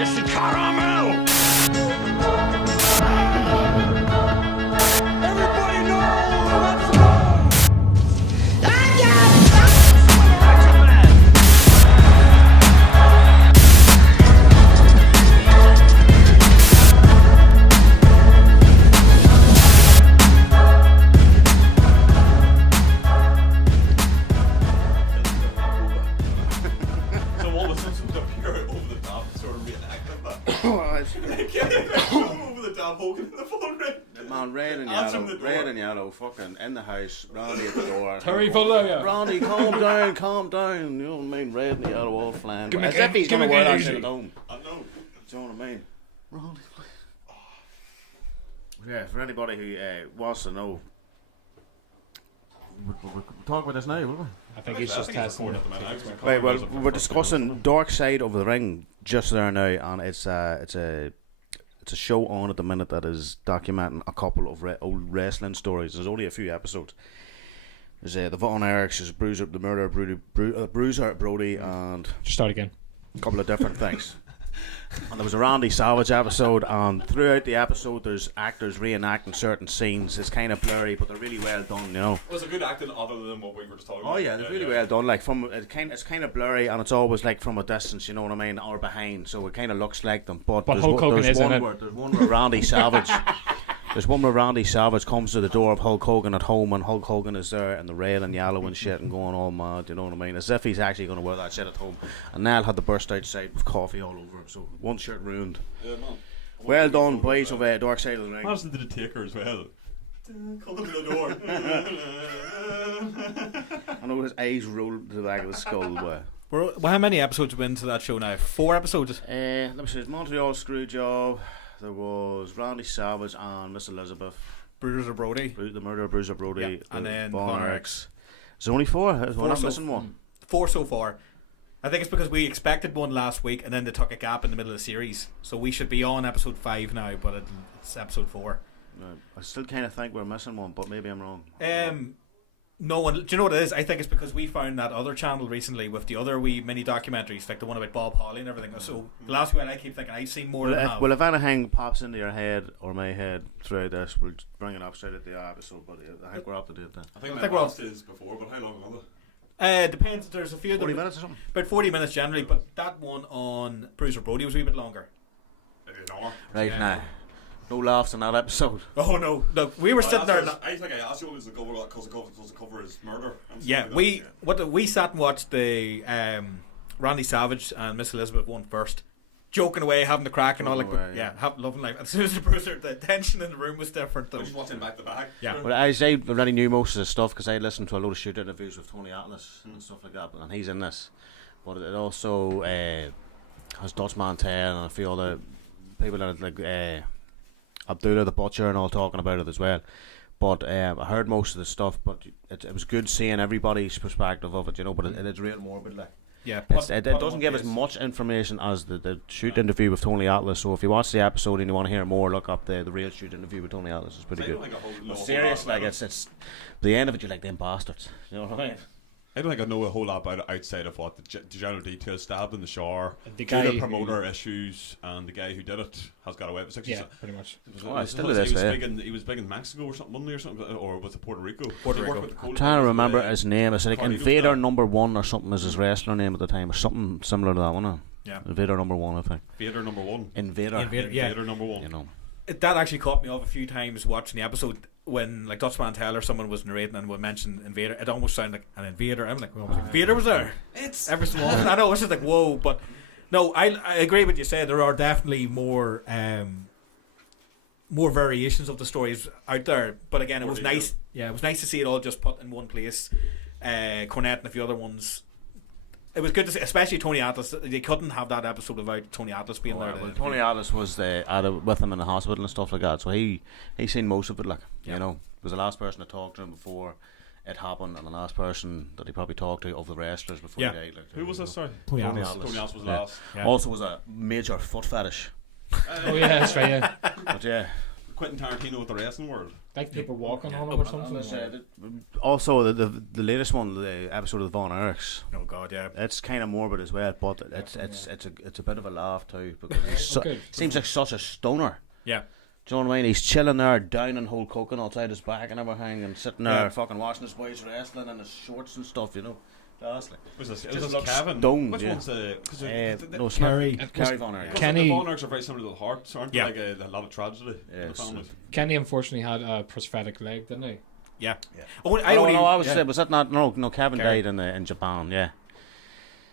It's the caramel! Everybody know, let's go! So what was this? The pure over the top sort of reenactment? Over the top, Hogan in the phone ring. Man, red and yellow, fucking in the house, Randy at the door. Terry Fuller, Randy, calm down, you know what I mean? Red and yellow all flying. Give me As if he's give gonna me wear that easy. shit at home. I know. Do you know what I mean? Randy, yeah, for anybody who wants to know, we'll talk about this now, will we? I think he's just testing. Right, well, we're discussing Dark Side of the Ring just there now, and it's a show on at the minute that is documenting a couple of old wrestling stories. There's only a few episodes. There's the Von Erichs, there's Bruiser, the Murder, Bruiser Brody, and Just start again. a couple of different things. And there was a Randy Savage episode, and throughout the episode there's actors reenacting certain scenes. It's kind of blurry, but they're really well done, you know. Was it good acting other than what we were just talking about? Oh yeah, it's really well done. Like it's kind of blurry, and it's always like from a distance, you know what I mean, or behind, so it kind of looks like them. But there's Hulk Hogan is in it. There's one where Randy Savage. There's one where Randy Savage comes to the door of Hulk Hogan at home, and Hulk Hogan is there in the red and yellow and shit and going all mad, you know what I mean? As if he's actually going to wear that shit at home. And Niall had the burst outside with coffee all over him, so one shirt ruined. Yeah, man. Well done, boys of Dark Side of the Ring. What happens to the Taker as well? Come to the door. I know his eyes rolled to the back of the skull, but... Well, how many episodes have been into that show now? 4 episodes? Let me see, there's Montreal Screwjob, there was Randy Savage and Miss Elizabeth. Bruiser Brody. The Murder of Bruiser Brody. Yeah, and then Von Von Erichs. There's only 4. We're not missing one. 4 so far. I think it's because we expected one last week and then they took a gap in the middle of the series. So we should be on episode 5 now, but it's episode 4. I still kind of think we're missing one, but maybe I'm wrong. No one. Do you know what it is? I think it's because we found that other channel recently with the other wee mini documentaries, like the one about Bob Holly and everything. So the last week I keep thinking I've seen more than that. Well, if anything pops into your head or my head throughout this, we'll bring it up straight at the episode. But I think we're up to date then. I think we're up to this before, but how long another? Depends. There's a few of them. 40 minutes or something? About 40 minutes generally, but that one on Bruiser Brody was a wee bit longer. Right now. No laughs in that episode. Oh no! Look, we were sitting there. I think I asked you was the cover because the cover is murder. Yeah, we sat and watched the Randy Savage and Miss Elizabeth one first, joking away, having the crack and all, like, loving life. As soon as the Bruiser, the tension in the room was different. I was watching back to back. Yeah. Well, I already knew most of the stuff because I listened to a load of shoot interviews with Tony Atlas and stuff like that, and he's in this. But it also has Dutch Mantel and a few other people in it, like Abdullah the Butcher and all talking about it as well. But I heard most of the stuff, but it was good seeing everybody's perspective of it, you know. But it's real morbid, like. Yeah, it doesn't give as much information as the shoot interview with Tony Atlas. So if you watch the episode and you want to hear more, look up the real shoot interview with Tony Atlas. It's pretty good. But serious, like it's the end of it. You're like them bastards. You know what I mean? I don't think I know a whole lot about it outside of what the general details: stabbed in the shower, the guy the promoter issues, and the guy who did it has got away with it. Yeah, pretty much. He was big in Mexico or something, Monday or something, or was it Puerto Rico? I'm trying to remember his name. It's like Invader Number 1 or something is his wrestler name at the time, or something similar to that one. Yeah, Invader Number 1, I think. Invader Number 1. Invader Number 1. You know. That actually caught me off a few times watching the episode when, like, Dutch Mantel or someone was narrating and would mention Invader. It almost sounded like an invader. I'm like, well, Invader was there. It's every so often. I know, it's just like, whoa. But no, I agree with you. Say there are definitely more variations of the stories out there. But again, it was nice. Yeah, it was nice to see it all just put in one place. Cornette and a few other ones. It was good to see, especially Tony Atlas. They couldn't have that episode without Tony Atlas being there. Well, Tony Atlas was with him in the hospital and stuff like that, so he seen most of it. Like, you know, was the last person to talk to him before it happened, and the last person that he probably talked to of the wrestlers before he died. Like, who was this? Sorry, Tony Atlas. Tony Atlas was last. Yeah. Also was a major foot fetish. Oh yeah, that's right. Yeah. But yeah. Quentin Tarantino with the wrestling world. Like people walking on him or something. Also, the latest one, the episode of the Von Erichs. Oh God, yeah. It's kind of morbid as well, but it's a bit of a laugh too because he's Okay. seems like such a stoner. Yeah. Do you know what I mean? He's chilling there, down and whole coking outside his back and everything, and sitting there Yeah. fucking watching his boys wrestling in his shorts and stuff. You know. Lastly. Was this Just looks Kevin? stoned, Which yeah. one's the? No, Kerry. Kerry Von Erich. Kenny- The Von Erichs are very similar to the Harts, aren't they? Yeah. Like they have a tragedy in the Yes. family. Kenny unfortunately had a prosthetic leg, didn't he? Yeah. Yeah. Oh, I was yeah. was that not no Kevin Kerry. died in Japan, yeah.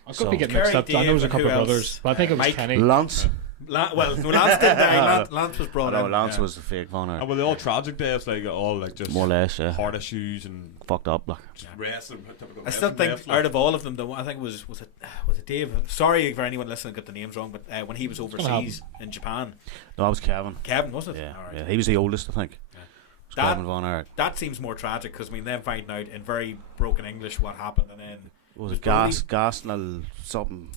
I could So- be getting mixed Kerry, up. I know there's a Dave, couple of who else? brothers, but I think it was Mike. Kenny. Lance. Well, no, Lance did die. Lance was brought No, in. Lance yeah. was the fake Von Erich. And were they all tragic deaths? Like all like just More or less, yeah. heart issues and Fucked up, like. just wrestling. Typical I still wrestling think deaths, like. out of all of them, though, I think was it Dave? Sorry for anyone listening, got the names wrong, but when he was overseas in Japan, No, that was Kevin. Kevin wasn't it? Yeah, All right. yeah. He was the oldest, I think. Yeah. It was That- Kevin Von Erich. That seems more tragic because them finding out in very broken English what happened, and then Was it Brody- Gasnell something?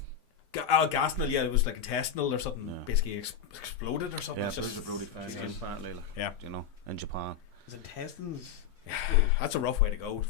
Gasnell, yeah, it was like intestinal or something, Yeah. basically exploded or something. Yeah, It's just Jesus. Apparently, like, Yeah. you know, in Japan. His intestines. that's a rough way to go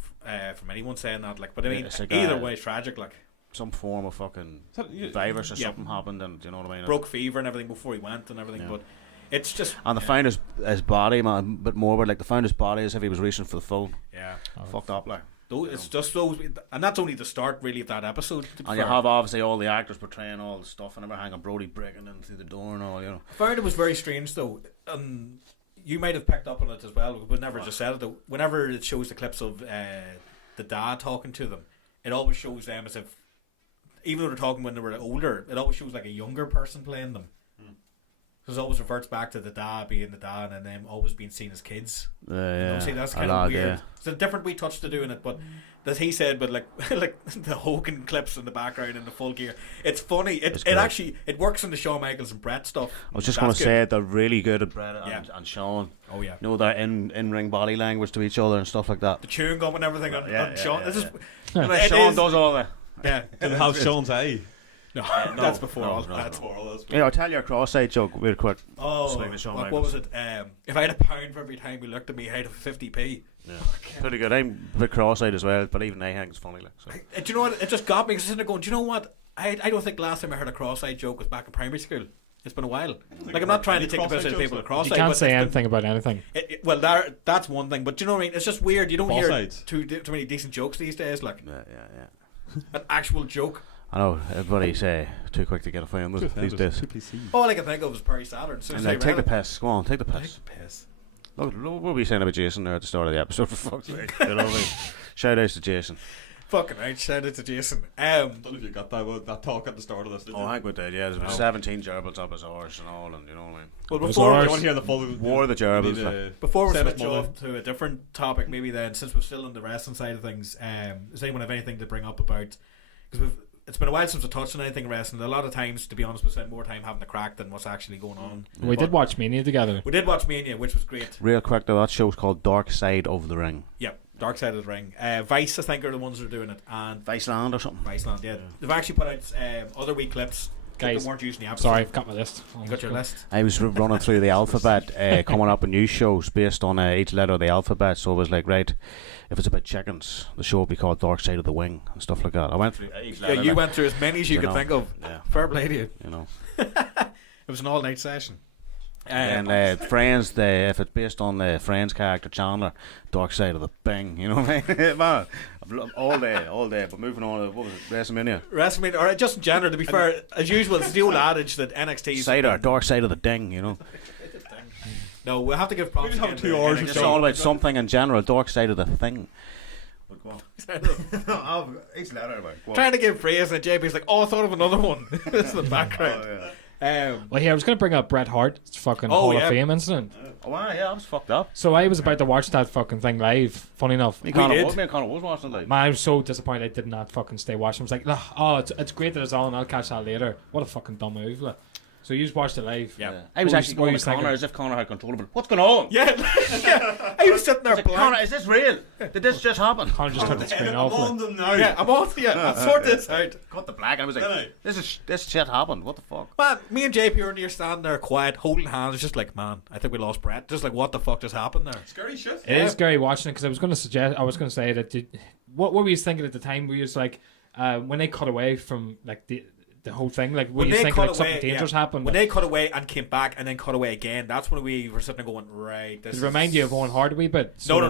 from anyone saying that. Like, but I Yeah, mean, it's like either a- way, it's tragic. Like, Some form of fucking Is that- you- virus or Yeah. something happened, and you know what I mean. broke fever and everything before he went and everything. Yeah. But it's just And they found his body, man, a bit morbid. Like they found his body as if he was reaching for the phone. yeah. Fucked up, like. It's just those, and that's only the start really of that episode. to be And you fair. have obviously all the actors portraying all the stuff and everything, and Brody breaking in through the door and all, you know. I found it was very strange though, and you might have picked up on it as well. We never just said it though. Whenever it shows the clips of the dad talking to them, it always shows them as if, even though they're talking when they were older, it always shows like a younger person playing them. Because it always reverts back to the dad being the dad and them always being seen as kids. Yeah. See, that's A kind lot, of weird. yeah. It's a different wee touch to doing it, but that he said, but like like the Hogan clips in the background in the full gear, it's funny. It's It great. actually it works in the Shawn Michaels and Brett stuff. I was just That's going to good. say they're really good at Brett Yeah. and Sean. Oh yeah, You know, their in-ring body language to each other and stuff like that. the chewing gum and everything on, Yeah, on yeah, Shawn. yeah, This is, yeah. it Sean is- does all that. Yeah, Did it have Sean's eye? no, that's before no, all. no, That's Or all this. You know, I'll tell you a cross-eyed joke real quick. oh, Swing the Shawn what Michaels. was it? If I had a pound for every time he looked at me, I'd have 50p. Yeah. Pretty good. I'm a bit cross-eyed as well, but even I think it's funny. Like, so. Do you know what? It just got me. 'Cause I was sitting there going, do you know what? I don't think last time I heard a cross-eyed joke was back in primary school. It's been a while. Like, I'm not trying to take the piss out of people with You cross-eyed. can't but say it's been- anything about anything. Well, that's one thing, but do you know what I mean? It's just weird. You don't hear Cross-eyed. too many decent jokes these days. Like Yeah. an actual joke. I know everybody's too quick to get offended these days. All I can think of is Perry Saturn. So And like, take the piss. Go on, take the piss. piss. Look, what were we saying about Jason there at the start of the episode? For fuck's sake, you know what I mean? Shout outs to Jason. Fucking right. Shout out to Jason. I don't know if you got that talk at the start of this. Did you? I think we did. Yeah, there's about 17 gerbils up his arse and all, and you know what I mean. Well, Those before are- You want to hear the full? War of the gerbils. Need, like. before we send us switch money. off to a different topic, maybe then, since we're still on the wrestling side of things, does anyone have anything to bring up about? Because it's been a while since we touched on anything wrestling. A lot of times, to be honest, we spend more time having the crack than what's actually going on. We did watch Mania together. We did watch Mania, which was great. Real quick though, that show's called Dark Side of the Ring. Yeah, Dark Side of the Ring. Vice, I think, are the ones that are doing it, and Viceland or something. Viceland. Yeah, they've actually put out other wee clips. Guys, that weren't using the episode. Sorry, I've got my list. You got your list. I was running through the alphabet, coming up with new shows based on each letter of the alphabet. So I was like, right, if it's about chickens, the show will be called Dark Side of the Wing and stuff like that. I went through each Yeah, letter. you like, went through as many as you you could know, think of. Yeah, Fair play to you. you know. It was an all-night session. And Friends, if it's based on the Friends character Chandler, Dark Side of the Bing, you know what I mean? Man, all day. But moving on, what was it? WrestleMania. WrestleMania, or just in general, to be fair, as usual, it's the old adage that NXT. Cider, Dark Side of the Ding, you know. No, we'll have to give props. We just have again 2 to hours NXT. of It's all about something in general, Dark Side of the Thing. Each letter, Trying to give praise, and JB's like, "Oh, I thought of another one." This is the background. Well, here I was going to bring up Bret Hart's fucking Oh, Hall yeah. of Fame incident. Oh, wow, yeah, I was fucked up. So I was about to watch that fucking thing live. Funny enough, Me did. and Conor was watching it like. man, I was so disappointed I did not fucking stay watching. I was like, oh, it's great that it's on. I'll catch that later. What a fucking dumb move, like. So you just watched it live. Yeah. I was What actually were you going to Conor thinking? as if Conor had control of it. What's going on? Yeah. I was sitting there Like, blank. Conor, is this real? Did this just happen? Conor just turned the screen off. I'm like. on them now. Yeah, I'm off. Yeah, I'll sort this out. Cut the black, and I was Really? like, this shit happened. What the fuck? Man, me and JP are near standing there quiet, holding hands, just like, man, I think we lost Brett. Just like, what the fuck just happened there? Scary shit. It is scary watching it because I was going to say that. What were you thinking at the time? Were you just like when they cut away from like the whole thing? Like were you thinking like something dangerous happened? When they cut away and came back and then cut away again, that's when we were sitting there going, right. This Did it remind you of Owen Hart a wee bit? No,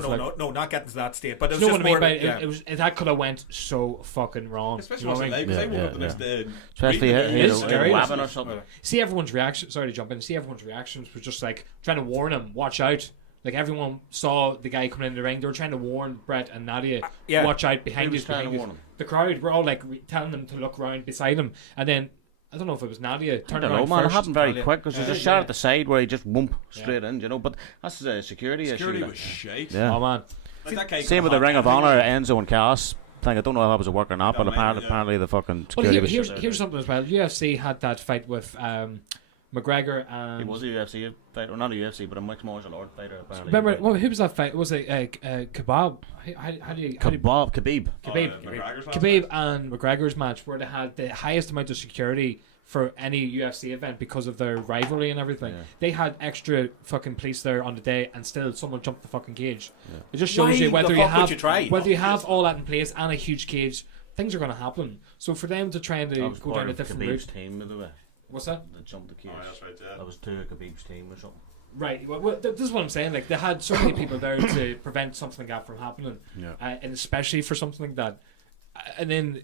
not getting to that state. But it was You know just what I mean? more. But Yeah. it was that could have went so fucking wrong. Especially You know what I watching mean? live, because I Yeah, woke up the yeah, next day. Especially reading the It is news, scary. Wabbing or something. See everyone's reaction. Sorry to jump in. See everyone's reactions was just like trying to warn him, watch out. Like everyone saw the guy coming in the ring. They were trying to warn Brett and Nadia, yeah. watch out behind Who you. was trying to warn him? The crowd were all like telling them to look around beside him, and then I don't know if it was Nadia I turned don't know, around man. It first. happened very Nadia. quick because there's a Yeah. shot at the side where he just whoomp straight in, you know. But that's a security issue. Security like. was shite. Yeah. Oh man, Like that guy Same with could've the Ring had of Honor, everything. Enzo and Cass thing. I don't know if that was a work or not, That but might be, yeah. apparently the fucking well security was. here's something as well. UFC had that fight with McGregor and. He was a UFC fighter, or not a UFC, but a mixed martial art fighter. Apparently. Remember, well, who was that fight? Was it Kebab? How do you Khabib. Khabib? McGregor's last Khabib match. and McGregor's match, where they had the highest amount of security for any UFC event because of their rivalry and everything. Yeah. They had extra fucking police there on the day, and still someone jumped the fucking cage. Yeah. It just Why shows you the whether fuck you would have you try? whether you have all that in place and a huge cage, things are going to happen. So for them to try and That was go part down a of different Khabib's route, team, by the way. what's that? That jumped the cage. Oh, that's right, yeah. That was two of Khabib's team or something. Right. Well, this is what I'm saying. Like they had so many people there to prevent something like that from happening, Yeah. and especially for something like that. And then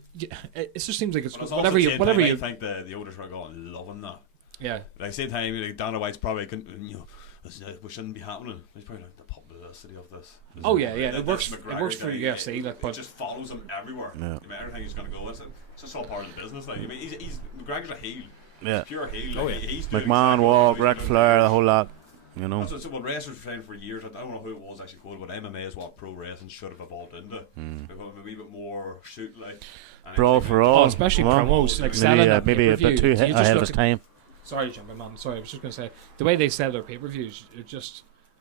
it just seems like it's But it's whatever also you, the whatever same you. time, I think the owners were going loving that. Yeah. Like same time, like Dana White's probably we shouldn't be happening. He's probably like the publicity of this. Oh yeah. This It works. It McGregor works for guy, the UFC. Like, it but just follows him everywhere. Yeah. I mean, everything he's going to go. It's just all part of the business. Like I mean, he's McGregor's a heel. Yeah. He's pure heel. Oh, Like, yeah. he's doing McMahon, exactly Wall, what he's Ric doing. Flair, the whole lot. You know. That's what wrestlers were saying for years. I don't know who it was actually called, but MMA is what pro wrestling should have evolved into. Become a wee bit more shoot like. Brawl for all. oh, especially Well, promos like maybe, selling that maybe a bit pay-per-view. too You just ahead of look his at- time. Sorry, jumping man. Sorry, I was just going to say the way they sell their pay-per-views.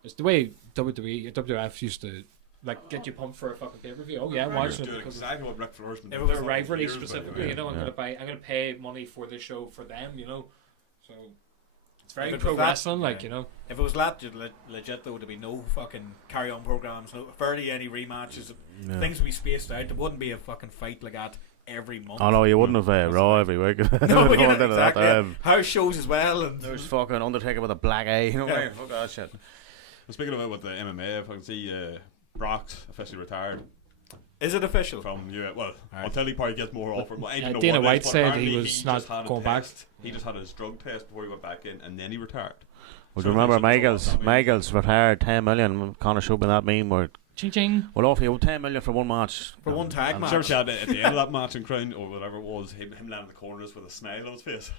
It's the way WWE, WWF used to like get you pumped for a fucking pay-per-view. Oh yeah, watch it Doing because exactly what Ric Flair's been it doing was a for rivalry years, by the specifically. way. You know, I'm Yeah. going to pay money for this show for them. You know, so it's very If it pro was that- wrestling. Like yeah. you know, If it was legit, though, there'd be no fucking carry-on programs, no barely any rematches. Yeah. Things would be spaced out. There wouldn't be a fucking fight like that every month. Oh no, you wouldn't have Raw every week. No, Going yeah, into that, exactly. House shows as well. And There's fucking Undertaker with a black eye. You know what I mean? Fuck that shit. Well, speaking of it with the MMA, if I can see Brock's officially retired is it official? from well Right. until he probably gets more offer. Well, I don't know Dana what it White is, but said apparently he was just not had a going back. test. He just had his drug test before he went back in, and then he retired. Would So you remember things that Michaels retired 10 million? Conor showed me that meme where ching ching. well off you 10 million for one match. For one tag And match. Sure, had at the end of that match in Crown or whatever it was, him landing in the corners with a smile on his face.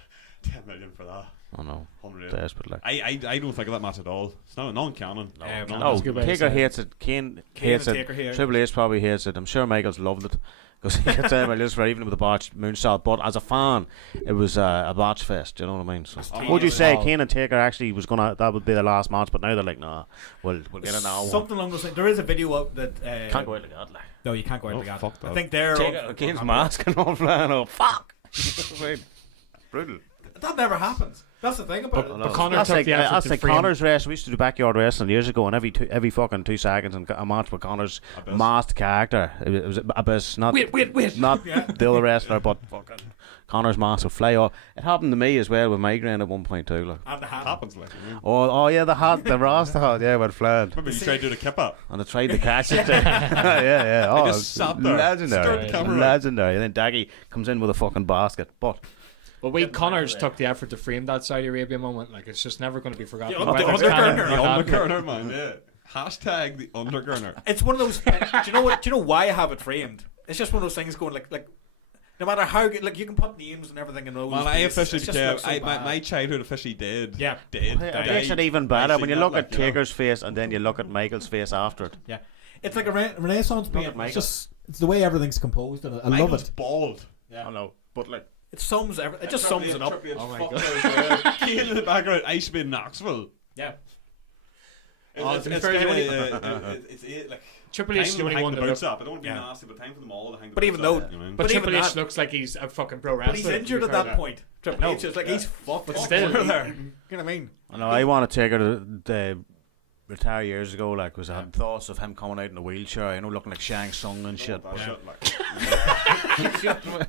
10 million for that. I know. 100. Desperate like. I don't think of that match at all. It's not non-canon. No, No, that's a good way to Taker say it. hates it. Kane Kane hates and it. Taker here. Triple H probably hates it. I'm sure Michaels loved it because he gets 10 million for even with the botch moonsault. But as a fan, it was a botch fest. You know what I mean? So, would you say Kane and Taker actually was gonna that would be the last match? But now they're like, nah, we'll get it now. Something along those lines. There is a video up that Can't go out like that. Like. No, you can't go out Oh, like that. fuck I that. think they're Taker, Kane's mask and all flying up. Fuck. Brutal. that never happens. That's the thing about it. But Conor That's took like, the effort that's to like free him. Conor's wrestling. We used to do backyard wrestling years ago, and every fucking 2 seconds and a match with Conor's Abyss. masked character. It was Abyss, not Wait. not the other wrestler, but fucking Conor's mask would fly off. It happened to me as well with migraine at one point too. Like. And the hat. Happens like. Oh yeah, the hat, the Rasta hat, yeah, went flying. Remember you tried to do the kip up. And I tried to catch it. yeah. Oh, just it's sat there, legendary, stared at the camera. legendary. And then Daggy comes in with a fucking basket, but. Well, Connor's took the effort to frame that Saudi Arabia moment. Like it's just never going to be forgotten. The Whether it's Undergurner. canon or The not. Undergurner, man. Yeah. Hashtag the Undergurner. It's one of those. Do you know what? Do you know why I have it framed? It's just one of those things going like. No matter how good, like you can put names and everything in those. Man, I officially became. became. My childhood officially dead. Yeah. Dead. It makes it even better I when see you that, look like, at you know. Taker's face and then you look at Michael's face after it. Yeah, it's like a Renaissance Look painting. at Michael. It's just it's the way everything's composed, and I love Michael's it. bald. I know, but like. It sums it just sums it up. Oh my God! Kane in the background. I used to be in Knoxville. Yeah. It's to be fair, like Triple H is the only one that boots looks. up. I don't want to be nasty, but time for them all to hang the But boots even though- up, you know what I mean? But But Triple even H that- looks like he's a fucking pro wrestler. But he's injured at that point. Triple H is like he's fucked. But still, there. You know what I mean? I know. I want to take her to retire years ago. Like, because I had thoughts of him coming out in a wheelchair, looking like Shang Tsung and shit. That shit, like,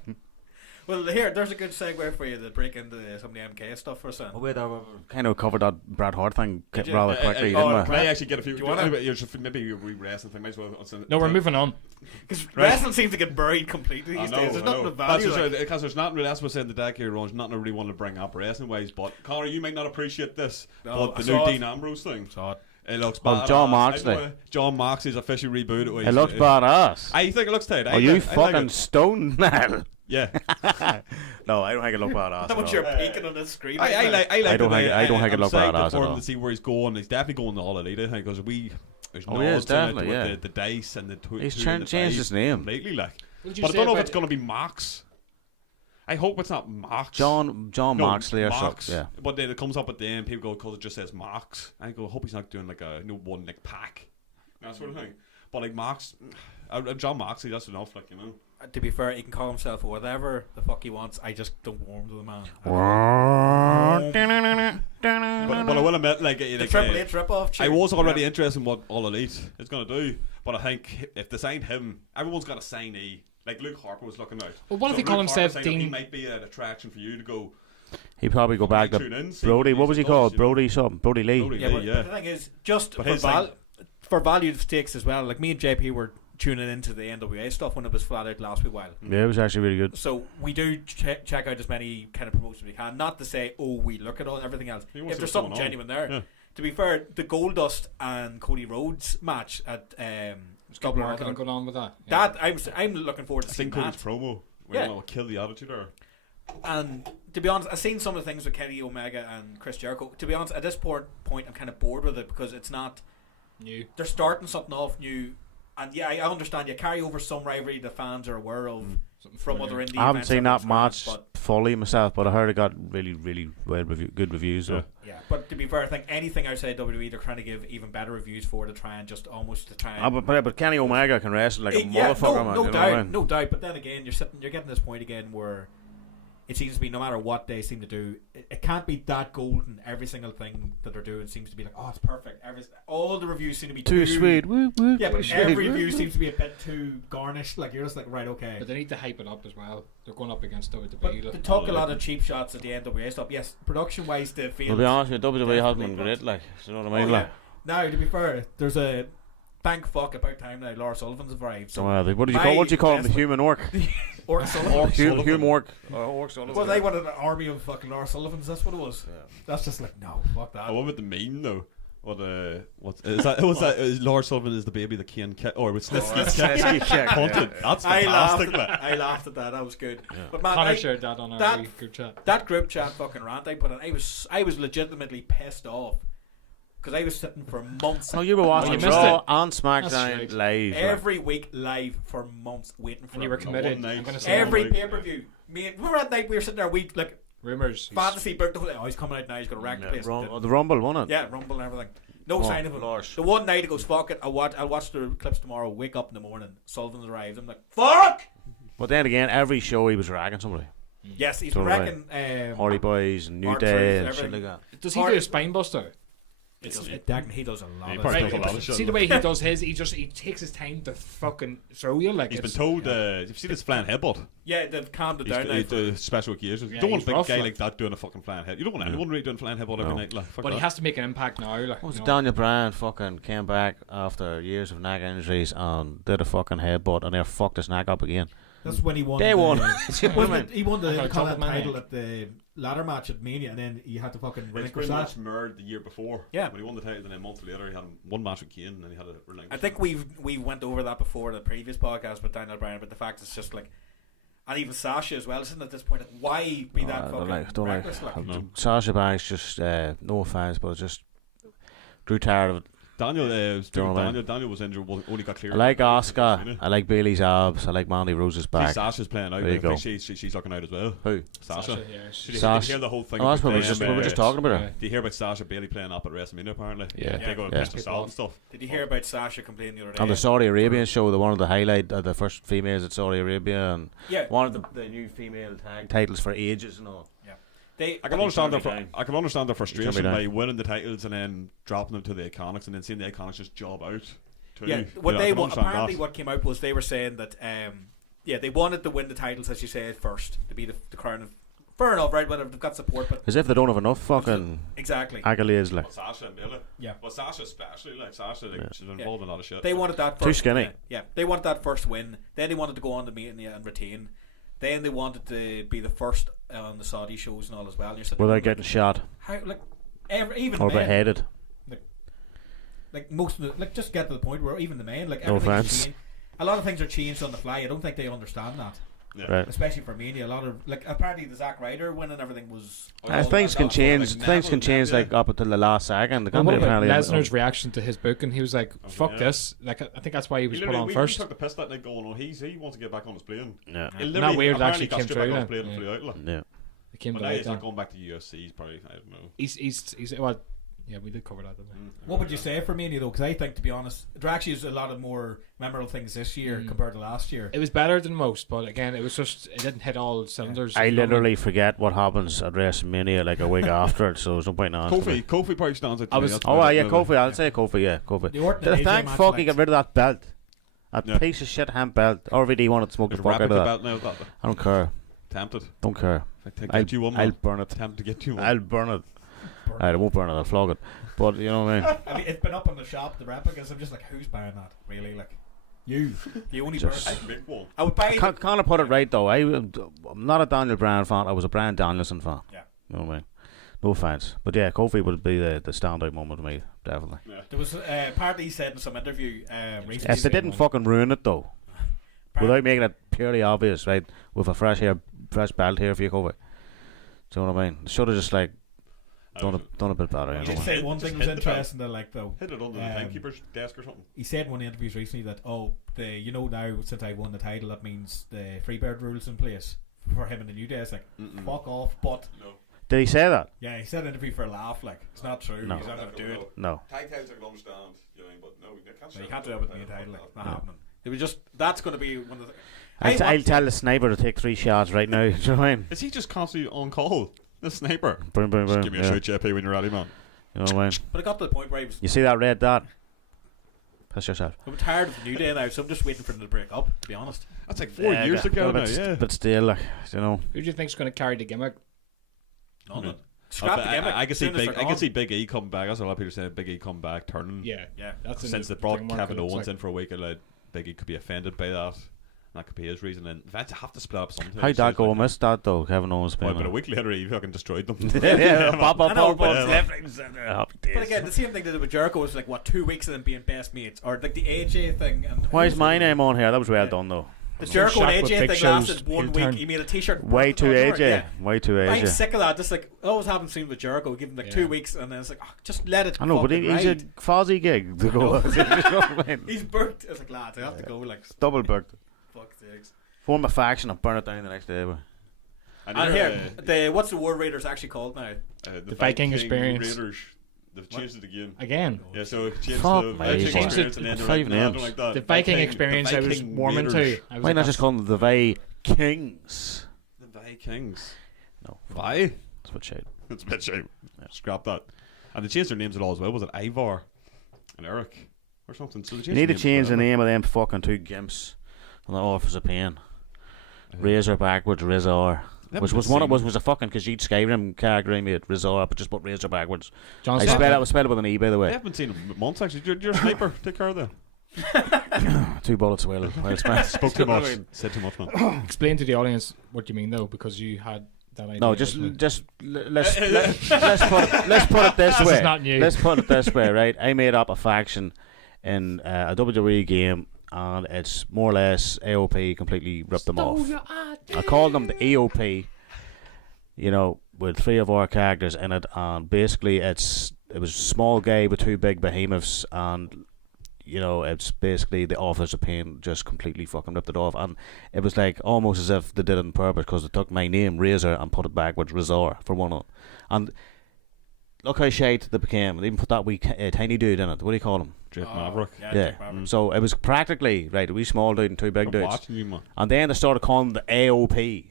Well, here, there's a good segue for you to break into some of the MK stuff for a second. Oh wait, I kind of covered that Bret Hart thing Did you? rather quickly, can didn't we? I actually get a few? Do you wanna- Maybe you wrestling thing. Might as well. no, we're moving on. Because wrestling seems to get buried completely these days. There's nothing of value. Because there's nothing. That's what I said the decade runs. Nothing I really want to bring up wrestling wise. But Conor, you might not appreciate this, No, but I the new saw it. Dean Ambrose thing. Saw it. It looks Well, bad. John Moxley. John Moxley's officially rebooted. It looks badass. I think it looks tight. Are you fucking stoned now? Yeah. No, I don't think it look badass. How at much all. you're peeking on the screen? I like I don't think- I don't think it I'm looked psyched badass for at him all. to see where he's going. He's definitely going to All Elite, I think, because there's Oh, he is, nods in it definitely, with yeah. the dice and the He's two changed and the dice his name. completely, like. What did you But I say don't know if about- it's going to be Mox. I hope it's not Mox. John No, Moxley or Mox. something. Yeah. But then it comes up at the end, people go, because it just says Mox. I go, I hope he's not doing like a one like pack. That sort of thing. But like Mox, John Moxley, that's enough, like, you know. To be fair, he can call himself whatever the fuck he wants. I just don't warm to the man. But I will admit, like, The Triple H rip-off. I was already interested in what All Elite is going to do, but I think if they signed him, everyone's got a signee. Like Luke Harper was looking out. Well, what if So he called Luke Harper himself signed up, He Dean? might be an attraction for you to go. He'd probably go back tune to in, see Brody. what What was he does, called? you know. Brody something. Brody Lee. Brody Yeah, Lee, but yeah. the thing is, just But for value stakes as well. Like me and JP were tuning into the NWA stuff when it was flat out last wee while. Yeah, it was actually really good. So we do check out as many kind of promotions we can. Not to say, oh, we look at all everything else. He wants If there's what's something going on. genuine there. Yeah. To be fair, the Goldust and Cody Rhodes match at Double Double marketing Market, going on with that. that I'm looking forward to I seeing think that. Cody's promo. Yeah. Will kill the attitude there. And to be honest, I've seen some of the things with Kenny Omega and Chris Jericho. To be honest, at this point, I'm kind of bored with it because it's not. New. They're starting something off new, and yeah, I understand you carry over some rivalry the fans are aware of from other indie. I haven't events seen and that stuff, match but fully myself, but I heard it got really, really good reviews. Though. yeah. But to be fair, I think anything outside WWE, they're trying to give even better reviews for to try and just almost to try. And, But Kenny Omega can wrestle like a yeah, motherfucker, man. no you know doubt, what I mean? no doubt. But then again, you're getting this point again where it seems to be no matter what they seem to do, it can't be that golden. Every single thing that they're doing seems to be like, oh, it's perfect. All the reviews seem to be Too sweet. Woo, woo, Yeah, too but sweet. every Woo, review woo. seems to be a bit too garnished. Like you're just like, right, okay. But they need to hype it up as well. They're going up against WWE. But like- they talk a lot of cheap shots at the NWA stuff. Yes, production wise, they feel. I'll be honest with you, WWE hasn't been Definitely great, like, you know what I mean? Oh, Like, yeah. Now, to be fair, there's a thank fuck about time now. Laura Sullivan's arrived. So what did you call? What do you call them? The best- human orc. Orc Sullivan. Human orc. Orc Sullivan. Well, they wanted an army of fucking Laura Sullivans. That's what it was. Yeah. That's just like no, fuck that. I love it, the meme though. What is that? Was that? Is Lord Sullivan is the baby that Kane or with Snitsky's punted? That's fantastic. like. I laughed at that. That was good. But man, Connor shared that on our that- group chat. that group chat fucking rant I put in, I was legitimately pissed off because I was sitting for months. No, you were watching you missed Raw it. and That's SmackDown right. live. like. every week live for months waiting for And you were it. committed. one night. I'm going to say Every Like- pay per view. Remember that night we were sitting there, we like rumors. fantasy booked the whole thing. Oh, he's coming out now. He's going to rack the place. The Rumble, wasn't it? Yeah, Rumble and everything. No Oh, sign of him. Lord. The one night he goes, fuck it. I'll watch the clips tomorrow. Wake up in the morning. Sullivan's arrived. I'm like, fuck. But then again, every show he was ragging somebody. Yes, he's Totally. wrecking. Hardy Boys and New Mark Day Truth, and shit everything. like that. Does he Hard- do a spine buster? He does a lot He of probably stuff. does a lot of shit, See the like. way he does his. He takes his time to fucking throw you like He's been it's- told. You've seen this flying headbutt. Yeah, they've calmed it He's down now. special occasions. Yeah, You don't want a he's big rough, guy like. like that doing a fucking flying head. You don't want anyone really doing flying headbutt every No. night. Like, fuck But he that. has to make an impact now. Like, What was you it? know. Daniel Bryan fucking came back after years of neck injuries and did a fucking headbutt and they fucked his neck up again. That's when he won. They won. You know what I mean? He won the I thought Intercontinental Trumpet Man, title at the ladder match at Mania, and then he had to fucking It's relinquish pretty that. much mirrored the year before. Yeah. When he won the title, and then a month later, he had one match with Kane, and then he had a relinquish. I think we went over that before the previous podcast with Daniel Bryan, but the fact it's just like, and even Sasha as well, isn't it, at this point? Like, why be that fucking don't reckless? like No. Sasha Banks just no offense, but just grew tired of it. Daniel know what I mean? Daniel was injured, only got cleared. I like Oscar. I like Bailey's abs. I like Mandy Rose's back. Sasha's playing out. There you I think go. she's looking out as well. Who? Sasha. Yeah, Did you Sasha. hear the whole thing? Oh, that's what we about were just talking about her. Do you hear about Sasha Bailey playing up at WrestleMania apparently? Yeah. They go Yeah. Mr. Salt and stuff. Did you hear about Sasha complaining the other day? On the Saudi Arabian show, the one of the highlight, the first females at Saudi Arabia, and Yeah. one of the new female tag titles for ages and all. I can understand their down. I can understand their frustration down. by winning the titles and then dropping them to the Iconics and then seeing the Iconics just job out. Too. Yeah, You what know, I they can want, understand apparently that. what came out was they were saying that they wanted to win the titles, as you said, first to be the crown of. Fair enough, right? Whether they've got support, but As if they don't have enough fucking exactly. accolades, like. But Sasha and Bailey. Yeah. But Sasha especially, like Sasha, like, she's involved in a lot of shit. They wanted that first. Too skinny. Yeah, they wanted that first win. Then they wanted to go on to meet and retain. Then they wanted to be the first on the Saudi shows and all as well. And you're sitting Without there getting shot how, like even or men, beheaded. like most of the, like just get to the point where even the men, like No everything's offense. changed. A lot of things are changed on the fly. I don't think they understand that. Yeah. Right. Especially for Mania, a lot of like apparently the Zack Ryder win and everything was. Things can change. like Things can Neville, change yeah. like up until the last second. The Well, company what about apparently. Lesnar's reaction to his booking? He was like, "Fuck yeah. this!" Like, I think that's why he was put on We first. took the piss that night going, he wants to get back on his plane. Yeah. He Not literally weird, apparently actually got came straight back through on his then. plane and flew out. Like. Yeah. It came But to now light he's then. not going back to UFC. He's probably, I don't know. He's well, yeah, we did cover that, didn't we? What would you say for Mania though? Because I think, to be honest, there actually is a lot of more memorable things this year compared to last year. It was better than most, but again, it didn't hit all cylinders. I literally forget what happens at WrestleMania like a week after it, so there's no point in asking. Kofi probably stands out to I me, was- that's Oh, about yeah, it, really. Kofi. I'll say Kofi, yeah, Kofi. The Orton and AJ Thank match, fuck like- he got rid of that belt. That Yeah. piece of shit hemp belt. RVD wanted to smoke the There's a fuck out of replica that. belt now. That I don't care. tempted. Don't care. To I'll, get you one. I'll man. burn it. Tempted to get you one. I'll burn it. I won't burn it. I'll flog it. But you know what I mean. I mean, it's been up on the shop, the replicas. I'm just like, who's buying that? Really, like you, the only Just- person. I'd make one. I would buy it. Connor put it right though. I'm not a Daniel Bryan fan. I was a Bryan Danielson fan. Yeah. You know what I mean. No offense, but yeah, Kofi would be the standout moment for me, definitely. There was part he said in some interview recently. Yes, they didn't fucking ruin it though, without making it purely obvious, right? With a fresh belt here for you, Kofi. Do you know what I mean? Should have just like done a bit better. He You did know. say one thing Just was hit the belt. interesting that like though. Hit it under the timekeeper's desk or something. He said in one of the interviews recently that now since I won the title that means the Freebird rules in place for him in the New Day. It's like fuck off, but No. Did he say that? yeah, he said in an interview for a laugh. Like it's not true. No. He's not going to do it. No. Tag titles I can understand, you know, but no, you can't. So you can't do it with the new title. Like, it's not happening. It was just that's going to be one of the. I'll tell the sniper to take 3 shots right now. Do you know what I mean? Is he just constantly on call? The sniper. Boom, boom, boom. Give me a Yeah. shout, JP, when you're ready, man. You know what I mean? But it got to the point where he was. You see that red dot? Piss yourself. I'm tired of the New Day now, so I'm just waiting for them to break up. To be honest. That's like 4 years ago now, yeah. But still, like, you know. Who do you think's going to carry the gimmick? None of Yeah. it. Scrap the gimmick. I can see soon as Big. they're I can gone. see Big E come back. That's what a lot of people saying. Big E come back, turning. Yeah, Yeah. that's in Since the they brought framework, Kevin it looks Owens like. in for a week, like Big E could be offended by that. That could be his reason. And Vince have to split up sometimes. How'd that go? I Like, missed that though. Kevin Owens well, playing. but a week later, he fucking destroyed them. yeah, pop I know, up, but- left. But again, the same thing they did with Jericho was like what 2 weeks of them being best mates, or like the AJ thing. And Why is my name on here? That was well done though. The Jericho Shaq and with AJ Big thing Show's lasted 1 heel week. turn. He made a T-shirt. Way too AJ. Yeah. Way too I'm AJ. sick of that. Just like it always happens soon with Jericho. Give him like 2 weeks, and then it's like just let it. I know, but fucking he's a ride. Fozzy gig to go. You know what I mean? He's booked. It's like lads, I have to go. Like Double booked. fuck sakes. Form a faction and burn it down the next day. But. And here, the what's the War Raiders actually called now? the Viking experience. Raiders. They've changed it again. Again, Yeah, so it changed Fuck the me. Viking Changed experience it and then to they're like, 5 no, I don't names. like that. the Viking experience I was Viking warming Raiders. to. I was Why like, not just call them the Vikings? The Vikings. No, Why? that's what shade. It's a bit shame. Scrap that. And they changed their names at all as well. Was it Ivar and Eric or something? So they You changed need to their names change the forever. name of them fucking 2 gimps on the Office of Pain. Razor backwards, Razor. They Which haven't was one of seen- was a fucking Khajiit Skyrim character I made, Razor, but just put Razor backwards. John I Cena. spell it with an E, by the They way. haven't seen him in months actually. You're a sniper. Take care of them. 2 bullets well spent. Spoke too much. Said too much, man. Explain to the audience what you mean though, because you had that idea. No, let's put it this This way. is not new. Let's put it this way, right? I made up a faction in a WWE game, and it's more or less AOP completely ripped them off. I called them the EOP. You know, with 3 of our characters in it, and basically it's it was a small guy with two big behemoths, and you know, it's basically the Authors of Pain just completely fucking ripped it off, and it was like almost as if they did it on purpose, because they took my name Razor and put it backwards Razor for one of them. And look how shite they became. They even put that wee tiny dude in it. What do you call him? Drake Maverick. Yeah. So it was practically right, a wee small dude and two big I'm dudes. watching you, man. And then they started calling the AOP. Do you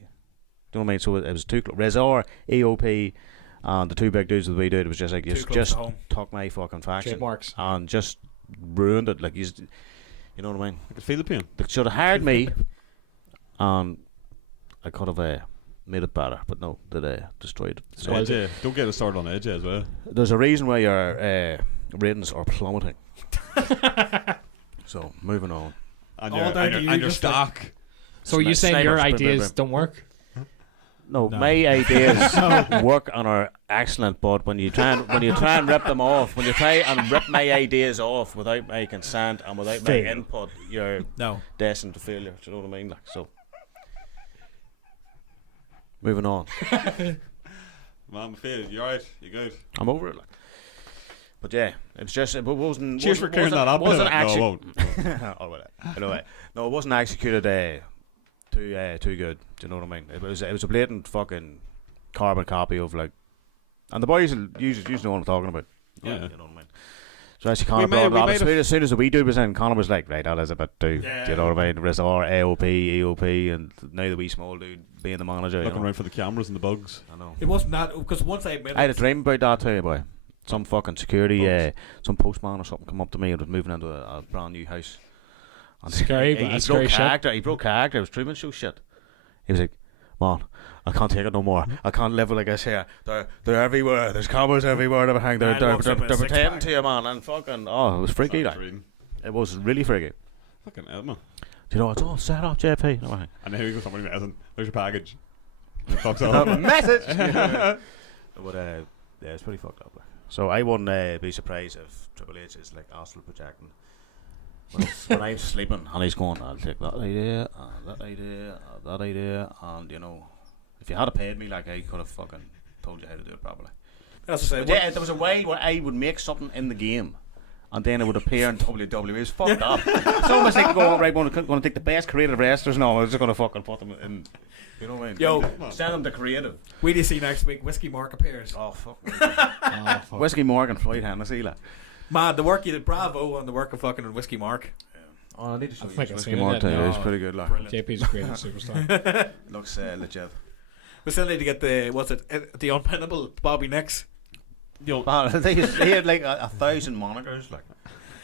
know what I mean? So it was two Razor, AOP, and the two big dudes with the wee dude. It was just like, just took my fucking faction Trademarks. and just ruined it. Like, you know what I mean? I could feel the pain. They should have hired me, and I could have made it better, but no, they destroyed it. So Edge, don't get us started on Edge as well. there's a reason why your ratings are plummeting. So moving on. And All your, down and to your, you, and your just like- stock. So are you saying your Snipers, ideas don't work? No, my ideas work and are excellent, but when you try and rip them off, when you try and rip my ideas off without my consent and without my Fail. input, you're No. destined to failure. Do you know what I mean? Like, so moving on. Man, Phil, you alright? You good? I'm over it. Like. But yeah, it was just it wasn't. Cheers for clearing that up. Wasn't No, I actually. won't. Oh, well, anyway, no, it wasn't executed too good. Do you know what I mean? It was a blatant fucking carbon copy of like, and the boys will usually know what I'm talking about. Yeah. You know what I mean? So actually, Conor made- brought we it up. made As soon as the wee dude was in, Conor was like, right, that is a bit too. Do you know what I mean? Rest or AOP, EOP, and now the wee small dude being the manager. Looking you know? around for the cameras and the bugs. I know. It wasn't that, because once I admitted I had a dream about that too, boy. Some fucking security, some postman or something come up to me and was moving into a brand new house. And Scary, but he that's broke scary shit. character. He broke character. It was Truman Show shit. He was like, "Man, I can't take it no more. I can't live like this here. They're everywhere. There's cameras everywhere and everything. Man They're walks up with a pretending six-pack. to you, man." And fucking, oh, it was freaky. Like, Dream. it was really freaky. Fucking Edma. Do you know, it's all set up, JP. And everything. And then here you go, somebody messing. There's your package. And it fucks up. Message. But yeah, it's pretty fucked up. Like. So I wouldn't be surprised if Triple H is like astral projecting when I'm sleeping and he's going, "I'll take that idea and that idea and that idea," and you know, if you had paid me, like, I could have fucking told you how to do it properly. That's to say, But yeah, there was a way where I would make something in the game, and then it would appear in WWE. It's fucked up. It's almost like going, right, going to take the best creative wrestlers and all. I'm just going to fucking put them in. You know what I mean? Yo, send them to creative. we do see next week Whiskey Mark appears. Oh fuck. Oh, fuck. Whiskey Morgan, Floyd Hennessy, like. Man, the work you did, bravo on the work of fucking Whiskey Mark. Oh, I need to show I think I've Whiskey seen Morgan it, too. no. It's pretty good, like. Brilliant. JP's a great superstar. Looks legit. We still need to get the the unpinnable Bobby Nix. Yo, Man, I think he had like 1,000 monikers, like.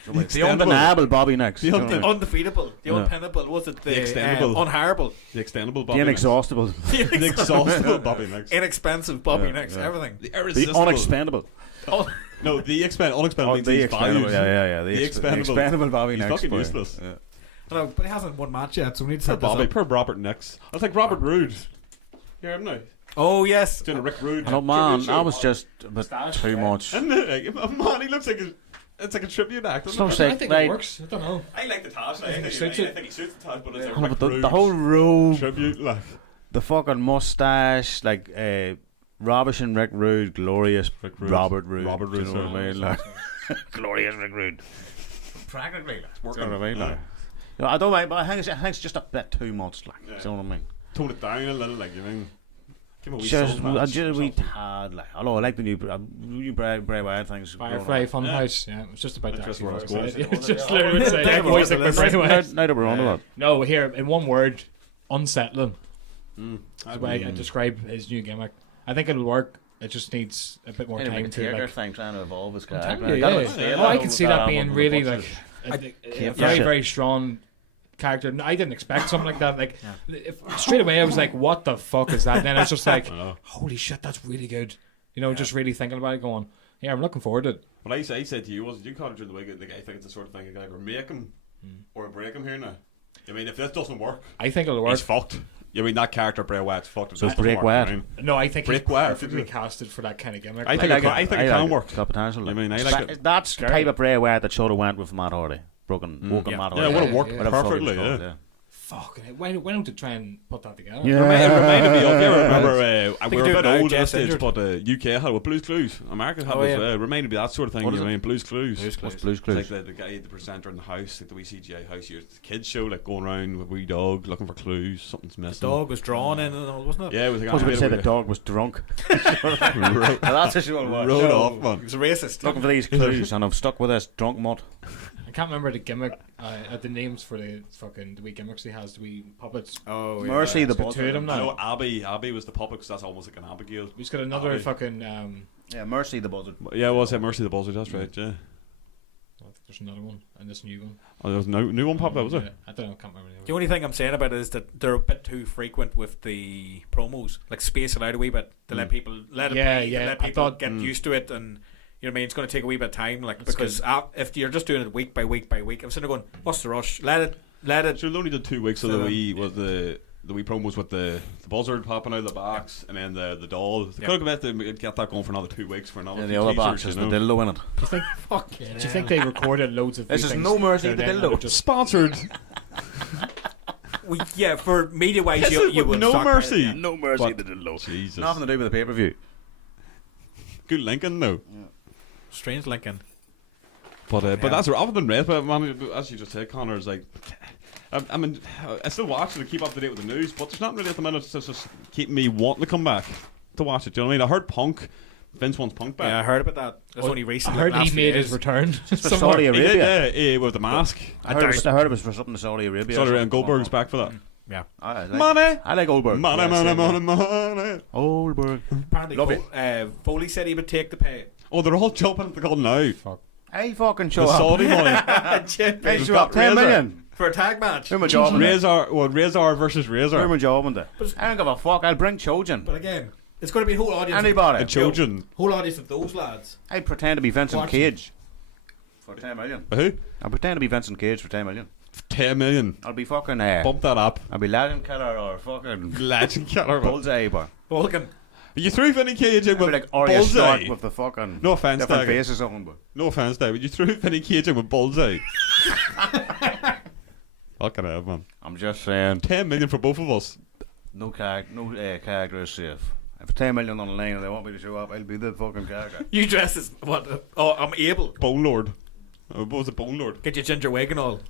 So The the extendable. undeniable Bobby next. The Undefeatable, the Yeah. unpinnable. Was it the extendable. unhireable, the extendable The Bobby Nix. inexhaustible. The exhaustible Bobby Nix. inexpensive Bobby Yeah, Nix, yeah. everything. The The irresistible. unexpendable. Oh, No, the unexpendable means the he's expendable. valued. Yeah. The expendable. expendable Bobby He's next. fucking boy. useless. Yeah. no, but he hasn't won match yet, so we need to Per set this Bobby, up. per Robert Nix. I was like Robert Roode. You hear him now? Oh yes, Doing a Rick Rude. I know, man. tribute That show. was just a bit too much. Isn't it? Like, man, he looks like it's like a tribute act. It's doesn't not it? I sick, think right? it works. I don't know. I like the Taj. I think he suits it. he suits the Taj, but it's a I know, Rick but Rude the whole robe, tribute, like. the fucking mustache, like ravishing Rick Rude, glorious Rick Rude. Robert Rude. Robert Do you Rude, know what I sorry. mean? Like, glorious Rick Rude. Practically, like. Do you know what I mean? Yeah. Like, you know, I don't mind, but I think it's just a bit too much. Like, Yeah. do you know what I mean? Tone it down a little, like, you mean. Give him a wee Just, soul match or we something. had like, I like the new Bray Wyatt things. Firefly going Funhouse. Yeah, it's just about That's that. just where I was before I going. said it. It's just Yeah. literally saying Yeah. voice like Yeah. Bray on. Wyatt. Now that we're on to that. No, here in one word, unsettling. Mm. That's the way I describe his new gimmick. I think it'll work. It just needs a bit more Anyway, time the to Taker like. thing trying to evolve his I'm character. telling you, Got yeah. him stable Oh, I with can see that on being the really butchers. like a Came very from- very strong character. I didn't expect something like that. Like if, straight away, I was like, "What the fuck is that?" Then it's just like, I know. "Holy shit, that's really good." You know, just really thinking about it, going, "Yeah, I'm looking forward to it." What I said to you was, you caught it during the week, like, I think it's the sort of thing you either make him or break him here now. I mean, if this doesn't work, I think it'll work. he's fucked. I mean, that character, Bray Wyatt's fucked. If So this Break doesn't work, Wyatt. I mean, No, I think Break he's Wyatt. perfectly casted for that kind of gimmick. I think it can work. It's got potential. I mean, I It's like that- it. That's the type of Bray Wyatt that should have went with Matt Hardy. Broken Yeah. Matt Yeah, Hardy. it would have worked Yeah. Whatever fuck he perfectly, was called, yeah. Fucking hell. Why don't they try and put that together? Yeah. It reminded me of, you remember we were a do bit it now, old at Jeff's this stage, injured. but UK had it with Blue's Clues. America had Oh, it yeah. as well. Reminded me of that sort of thing. What You is know, it? I mean, Blue's Clues. What's Blue's It's Clues? like the guy, the presenter in the house, like the wee CGI house. Your kids show, like going around with a wee dog looking for clues. Something's The missing. dog was drawn in and all, wasn't it? Yeah, it was like I was going to say the animated dog was drunk. with- That's a show. Road off, man. He was a racist. Looking for these clues, and I'm stuck with this drunk mutt. I can't remember the gimmick, the names for the wee gimmicks he has, the wee puppets. Oh, yeah. Mercy the He's got two of them I now. know Abby was the puppet because that's almost like an Abigail. He's got another Abby. fucking. Yeah, Mercy the buzzard. Yeah, it was Mercy the Buzzard. That's right. Yeah. I think there's another one and this new one. Oh, there was no new one popped out, was Yeah, there? I don't know. Can't remember. The only thing I'm saying about it is that they're a bit too frequent with the promos. Like space it out a wee bit to let people let it Yeah, breathe, yeah, let I people thought- get used to it, and you know what I mean. It's going to take a wee bit of time, like That's because if you're just doing it week by week by week, I'm sitting there going, "What's the rush? Let it." Sure, they only did 2 weeks of So the then- wee was the wee promos with the buzzard popping out of the box and then the doll. They could have get that going for another 2 weeks for another. Yeah, few the other teasers, box is you the know. dildo in it. Do you think? Do you think they recorded loads of? This these is things No Mercy there the then, dildo. and just Sponsored. Well, yeah, for media wise, you would No stockpile it, Mercy. yeah. No Mercy But- the dildo. Jesus. Nothing to do with the pay-per-view. Good Lincoln though. Strange Lincoln. But Yeah. that's other than Red. But man, as you just said, Connor is like. I mean, I still watch it to keep up to date with the news, but there's not really at the minute that's just keeping me wanting to come back to watch it. Do you know what I mean? I heard Vince wants Punk back. Yeah, I heard about that. That's only I recently. heard last he few made days. his return. For somewhere. Saudi He did, Arabia. yeah, with the mask. I heard it was for something to Saudi Arabia. Sorry, or and something. Goldberg's back for that. Yeah. I like, Money, I like Goldberg. money, Yeah, money, same money, one. money. Goldberg. Apparently, Love it. Foley said he would take the pay. Oh, they're all jumping at the gun now. Hey, fucking show The up. Saudi money. Hey, Just show up. got 10 Razor. million. For a tag match. Who my job in it? Razor versus Who Razor. my job in it? I don't give a fuck. I'll bring Chojin. But again, it's going to be a whole audience. Anybody. A Trojan. Whole audience of those lads. I'd pretend to be Vincent Watching. Cage. For 10 million. Who? I'll pretend to be Vincent Cage for 10 million. 10 million. I'll be fucking Bump that up. I'll be Legend Killer or fucking Legend killer. man. Bullseye, but Vulcan. You threw Vinny Cage in I'll be with like Arya Stark Bullseye. with the fucking No offense, different Daggy. faces on them, but No offense, David. You threw Vinny Cage in with Bullseye. Fucking hell, man. I'm just saying 10 million for both of us. no character is safe. If 10 million on the line and they want me to show up, I'll be the fucking character. You dress as what? Oh, I'm able. Bone Lord. What was it, Bone Lord? Get your ginger wig and all.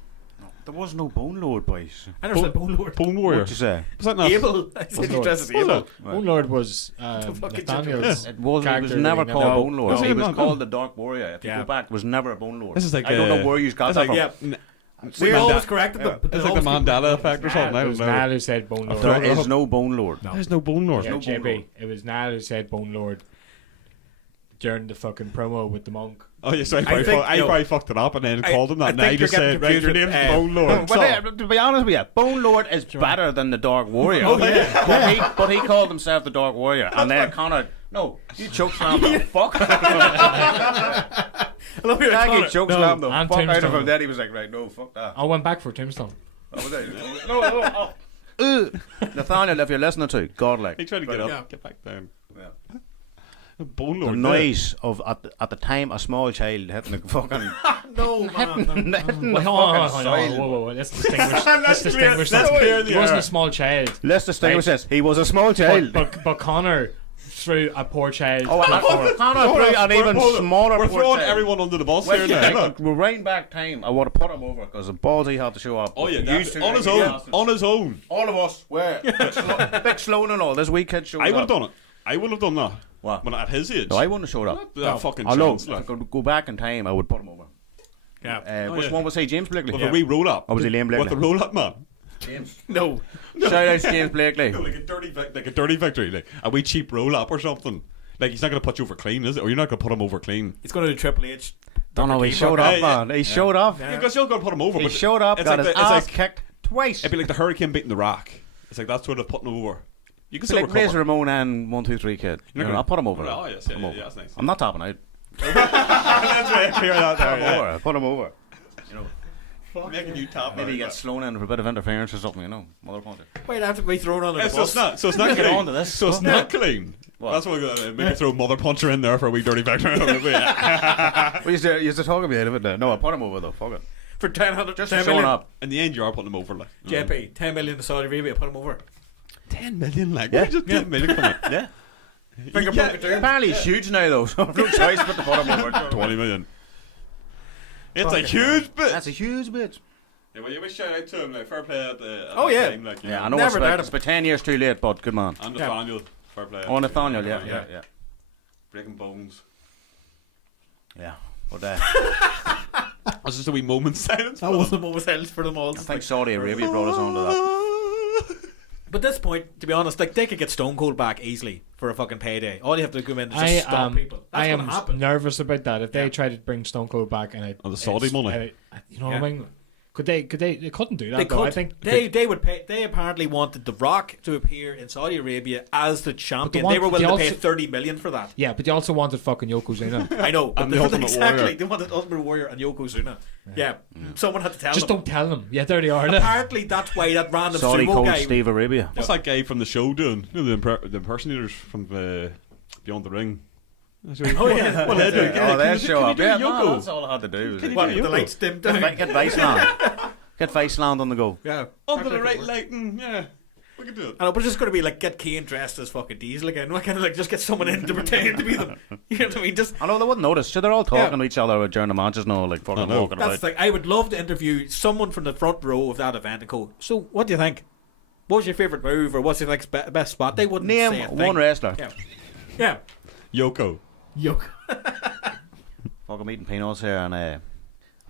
There was no Bone Lord, boys. I never said Bone Lord. Bone Warrior. What'd you say? Was that not? Able. I said you Lord. dress as Was able. it? Bone Lord was fucking Nathaniel's. It was. He was character never that he called never- Bone Lord. No. He No. was called the Dark Warrior. If you Yeah. go back, it was never a Bone Lord. This is like I don't know where you got it's that like, from. Yeah. See, We Manda- always corrected them. but It's they like the always keep- Mandela effect or something. I It don't was know. Niall who said Bone Lord. There is no Bone Lord. There's no Bone Lord. Yeah, no Bone JB. Lord. It was Niall who said Bone Lord during the fucking promo with the monk. Oh, yeah, so I think, I you know, probably fucked it up and then I- called him I that. Now think you just you're said, getting right, your confused name's with, Bone Lord. But to be honest with you, Bone Lord is better than the Dark Warrior. Oh, yeah. But he called himself the Dark Warrior, and then Conor. No, you chokeslammed the fuck. I love your He Conor. chokeslammed the and fuck out of Tombstone. him. Then he was like, right, no, fuck that. I went back for Tombstone. What was it? No. Nathaniel, if you're listening to Godlike, He tried to get up, Yeah. get back down. Yeah. Bone the Lord. noise of at the time a small child hitting the fucking No, man. hitting the Wait, hold on, fucking hold on, soil. whoa. Let's distinguish. Let's distinguish let's that. clear the He wasn't air. a small child. Let's distinguish this. He was a small child. But Connor threw a poor child. Oh, and Conor threw an even smaller. We're poor throwing child. everyone under the bus Well, here yeah, now. Look. we're right back time. I would have put him over because the balls he had to show up. Oh yeah, Used to- on his own. On his own. All of us were big Sloan and all. This wee kid showed up. I would have done it. I would have done that. What? When at his age. No, I wouldn't have showed up. That fucking I know. chance. If I Like. could go back in time, I would put him over. Yeah. Which yeah. one was he? James Blakely. With a wee roll up. Or was he Liam Blakely? With the roll up, man. James. No. Shout out to James Blakely. Like a dirty victory, like a wee cheap roll up or something. Like he's not gonna put you over clean, is it? Or you're not gonna put him over clean. He's going to do Triple H. Don't know. He Dr. showed Hey, up, man. He showed up. Yeah. Because you're gonna put him over. He but showed up. It's Got like his the, it's ass like kicked twice. it'd be like the Hurricane beating the Rock. It's like that's sort of putting him over. You can It's still like recover. Razor Ramon and 1, 2, 3 kid. You're gonna- I'll put him over. Oh yes, Put him yeah, over. that's nice. I'm not topping out. That's right. Clear that there. Yeah. Over. Put him over. Making you top. Maybe he gets slown in for a bit of interference or something, you know. Mother puncher. Wait, I have to be thrown under the So bus. it's not. So it's not Get clean. on to this. So it's not clean. What? That's what we're gonna maybe throw Mother Puncher in there for a wee dirty victory. We used to talk about it, but no, I put him over though. Fuck it. For 10 Just 10 showing million. up. In the end, you are putting him over. Like JP, 10 million to Saudi Arabia, put him over. 10 million, like Yeah. where did 10 million come in? Yeah. Finger Yeah. poking too. Apparently he's huge now though, so no choice but to put him over. 20 million. It's a huge bit. That's a huge bit. Yeah, well, you wish shout out to him. Like, fair play at the Oh, that yeah. time, like, you Yeah, know. I know Never doubt it's about 10 years too late, but good man. And Yeah. Nathaniel, fair play. Oh, Nathaniel, yeah. Breaking bones. Yeah. But That's just a wee moment silence. That was the moment silence for them all. I think Saudi Arabia brought us on to that. But at this point, to be honest, like they could get Stone Cold back easily for a fucking payday. All you have to do is just stop people. That's I am gonna happen. nervous about that. If they Yeah. try to bring Stone Cold back and On the Saudi money. you know Yeah. what I mean? Could they? They couldn't do that. They though. could. I think They would pay. They apparently wanted The Rock to appear in Saudi Arabia as the champion. They were willing to pay 30 million for that. Yeah, but they also wanted fucking Yokozuna. I know. And the Ultimate exactly. Warrior. They wanted Ultimate Warrior and Yokozuna. Yeah. Someone had to tell Just them. don't tell them. Yeah, there they are. Apparently, that's why that random Saudi sumo called guy. Steve Arabia. What's that guy from the show doing? You know, the impersonators from Beyond the Ring. Oh yeah. Well, they're doing. Oh, they'll show up. Yeah, Yoko? no, that's all I had to do. Can you What, do with the Yoko? lights dimmed down. Get Viceland. Get Viceland on the go. Yeah. Under the Actually, right could work. lighting, yeah. We can do it. I know, but it's just going to be like get Kane dressed as fucking Diesel again. What kind of like just get someone in to pretend to be them? You know what I mean? Just I know they wouldn't notice. So they're all talking Yeah. to each other during the matches now, like fucking know. walking that's about. the thing. I would love to interview someone from the front row of that event and go, so what do you think? What was your favourite move or what's your like best spot? They wouldn't say a Name thing. one wrestler. Yeah. Yeah. Yoko. Yuck. Fucking eating peanuts here and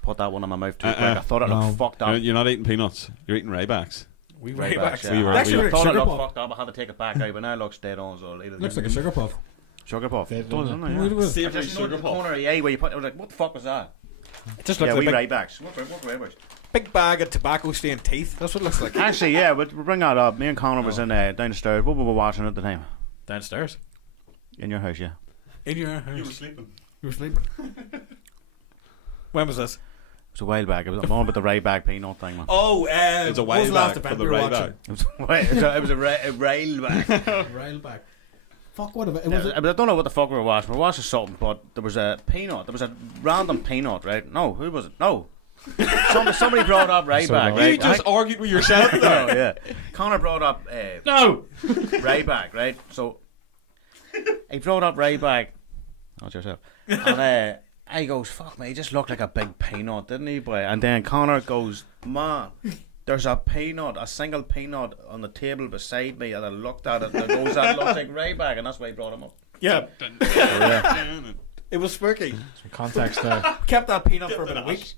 put that one in my mouth too quick. Uh-uh. I thought it No. looked fucked up. You're not eating peanuts. You're eating Raybacks. We Right way back, back. yeah. We were- Actually, I like thought it sugar looked puff. fucked up. I had to take it back out, but now it looks dead on, so I'll eat it. Looks like a sugar puff. sugar puff. They- Doesn't it? What Yeah. was it? Savoury Just you know sugar the puff. corner of the eye where you put. I was like, what the fuck was that? It just Yeah, looks we like a Raybacks. What Raybacks? big bag of tobacco stained teeth. That's what it looks like. Actually, yeah, but we'll bring that up. Me and Conor was in down the stairs. What were we watching at the time? Downstairs. In your house, yeah. In your house. You were sleeping. You were sleeping. When was this? It was a while back. It was the one with the Ryback peanut thing, man. Oh, It's a what was while the last back for event the we were Rayback. It was a rail back. Rail back. Fuck, what about it? Yeah, Was it? I don't know what the fuck we were watching. We were watching something, but there was a peanut. There was a random peanut, right? No, who was it? No. Somebody brought up Ryback, wrong. right? You just argued with yourself there. Oh, yeah. Conor brought up No. Ryback, right? So he brought up Ryback. Not yourself. And he goes, fuck me, he just looked like a big peanut, didn't he, boy? And then Conor goes, man, there's a peanut, a single peanut on the table beside me, and I looked at it and it goes, that looks like Ryback, and that's why he brought him up. Yeah. So, yeah. It was spooky. Some context there. Kept that peanut for about a week.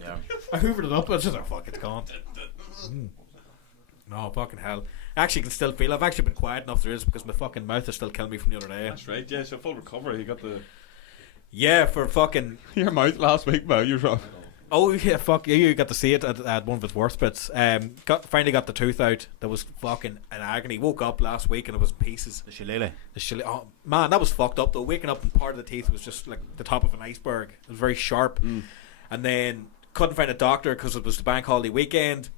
Yeah. I hoovered it up. It's just, oh, fuck, it's gone. No, fucking hell. I actually can still feel. I've actually been quiet enough there is because my fucking mouth is still killing me from the other day. That's right, yeah, so full recovery. You got the. Yeah, for fucking. Your mouth last week, man. You're rough. Oh yeah, fuck yeah! You got to see it at one of its worst bits. Finally got the tooth out. That was fucking an agony. Woke up last week and it was in pieces. The shillelagh. Oh man, that was fucked up though. Waking up and part of the teeth was just like the top of an iceberg. It was very sharp. And then couldn't find a doctor because it was the bank holiday weekend.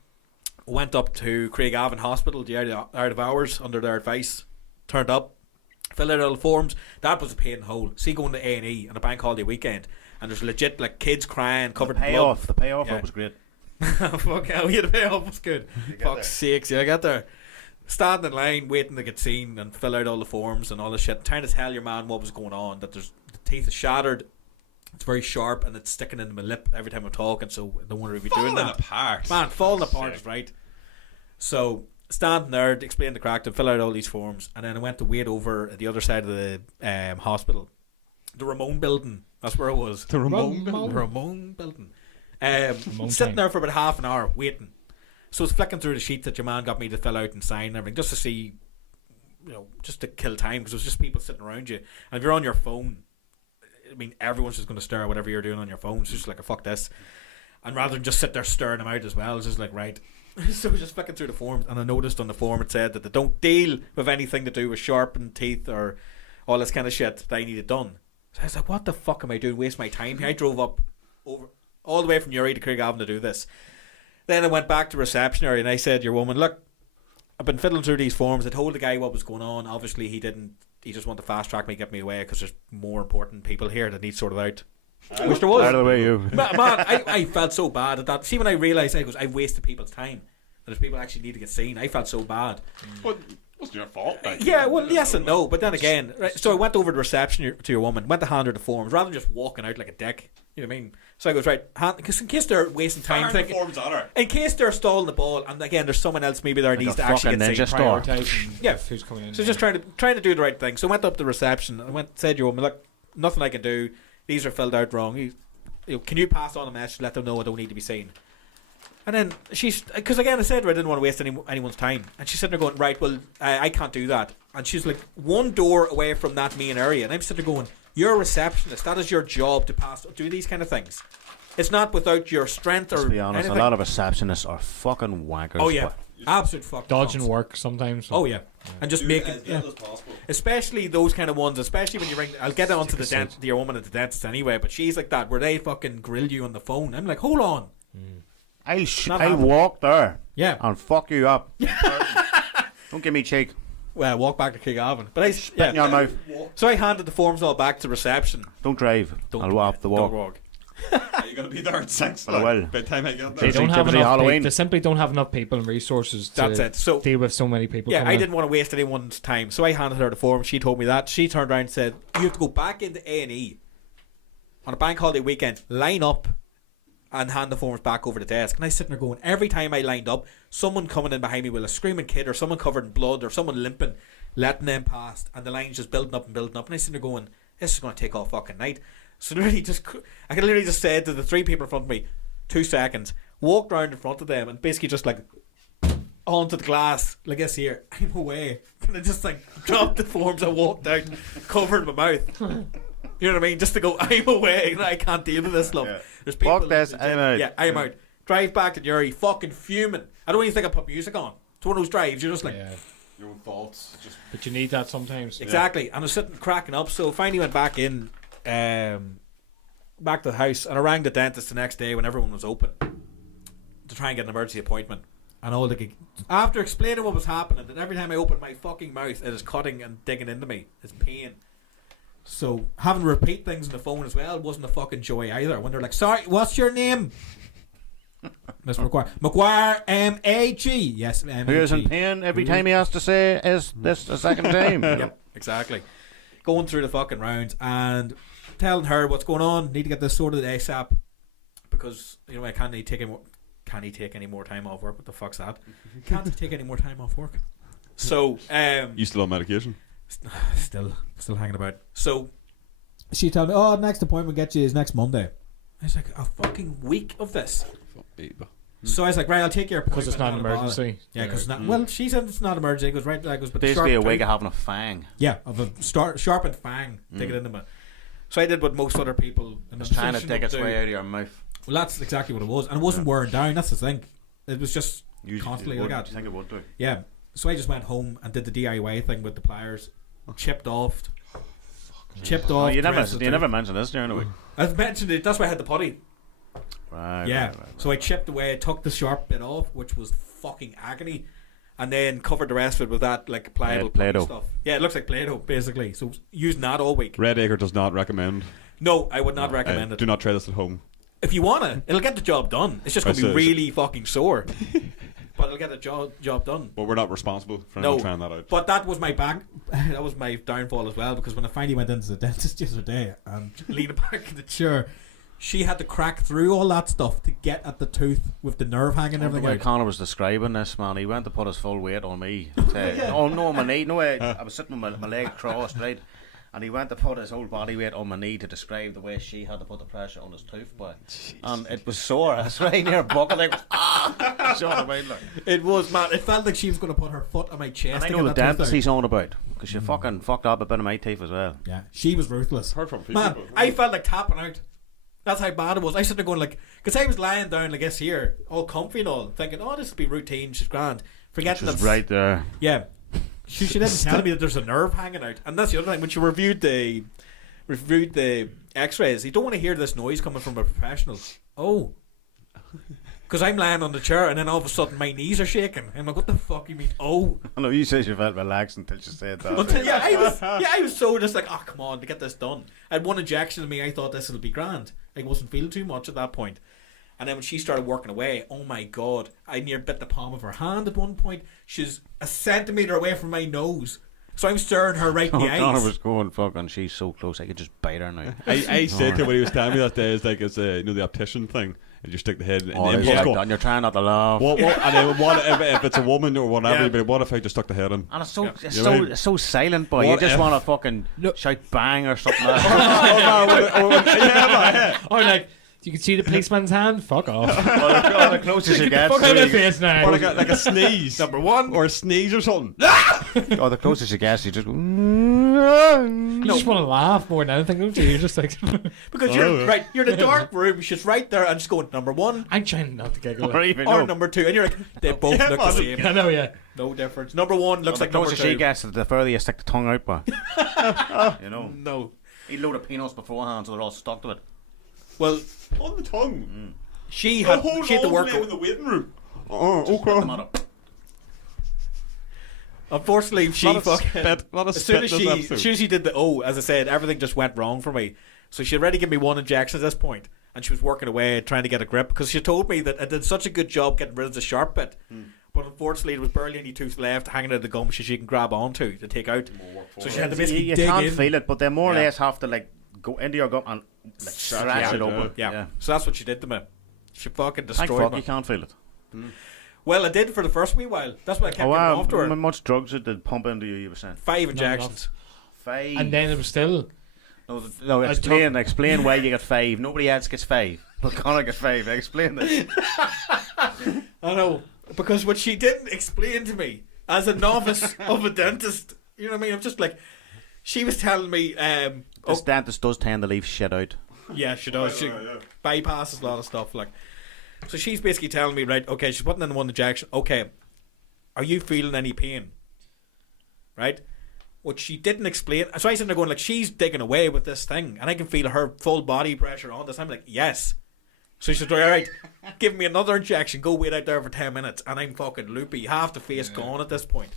Went up to Craigavon Hospital, the out of hours under their advice. Turned up, filled out all the forms. That was a pain in the hole. See, going to A&E on a bank holiday weekend, and there's legit like kids crying, covered in blood. The payoff Yeah. was great. Fuck hell, yeah, the payoff was good. Fuck's sakes, yeah, I got there. Stand in line, waiting to get seen and fill out all the forms and all this shit. Trying to tell your man what was going on, that the teeth is shattered, it's very sharp, and it's sticking into my lip every time I'm talking, so I don't want to be doing Falling that. apart. Man, falling apart is right. So, standing there, explain the crack, to fill out all these forms, and then I went to wait over at the other side of the hospital. The Ramon building, that's where it was. The Ramon. Ramon building. Ramon Sitting time. there for about half an hour waiting. So it's flicking through the sheet that your man got me to fill out and sign and everything, just to see, you know, just to kill time, because there's just people sitting around you. And if you're on your phone, I mean, everyone's just going to stare at whatever you're doing on your phone. It's just like, a fuck this. And rather than just sit there staring them out as well, it's just like, right. So I was just flicking through the forms, and I noticed on the form it said that they don't deal with anything to do with sharpened teeth or all this kind of shit that I needed done. So I was like, what the fuck am I doing? Waste my time here. I drove up over all the way from Uri to Craigavon to do this. Then I went back to reception area and I said, your woman, look, I've been fiddling through these forms. I told the guy what was going on. Obviously he didn't. He just wanted to fast track me, get me away, because there's more important people here that need sorted out. Which there was. Out of the way, you. Man, I felt so bad at that. See, when I realised I've wasted people's time, that there's people actually need to get seen, I felt so bad. Well, it wasn't your fault. Like. Yeah, well, yes and no, but then again, right, so I went over to reception to your woman, went to hand her the forms, rather than just walking out like a dick. You know what I mean? So I goes, right, because in case they're wasting time, Turn the forms on her. in case they're stalling the ball, and again, there's someone else maybe there Like needs a to actually fucking get ninja seen. store. Prioritising Yeah. who's coming in. So just trying to do the right thing. So I went up to reception and said to your woman, look, nothing I can do. These are filled out wrong. You know, can you pass on a message? Let them know I don't need to be seen. And then because again I said I didn't want to waste anyone's time, and she's sitting there going, right, well I can't do that. And she's like one door away from that main area, and I'm sitting there going, you're a receptionist. That is your job to do these kind of things. It's not without your strength or Let's be honest, anything. a lot of receptionists are fucking wankers. Oh yeah, but absolute fuck. dodging work sometimes. Oh yeah, and just making. As little as possible. Especially those kind of ones, especially when you ring. I'll get onto the to your woman at the dentist anyway, but she's like that, where they fucking grill you on the phone. I'm like, hold on. I'll Not happening. walk there Yeah. and fuck you up. Don't give me cheek. Well, walk back to Kilgavin. But In your mouth. So I handed the forms all back to reception. Don't drive. I'll walk the walk. Don't walk. You're going to be there at 6. I will. By the time I get They there. don't have Activity enough. Halloween. They simply don't have enough people and resources to That's it. So deal with so many people. yeah, coming I in. didn't want to waste anyone's time, so I handed her the form. She told me that. She turned around and said, "You have to go back into A&E on a bank holiday weekend, line up, and hand the forms back over the desk." And I was sitting there going, every time I lined up, someone coming in behind me with a screaming kid, or someone covered in blood, or someone limping, letting them past, and the line's just building up and building up. And I was sitting there going, this is going to take all fucking night. So I could literally just said to the 3 people in front of me, 2 seconds, walked round in front of them, and basically just like onto the glass, like this here, I'm away. And I just like dropped the forms and walked out, covered my mouth. You know what I mean? Just to go, I'm away, I can't deal with this, love. Yeah. There's people Fuck this, I'm out. Yeah, I'm out. Drive back to Newry, fucking fuming. I don't even think I put music on. It's one of those drives, you're just like, Yeah, Your own thoughts. Just but you need that sometimes. exactly. And I was sitting cracking up, so finally went back in, back to the house, and I rang the dentist the next day when everyone was open to try and get an emergency appointment. And all after explaining what was happening, that every time I open my fucking mouth, it is cutting and digging into me. It's pain. So having to repeat things on the phone as well wasn't a fucking joy either. When they're like, "Sorry, what's your name?" Mr. McGuire, M-A-G. Yes, M-A-G. Who's in pain every time he has to say, is this the second time? Yep, exactly. Going through the fucking rounds and telling her what's going on. Need to get this sorted ASAP because I can't take any more. Can he take any more time off work? What the fuck's that? Can't he take any more time off work? So, you still on medication? still hanging about. So, she told me, "Oh, next appointment get you is next Monday." I was like, a fucking week of this. So I was like, right, I'll take your appointment. Because it's not an not a bother. emergency. Yeah, because not. Well, she said it's not emergency. It goes right. Like, but Basically, a sharp week tooth- of having a fang. Yeah, of a sharpened fang. Take it into me. So I did what most other people in the It's trying to position dig would its do. way out of your mouth. Well, that's exactly what it was, and it wasn't wearing down. That's the thing. It was just constantly like that. I think it would do. Yeah. So I just went home and did the DIY thing with the pliers, chipped off. Oh, you the rest of the never tooth. mentioned this during the week. I've mentioned it. That's why I had the putty. Right. Yeah. Right. So I chipped away, took the sharp bit off, which was fucking agony, and then covered the rest of it with that like pliable Play-Doh. stuff. Yeah, it looks like Play-Doh basically. So using that all week. Red Acre does not recommend. No, I would not recommend it. Do not try this at home. If you wanna, it'll get the job done. It's just gonna be really fucking sore, but it'll get the job done. But we're not responsible for No, anyone trying that out. but that was my that was my downfall as well, because when I finally went into the dentist the other day and leaning back in the chair, she had to crack through all that stuff to get at the tooth with the nerve hanging and The everything way out. Conor was describing this, man, he went to put his full weight on me. Oh no, on my knee. No, I was sitting with my leg crossed, right? And he went to put his whole body weight on my knee to describe the way she had to put the pressure on his tooth, boy. And it was sore. It's right near a bucket. Like, you know what I mean? Like. It was, man. It felt like she was going to put her foot on my chest. And I to know get the that tooth dentist out. he's on about, because she fucking fucked up a bit of my teeth as well. Yeah, she was ruthless. Heard from a few Man, people. I felt like tapping out. That's how bad it was. I started going like, because I was lying down, like this here, all comfy and all, thinking, oh, this will be routine. She's grand. Forgetting Just that's right there. Yeah. She didn't tell me that there's a nerve hanging out. And that's the other thing. When she reviewed the x-rays, you don't want to hear this noise coming from a professional. Oh. Because I'm lying on the chair and then all of a sudden my knees are shaking. I'm like, what the fuck you mean? Oh. I know you said you felt relaxed until she said that. I was so just like, oh, come on, to get this done. I had one injection in me. I thought this will be grand. I wasn't feeling too much at that point. And then when she started working away, oh my god, I near bit the palm of her hand at one point. She's a centimetre away from my nose. So I'm staring her right in the Conor eyes. was going, fucking, she's so close, I could just bite her now. I said to him when he was telling me that day, it's like it's the optician thing, and you stick the head in Oh, the it's impulse like go, that, and you're trying not to laugh. What, and then what if it's a woman or whatever? Yeah. But what if I just stuck the head in? And it's so, Yeah. it's You so, know what I mean? it's so silent, boy. You What just if- want to fucking No. shout bang or something. Or like, you can see the policeman's hand. Fuck off. Or the closest you get. Fuck out of to- face now. Or like a sneeze, Number one. or a sneeze or something. Or the closest you get, you just go. You just want to laugh more than anything, don't you? You're just like, Because you're right. You're in a dark room. She's right there, and just going number one I'm trying not to giggle. Or even or no. number two, and you're like, they both Yeah, look the man. same. I know, yeah. No difference. Number one looks The like number closer she two. gets, the further you stick the tongue out, boy. You know. No. He load of peanuts beforehand, so they're all stuck to it. Well, On the tongue. she had to work. in the waiting room. Oh, okay. Unfortunately, she fucking. As soon as she did the as I said, everything just went wrong for me. So she already given me one injection at this point, and she was working away trying to get a grip because she told me that I did such a good job getting rid of the sharp bit. But unfortunately, there was barely any tooth left hanging out of the gum she can grab onto to take out. So she had to basically You dig can't in. feel it, but they more or Yeah. less have to like go into your gut and like scratch it open. Yeah. So that's what she did to me. She fucking Thank destroyed fuck me. you can't feel it. Well, I did for the first wee while. That's what I kept Oh giving wow, off to her. how much drugs did they pump into you were saying? 5 injections. 5. And then it was still. No, I explain why you get 5. Nobody else gets 5. But Conor gets 5. Explain this. I know. Because what she didn't explain to me as a novice of a dentist, you know what I mean? I'm just like, she was telling me, This dentist does tend to leave shit out. yeah, she does. She bypasses a lot of stuff. Like, so she's basically telling me, right, okay, she's putting in one injection. Okay, are you feeling any pain? Right? What she didn't explain. So I sitting there going, like, she's digging away with this thing, and I can feel her full body pressure on this. I'm like, yes. So she's like, all right, give me another injection. Go wait out there for 10 minutes, and I'm fucking loopy, half the face gone at this point.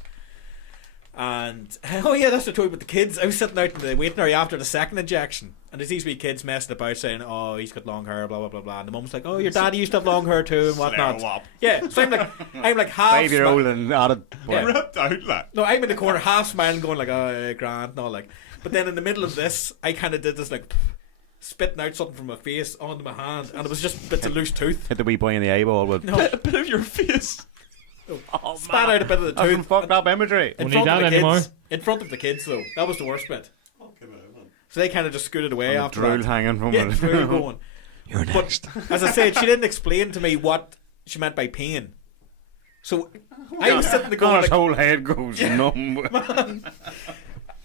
And oh yeah, that's the truth with the kids. I was sitting out in the waiting area after the second injection, and there's these wee kids messing about saying, "Oh, he's got long hair," blah blah blah blah. And the mum's like, "Oh, your daddy used to have long hair too, and whatnot." Yeah, so I'm like half 5-year-old and added. Yeah. ripped out like. No, I'm in the corner, half smiling, going like, "Oh, grand," and all like. But then in the middle of this, I kind of did this like spitting out something from my face onto my hand, and it was just bits of loose tooth. Hit the wee boy in the eyeball with. No, A bit of your face. spat out a bit of the That's some tooth. fucked up imagery. In Won't front need of that the anymore. kids. In front of the kids, though, that was the worst bit. So they kind of just scooted away And the after drool that. hanging from Yeah, it. drool going. You're But as I said, she didn't explain to me what she meant by pain. So I was sitting there going Conor's like, whole head goes numb.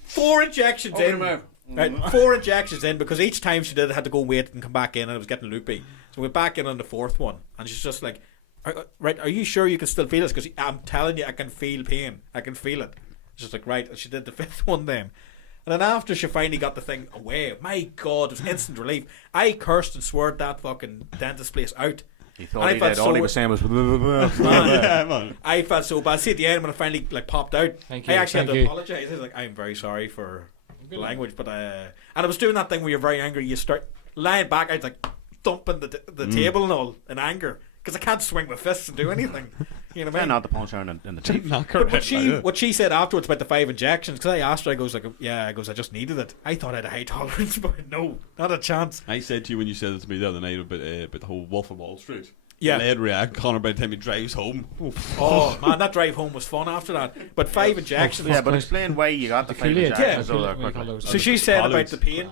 4 injections Open in. your mouth. Right, 4 injections in because each time she did, I had to go wait and come back in, and I was getting loopy. So we went back in on the 4th one, and she's just like, "Right, are you sure you can still feel this? Because I'm telling you, I can feel pain. I can feel it." She's like, "Right," and she did the 5th one then. And then after she finally got the thing away, my God, it was instant relief. I cursed and swore that fucking dentist place out. He And thought I he felt did. All he so- was saying was. Yeah, man. I felt so bad. See, at the end when I finally like popped out, Thank I you, actually had thank to you. apologise. I was like, "I'm very sorry for the language," but and I was doing that thing where you're very angry. You start lying back. I was like thumping the table and all in anger because I can't swing my fists and do anything. You know what I Try mean? not to punch her in the teeth. But what she said afterwards about the 5 injections, because I asked her, I goes like, "Yeah," I goes, "I just needed it. I thought I had a high tolerance, but no, not a chance." I said to you when you said it to me the other night about the whole Wolf of Wall Street. Yeah. Lead react Conor by the time he drives home. Oh man, that drive home was fun after that. But 5 injections. Yeah, but explain why you got the 5 Kool-Aid. injections Yeah. so there What do you call quickly. those? So she said about Colleagues. the pain.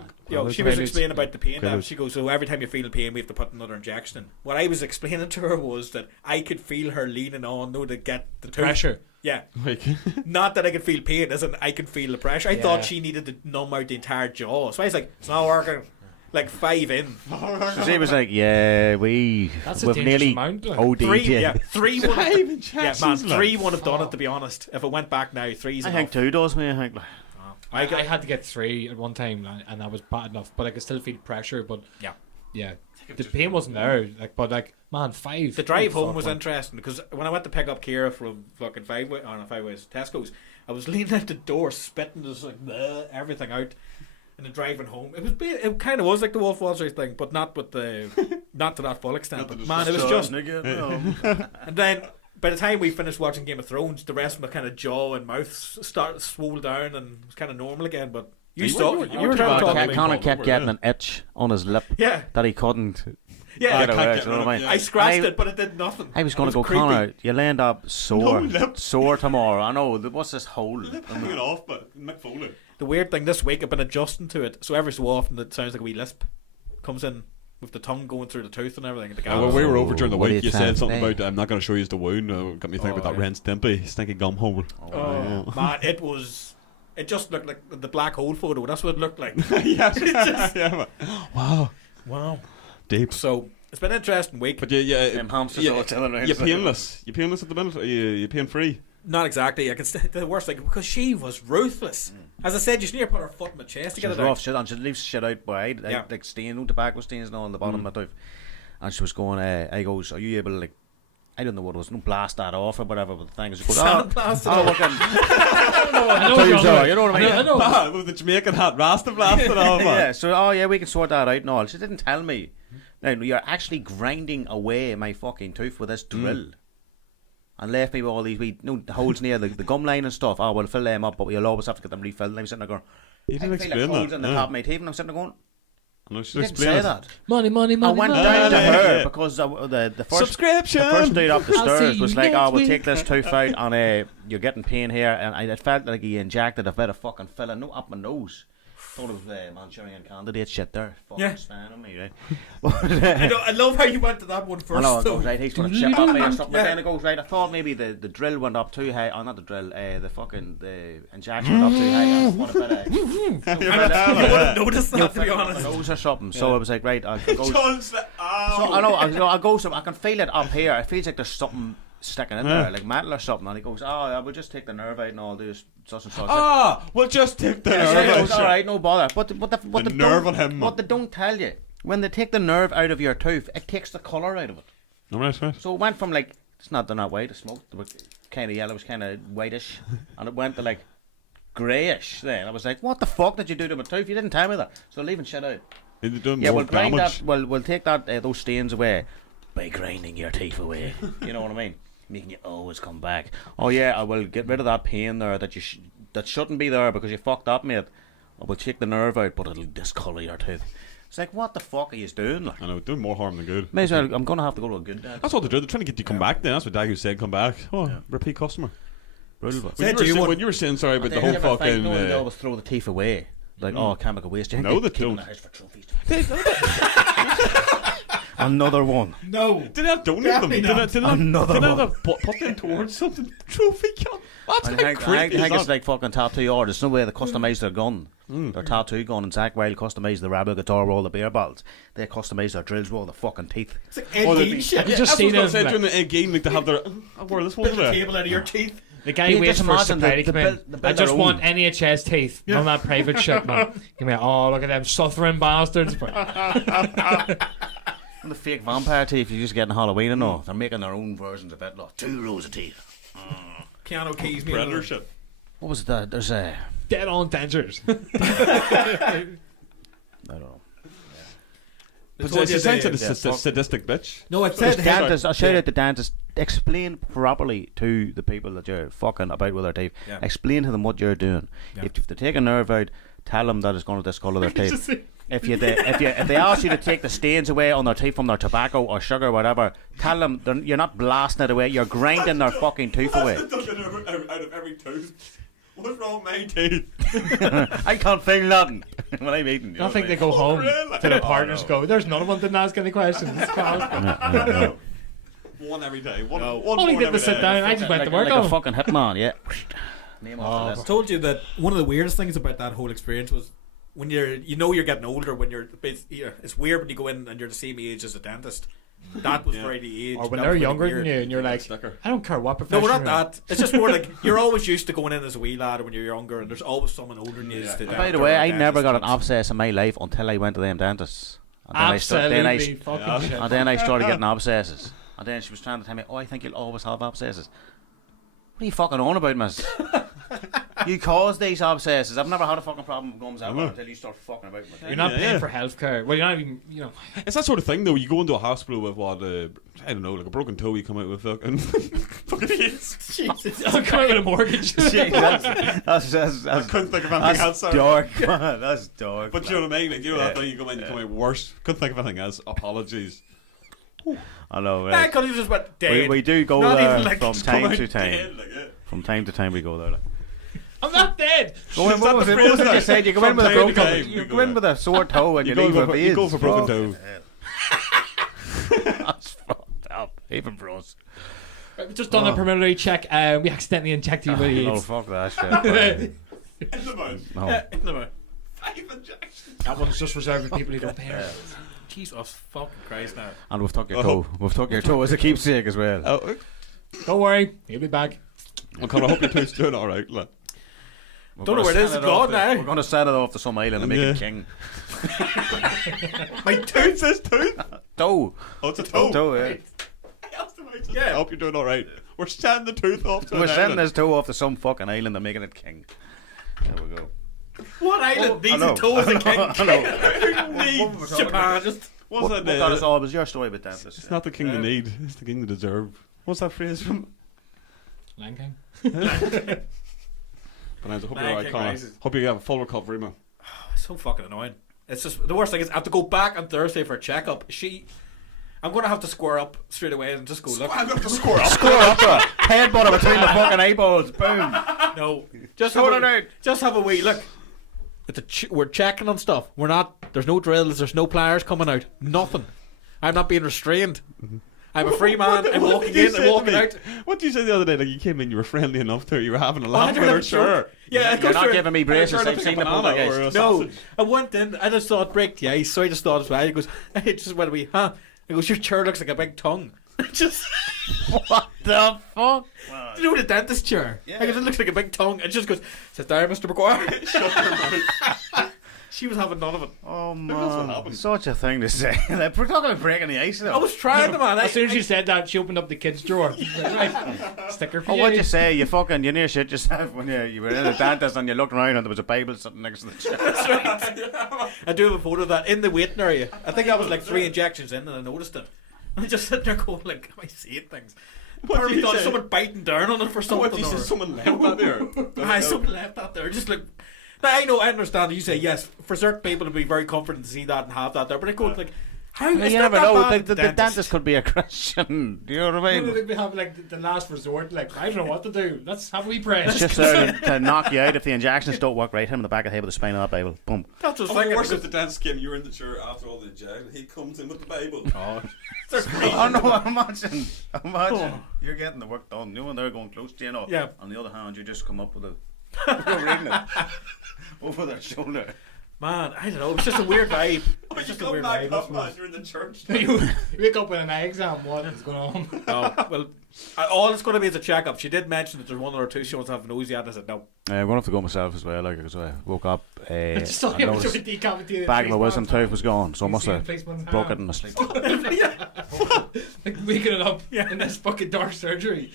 She was explaining about the pain. Now. Colleagues. She goes, so every time you feel pain, we have to put another injection in. What I was explaining to her was that I could feel her leaning on, to get the tooth. Pressure. Yeah, Like, not that I could feel pain, as in I could feel the pressure. I Yeah. thought she needed to numb out the entire jaw. So I was like, it's not working. Like 5 in. So she was like, yeah, we've That's a we've dangerous nearly amount, like. OD'd 3, you. yeah, 3 would have, 5 yeah, man, injections. 3 would have done it, to be honest. If it went back now, 3's I enough. think 2 does me, I think. I had to get 3 at one time, and I was bad enough, but I could still feel pressure. But Yeah. the pain wasn't there. Like, but like, man, 5. The drive Oh, home was fuck, interesting because when I went to pick up Kira from fucking Five Ways Tesco's, I was leaning out the door, spitting just like everything out, and then driving home. It kind of was like the Wolf of Wall Street thing, but not with the not to that full extent. But man, it was just. And then by the time we finished watching Game of Thrones, the rest of my kind of jaw and mouth started swole down and was kind of normal again. But you were Conor kept getting an itch on his lip that he couldn't. Yeah, get away, you know what I mean? I scratched it, but it did nothing. I was going to go, creepy. Conor, you'll end up sore tomorrow. I know, what's this hole? Hanging off, but Mick Foley. The weird thing this week, I've been adjusting to it, so every so often it sounds like a wee lisp comes in with the tongue going through the tooth and everything. When we were over during the What do week, you you said think, something eh? about I'm not going to show you the wound. Got me thinking about that Ren Stimpy stinky gum hole. Man, it just looked like the black hole photo. That's what it looked like. yeah. Wow. Deep. So it's been an interesting week. But Them hamsters all telling around. you're painless. You're painless at the minute. Or you pain free. Not exactly. I can say the worst thing because she was ruthless. As I said, you should near put her foot in my chest to She get was it rough out. shit, and she leaves shit out wide, like stain, tobacco stains and all on the bottom of my tooth. And she was going, I goes, are you able to, like, I don't know what it was, don't blast that off or whatever, but the thing is, she goes, Sandblast it oh, off. I know, you know what I mean? I know. Ah, with the Jamaican hat, Rasta blasted off. Yeah, so, we can sort that out and all. She didn't tell me. Now, you're actually grinding away my fucking tooth with this drill. And left me with all these wee holes near the gum line and stuff. Oh, we'll fill them up, but we'll always have to get them refilled. And I'm sitting there going, You didn't I feel like explain holes that. in the top of my teeth, and I'm sitting there going, No, she you didn't explained say it. that. Money. I went down to her because the first Subscription. The first dude up the I'll stairs see was you like, next "Oh, we'll week." take this tooth out, and you're getting pain here." And I felt like he injected a bit of fucking filler up my nose. Thought it was Manchurian Candidate shit there. Fucking Yeah. span on me, right? I love how you went to that one I first. know, it though. goes right. He's going to chip at me or something. But Yeah. then it goes right. I thought maybe the drill went up too high. Oh, not the drill. The injection went up too high. I want a bit of. I would have noticed that, to be my honest. nose or something. So I was like, right. I go. John's like, So I know. I go. I can feel it up here. It feels like there's something sticking in there, like metal or something. And he goes, "Oh, yeah, we'll just take the nerve out and all this such and such." we'll just take the Yeah, nerve it out. goes, all right, no bother. But The they nerve don't, on him, man. what they don't tell you, when they take the nerve out of your tooth, it takes the colour out of it. Right. So it went from like, they're not white, it's smoked, they were kind of yellow, it was kind of whitish, and it went to like greyish then. I was like, what the fuck did you do to my tooth? You didn't tell me that. So leaving shit out. You're doing Yeah, more we'll grind damage. that, we'll take that those stains away by grinding your teeth away. You know what I mean? Making you always come back. Oh yeah, I will get rid of that pain there that that shouldn't be there because you fucked up, mate. I will take the nerve out, but it'll discolour your tooth. It's like, what the fuck are you doing? Like, I know, doing more harm than good. may as well, I'm gonna have to go to a good dad. That's what they're doing. They're trying to get you to come back then. That's what Dagu said, come back. Oh, repeat customer. Brutal, but- When you were saying sorry about the whole fucking... they always throw the teeth away. Like, oh, chemical waste. You think No, they they keep them in don't. the house for trophies. Another one. No. Did I donate them? Did I Another one. put them towards something? Trophy cup? That's I how think creepy is it's that? like fucking tattoo artists. No way they customise their gun. Their tattoo gun, and Zach Wilde customised the Rebel guitar with all the beer bottles. They customise their drills with all the fucking teeth. It's like Oh, Ed the- Gein shit. You Yeah, just that's see what I them, said like- during the game, like, to have their... I wear this one Bit of the there. cable out of your teeth. The guy You waits just for imagine supply to the come in. build I their just own. want NHS teeth. None of that private shit, man. Give me, oh, look at them suffering bastards. And the fake vampire teeth you just get in Halloween and all. They're making their own versions of it. Look, 2 rows of teeth. Keanu Keys. Predator shit. What was that? There's a... Dead on dentures. I don't know. But told you it's essentially they- a sadistic bitch. No, it This said head. dentist, I'll shout out the dentist. Explain properly to the people that you're fucking about with their teeth. Yeah. Explain to them what you're doing. Yeah. If they take a nerve out, tell them that it's going to discolour their teeth. If they ask you to take the stains away on their teeth from their tobacco or sugar or whatever, tell them you're not blasting it away. You're grinding their fucking tooth away. Out of every tooth. What's wrong with my teeth? I can't feel nothing when I'm eating. I think they go home really? to their partners. Go. There's none of them didn't ask any questions. One every day. One Only more get every to sit day. down. I just went to work like on a fucking hitman, yeah. Name off the I list. told you that one of the weirdest things about that whole experience was when you're getting older when it's weird when you go in and you're the same age as a dentist. That was very the age. Or when That they're was really younger weird. than you and you're like, Sticker. I don't care what No, profession we're not you're in. that. It's just more like you're always used to going in as a wee lad when you're younger, and there's always someone older than you. Yeah. to By doctor the way, or I never dentist. got an abscess in my life until I went to them dentists. And then Absolutely fucking Yeah. shit. and then I started getting abscesses. And then she was trying to tell me, oh, I think you'll always have abscesses. What are you fucking on about, miss? You cause these abscesses. I've never had a fucking problem with gums ever until you start fucking about with You're not Yeah. paying for healthcare. Well, you're not even, you know. It's that sort of thing though. You go into a hospital with what I don't know, like a broken toe. You come out with fucking fucking AIDS. Jesus. I'll come out with a mortgage. Jeez, that's I couldn't think of anything else. that's Sorry. dark, man. That's dark. But you know what I mean? Like, you know that Yeah. thing, you come in, you come out worse. Couldn't think of anything else. Apologies. I know. I could have just went dead. We do go Not there even, like, from just time Come to out time. dead, like, yeah. From time to time we go there. Like. I'm not dead. What Is that was the it? phrase What was it now? you said? You go in From with a time to broken. time, You we go go in with a sore toe and you You leave with you go AIDS, for broken bro. toe. That's fucked up, even for us. Right, we've just done a preliminary check. We accidentally injected you with Oh, AIDS. fuck that shit. In the mouth. No. In the mouth. 5 injections. That one's just reserved for people who don't pay their bills. Jesus fucking Christ now. And we've took your I toe. hope- We've took your toe as a keepsake as well. Oh, Don't worry, he'll be back. Conor, I hope your tooth's doing alright. Like. We're Don't know gonna where it is, send it's off gone now. We're going to send it off to some island and make Yeah. it king. My tooth says tooth. Toe. Oh, it's a toe. Toe, yeah. Yeah. I hope you're doing alright. We're sending the tooth off to We're an sending island. this toe off to some fucking island and making it king. There we go. What island needs know. a toe as a king? I know. Needs Japan. Just What's that? What got us all was your story about dentists. It's not the king they need. It's the king they deserve. What's that phrase from? Lion King. But I hope you're Lion alright, King Conor. rises. Hope you have a full recovery, man. it's so fucking annoying. It's just the worst thing is I have to go back on Thursday for a checkup. I'm gonna have to square up straight away and just go look. I'm going to score up. Score up a headbutt between the fucking eyeballs. Boom. No, just Sort have it a, out. just have a wee look. We're checking on stuff. We're not. There's no drills. There's no pliers coming out. Nothing. I'm not being restrained. I'm a free man. I'm What walking did you in say and to walking me? out. What did you say the other day? Like you came in, you were friendly enough to her, you were having a laugh I with her, don't sure. know. Yeah, You're not giving me braces. Trying to I've pick seen a the banana or poltergeist. a No, sausage. I went in. I just thought break the ice, so I just thought as well. He goes, I just went away, huh? He goes, your chair looks like a big tongue. Just, What the fuck? you know the dentist chair? Yeah. I goes, it looks like a big tongue. It just goes, sit there, Mr. McGuire. Shut your mouth. She was having none of it. Oh what man, happened. such a thing to say. Like, we're talking about breaking the ice though. I was trying to, man. As soon as you said that, she opened up the kids' drawer. Right, sticker for Oh, you. what'd you say? You fucking, you near shit yourself when you were in a dentist and you looked around and there was a Bible sitting next to the chair. I do have a photo of that in the waiting area. I think I was like 3 injections in and I noticed it. And I just sitting there going like, am I seeing things? What Part of did me you thought say? someone biting down on it for something. What did you say? or- Someone left that there. Aye, someone left that there. Just like, now, I know, I understand. You say yes for certain people to be very comforting to see that and have that there, but I go like, how? You It's never not that know. bad, The dentist could be a Christian. Do you know what I mean? They have like the last resort. Like I don't know what to do. Let's have we pray. It's just there to knock you out if the injections don't work right. Hit him in the back of the head with a spine of that Bible. Boom. That's what's Of thinking. course, if the dentist came, you were in the chair after all the injections. He comes in with the Bible. Oh, They're crazy. no, imagine. You're getting the work done. You and they're going close to you know. Yeah. On the other hand, you just come up with a. You're reading it over their shoulder. Man, I don't know. It's just a weird vibe. It's just a Come weird back vibe. up, man. You're in the church. You wake up with an eye exam. What is going on? No, well, all it's going to be is a checkup. She did mention that there's one or two she wants to have a nosy at. I said no. I'm going to have to go myself as well. Like, because I woke up. I Just saw noticed him with a decapitated bag of my policeman. wisdom tooth was gone, so I You must see have the policeman's broke it hand. in my sleep. Like waking it up Yeah. in this fucking dark surgery.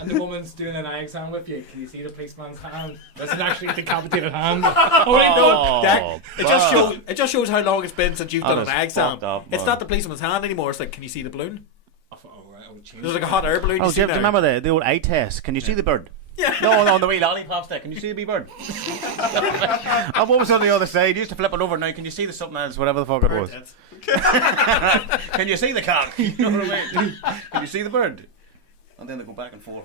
And the woman's doing an eye exam with you. Can you see the policeman's hand? That's an actually decapitated hand. Oh, wait, no. That, it just shows how long it's been since you've done That an is eye exam. fucked up, It's man. not the policeman's hand anymore. It's like, can you see the balloon? Oh, right, oh, change There's like a it. hot air balloon. Oh, you do see you now. remember the old eye test? Can you see the bird? Yeah. No, on the wee lollipop stick. Can you see the wee bird? And what was on the other side? You used to flip it over now. Can you see the something else, whatever the fuck it was? Can you see the cock? You know what I mean? Can you see the bird? And then they go back and forth,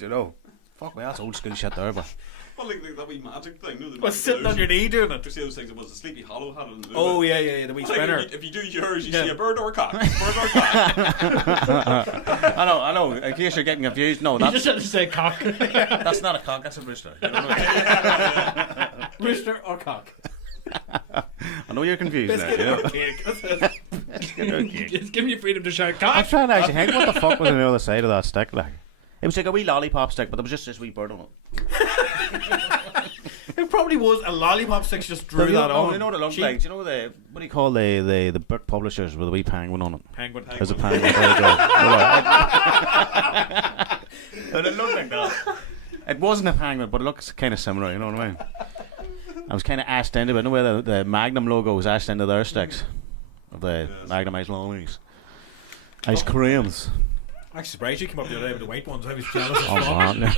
you know. Fuck me, that's old school shit there, but. Well, like that wee magic thing. No, What's sitting on your knee doing it? You see those things? It was a Sleepy Hollow had it in the Oh, yeah, the wee Like, spinner. if you do yours, you Yeah. see a bird or a cock. Bird or a cock. I know, in case you're getting confused, no, You that's, just had to say cock. that's not a cock, that's a rooster. You know what I mean? Rooster or cock? I know you're confused now, Biscuit you know. or cake. That's it. Okay. Just give me freedom to shout I'm cock. trying to actually think what the fuck was on the other side of that stick, like. It was like a wee lollipop stick, but there was just this wee bird on it. It probably was a lollipop stick just drew that on. You know what it looked She- like? Do you know the what do you call the book publishers with a wee penguin on it? Penguin. There's a penguin. There you go. And it looked like that. It wasn't a hangman, but it looks kind of similar. You know what I mean? I was kind of asked into it. No way the Magnum logo was asked into their sticks of the Magnum Ice Longies. Ice creams. I'm actually surprised you came up the other day with the white ones. I was jealous as Oh fuck. man.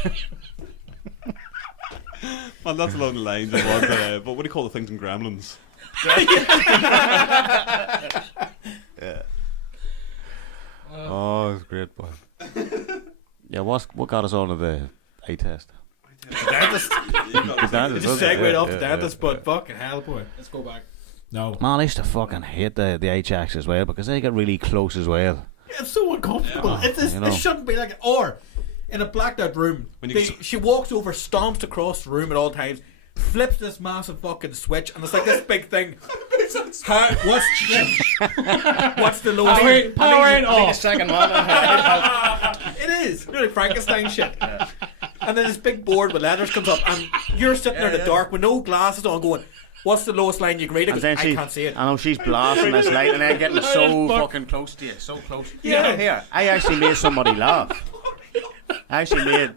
Man, that's along the lines of what do you call the things in Gremlins? Yeah. Oh, it's great, boy. Yeah, what got us on to the eye test? Dentist. The dentist, Just wasn't it? segued Yeah, off yeah, the dentist, yeah, but fucking hell, boy. Let's go back. No. Man, I used to fucking hate the Ajax as well because they get really close as well. Yeah, it's so uncomfortable. It shouldn't be like it. Or in a blacked out room, When you she walks over, stomps across the room at all times, flips this massive fucking switch, and it's like this big thing. What's the lowest? Powering off. Second one. It is. You know, like Frankenstein shit. And then this big board with letters comes up, and you're sitting there in the dark with no glasses on, going, "What's the lowest line you can read?" And then I can't see it. I know she's blasting this light and then getting so fucking close to you, so close. Yeah, here. I actually made somebody laugh. I actually made.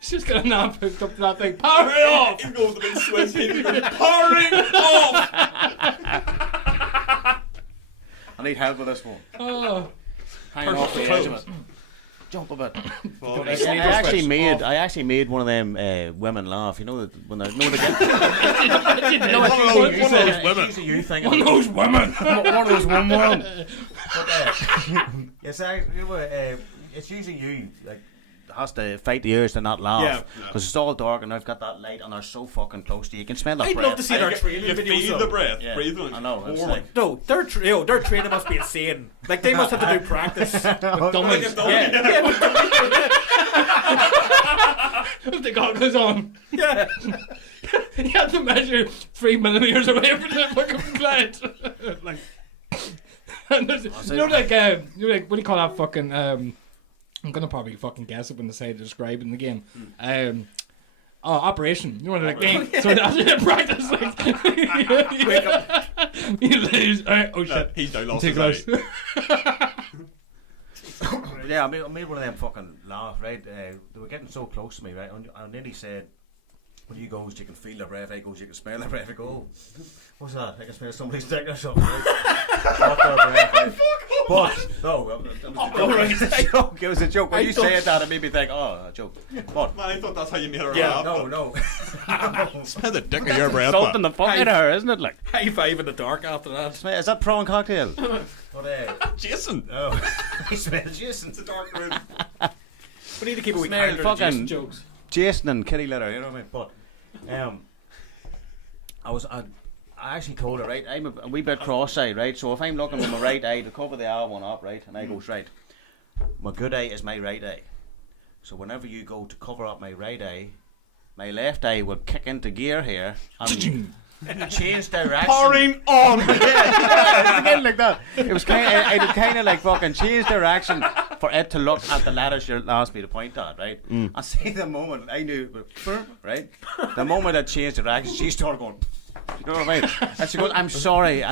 She's got a knob hooked up to that thing. Power it off! He goes the big switch, he's powering off! I need help with this one. Oh. Hanging off the edge of it. Jump a bit. Well, I actually made one of them women laugh. You know that when they know they get. One of those women. It's usually you thing. One of those women. One of those women. It's usually you like has to fight the urge to not laugh because it's all dark and I've got that light and they're so fucking close to you. You can smell that I'd breath. love to see their training you videos. feel the breath, Yeah, breathing. I know. It's Warm. like, No, their training must be insane. Like they must have to do practice. Dummies. Yeah, With the goggles on. yeah. You have to measure 3 millimeters away from the fucking plant. Like, and you know, like, what do you call that fucking? I'm gonna probably fucking guess it when they say describing the game. Operation. You know what like so after practice, like, Wake up. you lose. Oh shit. He's now lost Too his close. eye. yeah, I made one of them fucking laugh, right? They were getting so close to me, right? And I nearly said, when you goes, you can feel the breath. I goes, you can smell the breath. I go, what's that? I can smell somebody's dick or something. Right? After breath, right? But no, it was a joke. It was a joke. When you said that, it made me think, oh, a joke. What? Man, I thought that's how you made her Yeah, laugh. No. Smell the dick of your breath. Something the fuck out of her, isn't it? Like, High five in the dark after that. is that prawn cocktail? But Jason. oh, he smells Jason. It's a dark room. We need to keep a wee Smell calendar of fucking- Jason jokes. Jason and kitty litter, you know what I mean? But I actually told her, right, I'm a wee bit cross-eyed, right? So if I'm looking with my right eye to cover the other one up, right, and I goes, right, my good eye is my right eye. So whenever you go to cover up my right eye, my left eye would kick into gear here and change direction. Pouring on! Yeah, again like that. It was kind of like fucking change direction for it to look at the letters you asked me to point at, right? I see the moment I knew, right? The moment I changed direction, she started going. You know what I mean? And she goes, "I'm sorry,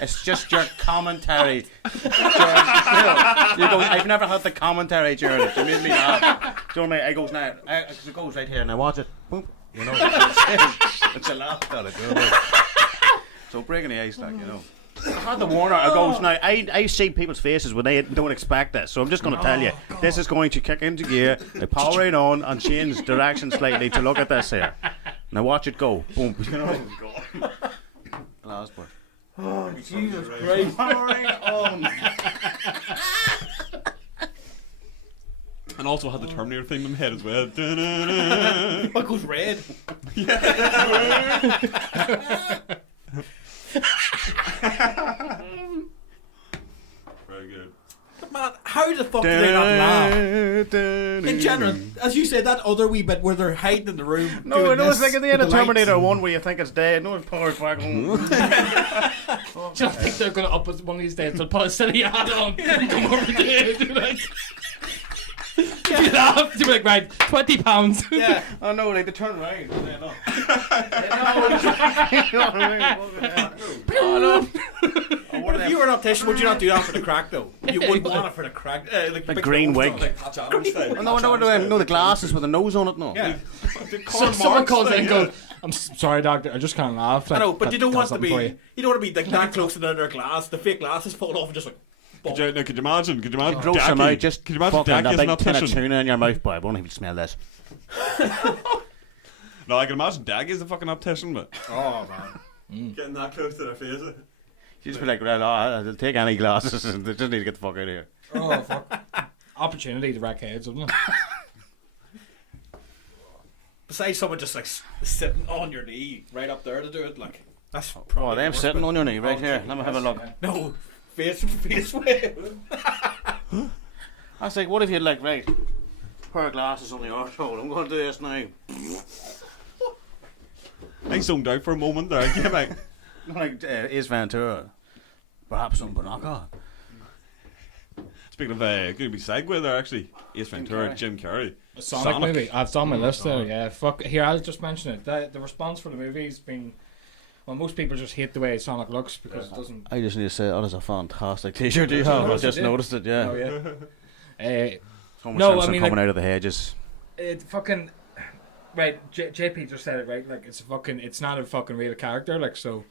it's just your commentary." You go, "I've never had the commentary during it. You made me laugh." Do you know what I mean? I goes now, because it goes right here, and I watch it. Boom. You know, it's a laugh at it. You know what I mean? So breaking the ice, like, you know. I had to warn her. I goes now. I see people's faces when they don't expect this, so I'm just going to tell you, this is going to kick into gear, power it on, and change direction slightly to look at this here. Now watch it go. Boom. You know. Last part. Oh, Jesus Christ. Powering on. And also had the Terminator theme in my head as well. What goes red? Very good. Man, how the fuck do they not laugh? In general, as you said, that other wee bit where they're hiding in the room. No, doing it was this like at the end with of the Terminator lights. 1 where you think it's dead. No, it's powered back on. Just think they're gonna up us one of these days. They'll put a silly hat on and come over there. Do like. You laugh. You be like, right, £20. Yeah. Oh no, like they turn right. Oh no. if you were an optician, would you not do that for the crack though? You wouldn't want it for the crack. Like The green wig. Like Patch Adams style. No, the glasses with the nose on it, no. Yeah. Someone calls in and goes, "I'm sorry, doctor. I just can't laugh." I Like, know, but that you don't does want to something be. for you. You don't want to be like that close to their glass. The fake glasses fall off and just like. Could you imagine? Could you imagine? Gross some out, just could you imagine fucking Dacky as a an big tin of optician? tuna in your mouth, boy. I won't even smell this. No, I can imagine Dacky as a fucking optician, but Oh man. getting that close to their face. You just be like, well, I'll take any glasses. They just need to get the fuck out of here. Oh fuck! Opportunity to wreck heads, isn't it? Besides someone just like sitting on your knee right up there to do it, like that's probably. Oh, them worse, sitting but- on your knee right here. Let me have a look. No, face way. I was like, what if you had like, right, pair of glasses on the arsehole. I'm going to do this now. I zoned out for a moment there. I came out. Like Ace Ventura. Perhaps some Banaka. Speaking of, going to be segue there actually. Ace Ventura, Carrey. Jim Carrey. Sonic movie. It's on my list there. Yeah, fuck. Here, I'll just mention it. The response for the movie's been. Well, most people just hate the way Sonic looks because it doesn't. I just need to say, that is a fantastic t-shirt you have. I noticed just it, yeah. noticed it, yeah. Oh yeah. Homer No, I Simpson mean, coming like- out of the hedges. It fucking. Right, JP just said it right. Like it's not a fucking real character. Like so,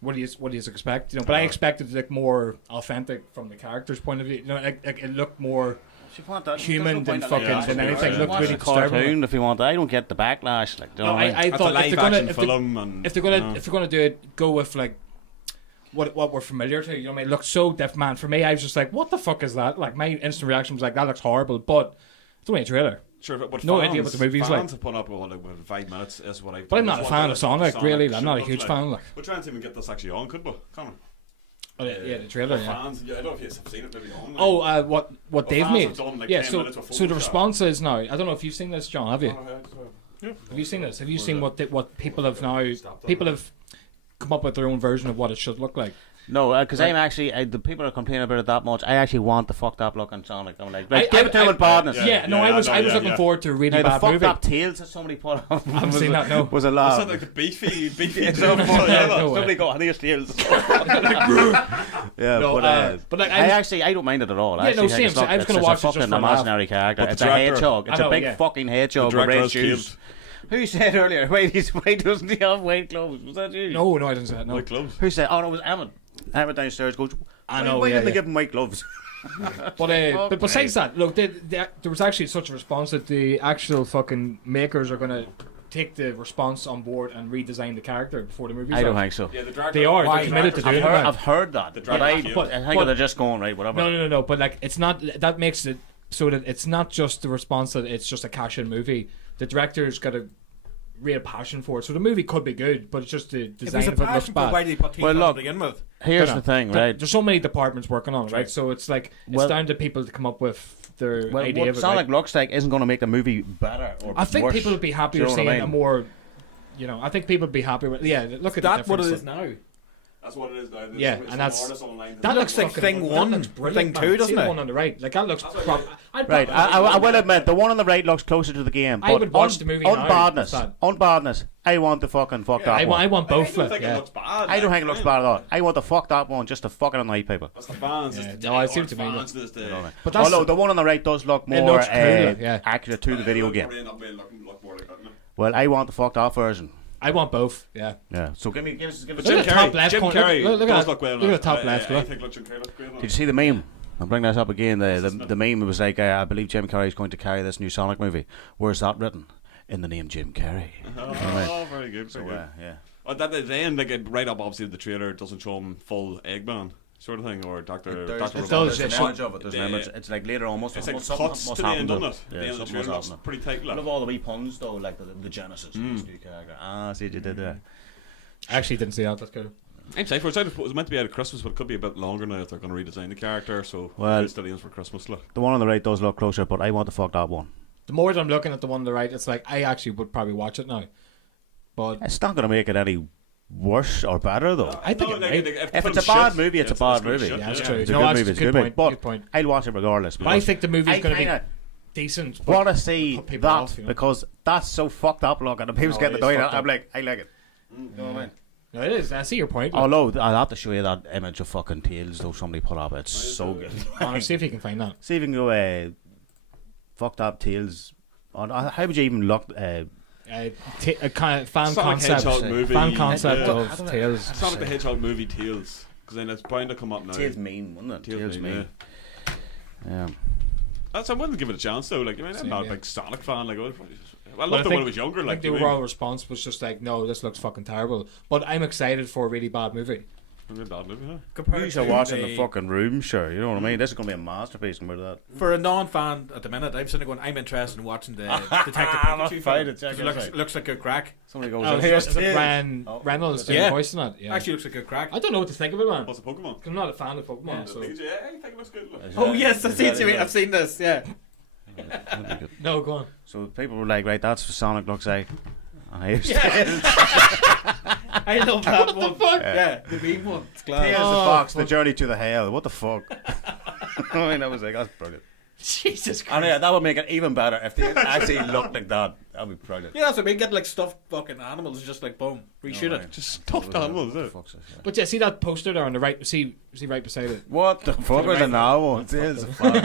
what do you expect? You know, but I expected it to look more authentic from the character's point of view. You know, like it looked more human than fucking than anything. It looked really disturbing. Cartoon if you want. I don't get the backlash. Like, do you know No, what I mean? I That's a thought live if they're gonna action if they- film and if they're gonna do it, go with like what we're familiar to. You know, what I mean, it looked so different. Man, for me, I was just like, what the fuck is that? Like my instant reaction was like, that looks horrible. But it's only a trailer. Sure, but No fans, idea what the movie's like. Fans have put up with like 5 minutes is what I. But I'm not a fan of Sonic, really. I'm not a should huge look fan. Like, We're trying to even get this actually on, could we, Connor? oh, yeah, the trailer. Yeah. Fans, I don't know if you've seen it maybe on. Oh, what Dave fans made? have done, like, Yeah. 10 So minutes of so the Photoshop. response is now. I don't know if you've seen this, John. Have you? Have you seen this? Have you seen what people have now? People have come up with their own version of what it should look like. No, because I'm actually the people are complaining about it that much. I actually want the fucked up looking Sonic. I'm like, give it to him with badness. Yeah, no, I was looking forward to a really Now, the bad fucked movie. up tails that somebody put up. I haven't seen that. No. Was a Is laugh. that like the beefy It's so funny. No way. Somebody got these tails. Yeah, No, but like I don't mind it at all. I Yeah, no, actually think same. I was it's gonna a watch it just fucking for a laugh. imaginary character. But the It's a director- hedgehog. It's I know, a big yeah. fucking The hedgehog with director red has shoes. killed. Who said earlier? Why doesn't he have white gloves? Was that you? no, I didn't say that. No. Like gloves. Who said? Oh no, it was Emmett. Emmett downstairs goes. I know, Why yeah, didn't they yeah. give him white gloves? But besides that, look, there was actually such a response that the actual fucking makers are gonna take the response on board and redesign the character before the movie's I don't out. think so. Yeah, the director. They are. Why? They're committed to I've doing it. I've now. heard that, but director I killed. think they're just going right. Whatever. No. But like, it's not. That makes it so that it's not just the response that it's just a cash-in movie. The director's got a real passion for it, so the movie could be good, but it's just the If design there's of a it looks passion, but why bad. did he put teeth Well, on look, to begin with? Here's the thing, right? There's so many departments working on it, right? So it's like it's Well- down to people to come up with their Well, idea what of it. Sonic right? looks like isn't going to make the movie better or I think worse. people would be Do happier you know what I seeing mean? a more. You know, I think people would be happy with. Yeah, look at That's the what it difference. is now. That's what it is now. There's Yeah, some and that's- artists online That looks like fucking- thing that one, looks brilliant, thing two, man. doesn't See the it? one on the right, like that looks prop. Right, I will admit the one on the right looks closer to the game. I But would watch the movie on now, badness, that's that. on badness, I want the fucking fucked up I one. want I both. don't Like, think it yeah. looks bad. I don't think it looks bad at all. I want the fucked up one just to fuck it on the white paper. That's the fans. Yeah, It's no, I see what you mean, fans this day. But that's Although the one on the right does look more looks cooler, yeah. accurate to the video game. Look more like that, no? Well, I want the fucked up version. I want both. Yeah. Yeah. So give us. But Look Jim at the top Carrey, left Jim corner. Carrey Look at does that. look well. Look at the top I- left, I look. think Jim Carrey looks great. Did you see the meme? I'll bring this up again. The meme was like, I believe Jim Carrey is going to carry this new Sonic movie. Where's that written? In the name Jim Carrey. Oh, very good. So Very good. yeah. Oh, that at the end, like right up, obviously the trailer doesn't show him full Eggman sort of thing, or Doctor. does, There's yeah. an image of it. There's an image. It's like later on. It's like cuts to the end, doesn't it? The end of the something trailer looks must happen. pretty tight. I love Look. all the wee puns though, like the genesis of this new character. Ah, see what you did there. I actually didn't see that. That's good. I'm safe. It was meant to be out of Christmas, but it could be a bit longer now if they're going to redesign the character. So Well- it's still aims for Christmas. Look. The one on the right does look closer, but I want the fucked up one. The more that I'm looking at the one on the right, it's like I actually would probably watch it now. But It's not going to make it any worse or better though. I think it might. If it's a bad movie, it's a bad movie. Yeah, that's Yeah. true. It's a No, good that's movie. It's a good good movie. point. But Good point. I'll watch it regardless. But I think the movie's I going to be kinda decent. but want to see put people that off, you know. because that's so fucked up looking and people's No, getting it is annoyed. fucked I'm up. like, I like it. You know what I mean? No, it is. I see your point. Although I'll have to show you that image of fucking Tails though somebody put up. It's so good. See if you can find that. See if you can go fucked up Tails. How would you even look? A kind of fan Sonic concept, Hedgehog movie. fan concept Yeah. of Tails. It's not like the Hedgehog movie Tails, because then it's bound to come up now. Tails mean, wouldn't it? Tails mean, Yeah. That's, I wouldn't give it a chance though. Like, I mean, I'm not a big Sonic fan. Like, I loved it when I was younger. I Like, think the overall response was just like, no, this looks fucking terrible. But I'm excited for a really bad movie. really bad movie, huh? Compared You should to watch it in a- the fucking room, sure. You know what I mean? This is going to be a masterpiece compared to that. For a non-fan at the minute, I'm sitting there going, I'm interested in watching the Detective Pikachu fine, film. it's actually 'Cause it right. looks like good crack. Somebody goes, Oh, here's is it Tails. Ryan Reynolds doing Yeah. voice in it? Yeah. Actually looks like good crack. I don't know what to think of it, man. What's the Pokemon? 'Cause I'm not a fan of Pokemon. Yeah. So. I think it looks good. Look. Oh yes, I've seen Is that- it. I've seen this. Yeah. No, go on. So people were like, right, that's what Sonic looks like. And here's I love that one. fuck? Yeah, the meme one. It's class. Tails the Oh, Fox, the fuck. journey to the hell. What the fuck? I mean, I was like, that's brilliant. Jesus Christ. And yeah, that would make it even better if they actually looked like that. That'd be brilliant. Yeah, that's what I mean. Get like stuffed fucking animals, and just like boom, reshoot No, it. right. Just stuffed animals, is it? Fuck's this, yeah. But yeah, see that poster there on the right? See right beside it. What the fuck is it now? Tails the Fox.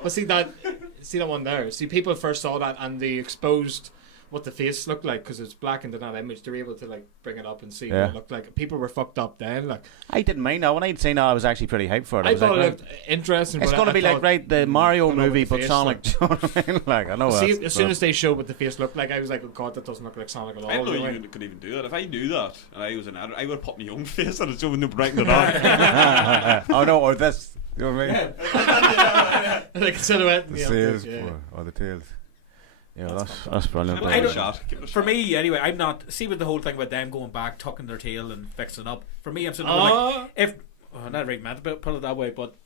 Well, see that one there. See, people first saw that and they exposed what the face looked like because it's blackened in that image. They're able to like bring it up and see Yeah. what it looked like. People were fucked up then. Like I didn't mind that. When I'd seen that, I was actually pretty hyped for it. I was thought like, it looked interesting. it's but going to I be thought, like, right, the Mario I know movie, what the but face Sonic. Do you know what I mean? Like, I know See, that. as soon as they showed what the face looked like, I was like, oh god, that doesn't look like Sonic at all. I didn't know you know? you could even do that. If I knew that and I was an editor, I would have put my own face on it so we knew writing it on. Oh no, or this. You know what I mean? Like silhouette. The Yeah, Tails, yeah. or the Tails. Yeah, that's brilliant. Give it I a don't- shot. Give it a For shot. me, anyway, I'm not. See, with the whole thing about them going back, tucking their tail and fixing up. For me, I'm sitting there like, if not really meant to put it that way, but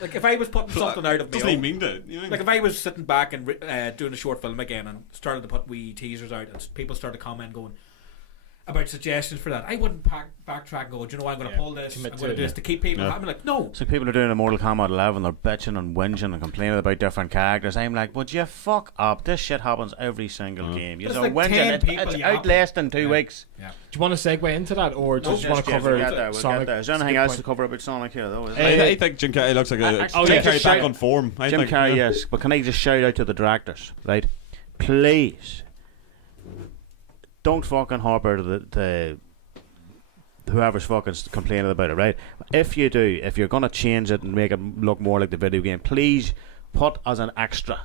like if I was putting something out of me doesn't even own, mean that. You know? like if I was sitting back and doing a short film again and started to put wee teasers out, and people started to comment going about suggestions for that, I wouldn't backtrack and go, do you know what, I'm going to pull this, Commit I'm to going it, to do this to keep people Yeah. happy. I'm like, no. So people are doing a Mortal Kombat 11, they're bitching and whinging and complaining about different characters. I'm like, would you fuck up? This shit happens every single game. You're But so it's like 10 whinging. people It's you out happen. less than 2 Yeah. weeks. Yeah. Do you want to segue into that, or do you just want to cover We'll get there. Sonic? Is there It's a anything good else point. to cover about Sonic here, though? Is I think Jim Carrey looks like a actually, Jim just Carrey back shout- on form. I Jim think, Carrey, yeah. yes. But can I just shout out to the directors, right? Please, don't fucking harp out of the whoever's fucking complaining about it, right? If you do, if you're gonna change it and make it look more like the video game, please put as an extra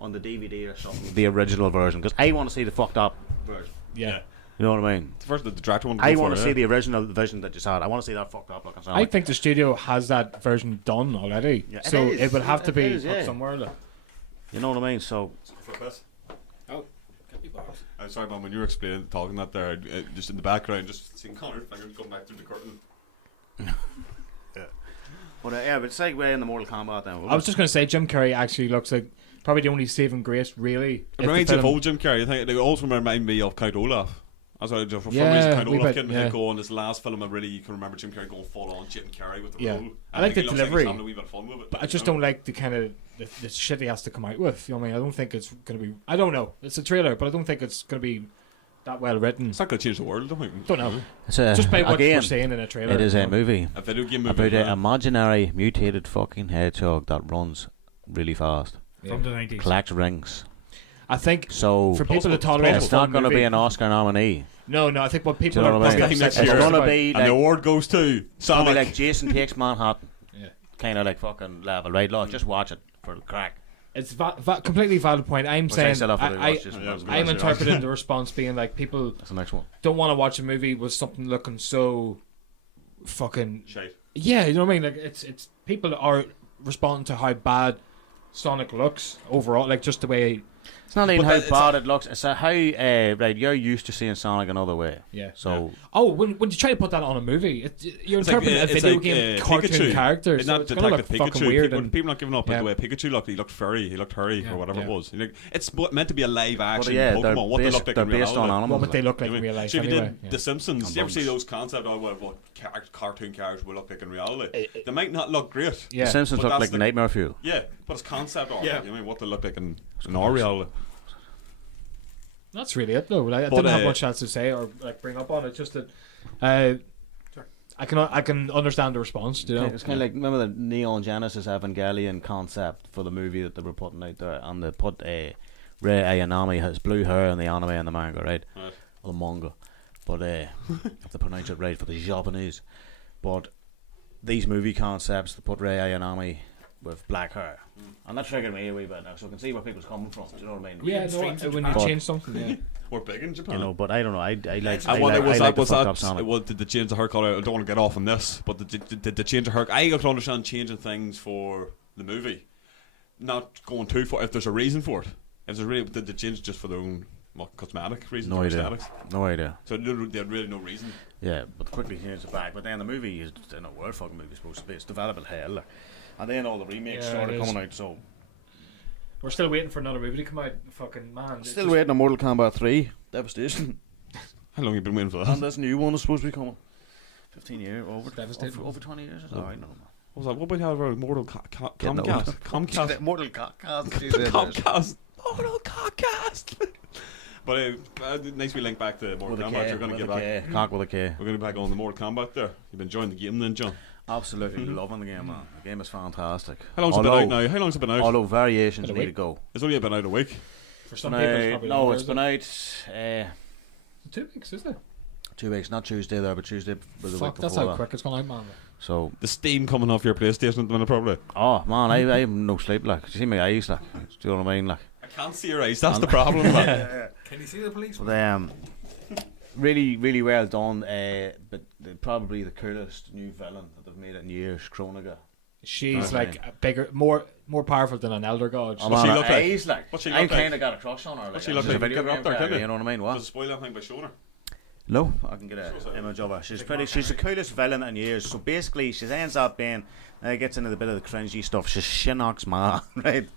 on the DVD or something the original version, because I want to see the fucked up version. Yeah. You know what I mean? The first, the director one. I want to see the original vision that you saw. I want to see that fucked up looking. I think the studio has that version done already, Yeah, it so is. it would have to It be is, put yeah. somewhere. Like. You know what I mean? So Oh, get me box. I'm sorry, man. When you were talking that there, just in the background, just seeing Conor fingers going back through the curtain. but yeah, but segue in the Mortal Kombat then. I was just going to say, Jim Carrey actually looks like probably the only saving grace, really. It reminds me of old Jim Carrey. I think they also remind me of Count Olaf. That's why for some Yeah, reason Count wee Olaf bit, getting yeah. go on this last film. I really can remember Jim Carrey going full on Jim Carrey with the Yeah. role. I like think the he looks delivery. he's having a wee bit of fun with it. But I just don't like the kind of the shit he has to come out with. You know what I mean? I don't think it's going to be. I don't know. It's a trailer, but I don't think it's going to be that well written. It's not going to change the world, I think. Don't know. It's a, Just by what again, we're saying in a trailer. it is you a know? movie A video game movie. about an yeah. imaginary mutated fucking hedgehog that runs really fast, From the 90s. collects rings. I think So for people to tolerate it's a fun not going to movie- be an Oscar nominee. No, I think what people Do you know are what I mean? probably Next upset year. It's going to about- be And like, the award goes to it's gonna be Sonic. like Jason Takes Manhattan, Yeah. kind of like fucking level, right? Look, just watch it for the crack. It's completely valid point. I'm Which I saying still have to do, I, watch just yeah, once. I'm interpreting the response being like people That's the next one. don't want to watch a movie with something looking so fucking Shite. yeah. You know what I mean? Like it's people are responding to how bad Sonic looks overall, like just the way. It's not even But how it's bad it looks. It's how right. You're used to seeing Sonic another way. Yeah. So Oh, when you try to put that on a movie, you're It's like, interpreting a it's video like, game cartoon Pikachu. character, It's so not it's gonna look Detective fucking Pikachu. weird. People, people not giving up yeah. at the way Pikachu looked. He looked furry. He looked hairy Yeah, or whatever yeah. it was. It's meant to be a live action yeah, they're Pokemon. What they based, look like they're in based on reality. animals. what would they look like You in know, real life so if you anyway? did Yeah. The Simpsons, And you ever see bugs. those concept of what cartoon characters will look like in reality? They might not look great. Yeah. The Simpsons But look that's like the- Nightmare Fuel. Yeah, but it's concept art. Yeah. You mean what they look like in our reality? That's really it though. I But, didn't have much else to say or like bring up on it. Just that I can understand the response. You know, It's kind of like, remember the Neon Genesis Evangelion concept for the movie that they were putting out there, and they put Rei Ayanami has blue hair in the anime and the manga, right? Or the manga, but if they pronounce it right for the Japanese. But these movie concepts, they put Rei Ayanami with black hair, and that triggered me a wee bit now, so I can see where people's coming from. Do you know what I mean? yeah, no, when you change something, yeah. We're big in Japan. You know, but I don't know. I like. I wonder, was that Sonic. well, did they change the hair colour? I don't want to get off on this, but did they change the hair? I can understand changing things for the movie, not going too far. If there's a reason for it, if there's really, did they change just for their own cosmetic reasons? No or idea. aesthetics? No idea. So they had really no reason. Yeah, but quickly changed it back. But then the movie is, I don't know where the fucking movie's supposed to be. It's developing hell. Like. And then all the remakes started coming out, so. We're still waiting for another movie to come out. Fucking man. Still waiting on Mortal Kombat 3. Devastation. How long have you been waiting for that? And this new one is supposed to be coming. 15 years, Devastating. over 20 years. It's alright, no man. What was that? What about how about Mortal Getting old. Comcast? Mortal Kombat. Comcast. Mortal Comcast. But nice we link back to Mortal With a Kombat. K. You're going to With get a back. K. Cock with a K. We're going to be back on the Mortal Kombat there. You've been enjoying the game then, John. Absolutely loving the game, man. The game is fantastic. How long's it been out now? How long's it been out? Although variations Been a need to week. go. It's only been out a week. For some people, it's probably No, longer, it's is been it? out 2 weeks, isn't it? 2 weeks. Not Tuesday there, but Tuesday was the week Fuck, that's before how that. quick it's gone out, man. So, The steam coming off your PlayStation at the minute, probably. oh man, I have no sleep. Like, you see my eyes, like, do you know what I mean? Like, I can't see your eyes. That's the problem. Can you see the police? but really, really well done. But probably the coolest new villain that they've made in years, Kronika. She's Okay. like a bigger, more powerful than an elder god. Oh, What's man, she look her like? eyes, like, What's she I look like? kind of got a crush on her. Like, What's she look she's a like? video Get her game up there, character, can you? you know what I mean? What? Does it spoil anything by showing her? No, I can get an image of her. She's pretty. She's the coolest villain in years. So basically, she ends up being. Gets into the bit of the cringy stuff. She's Shinnok's ma, right?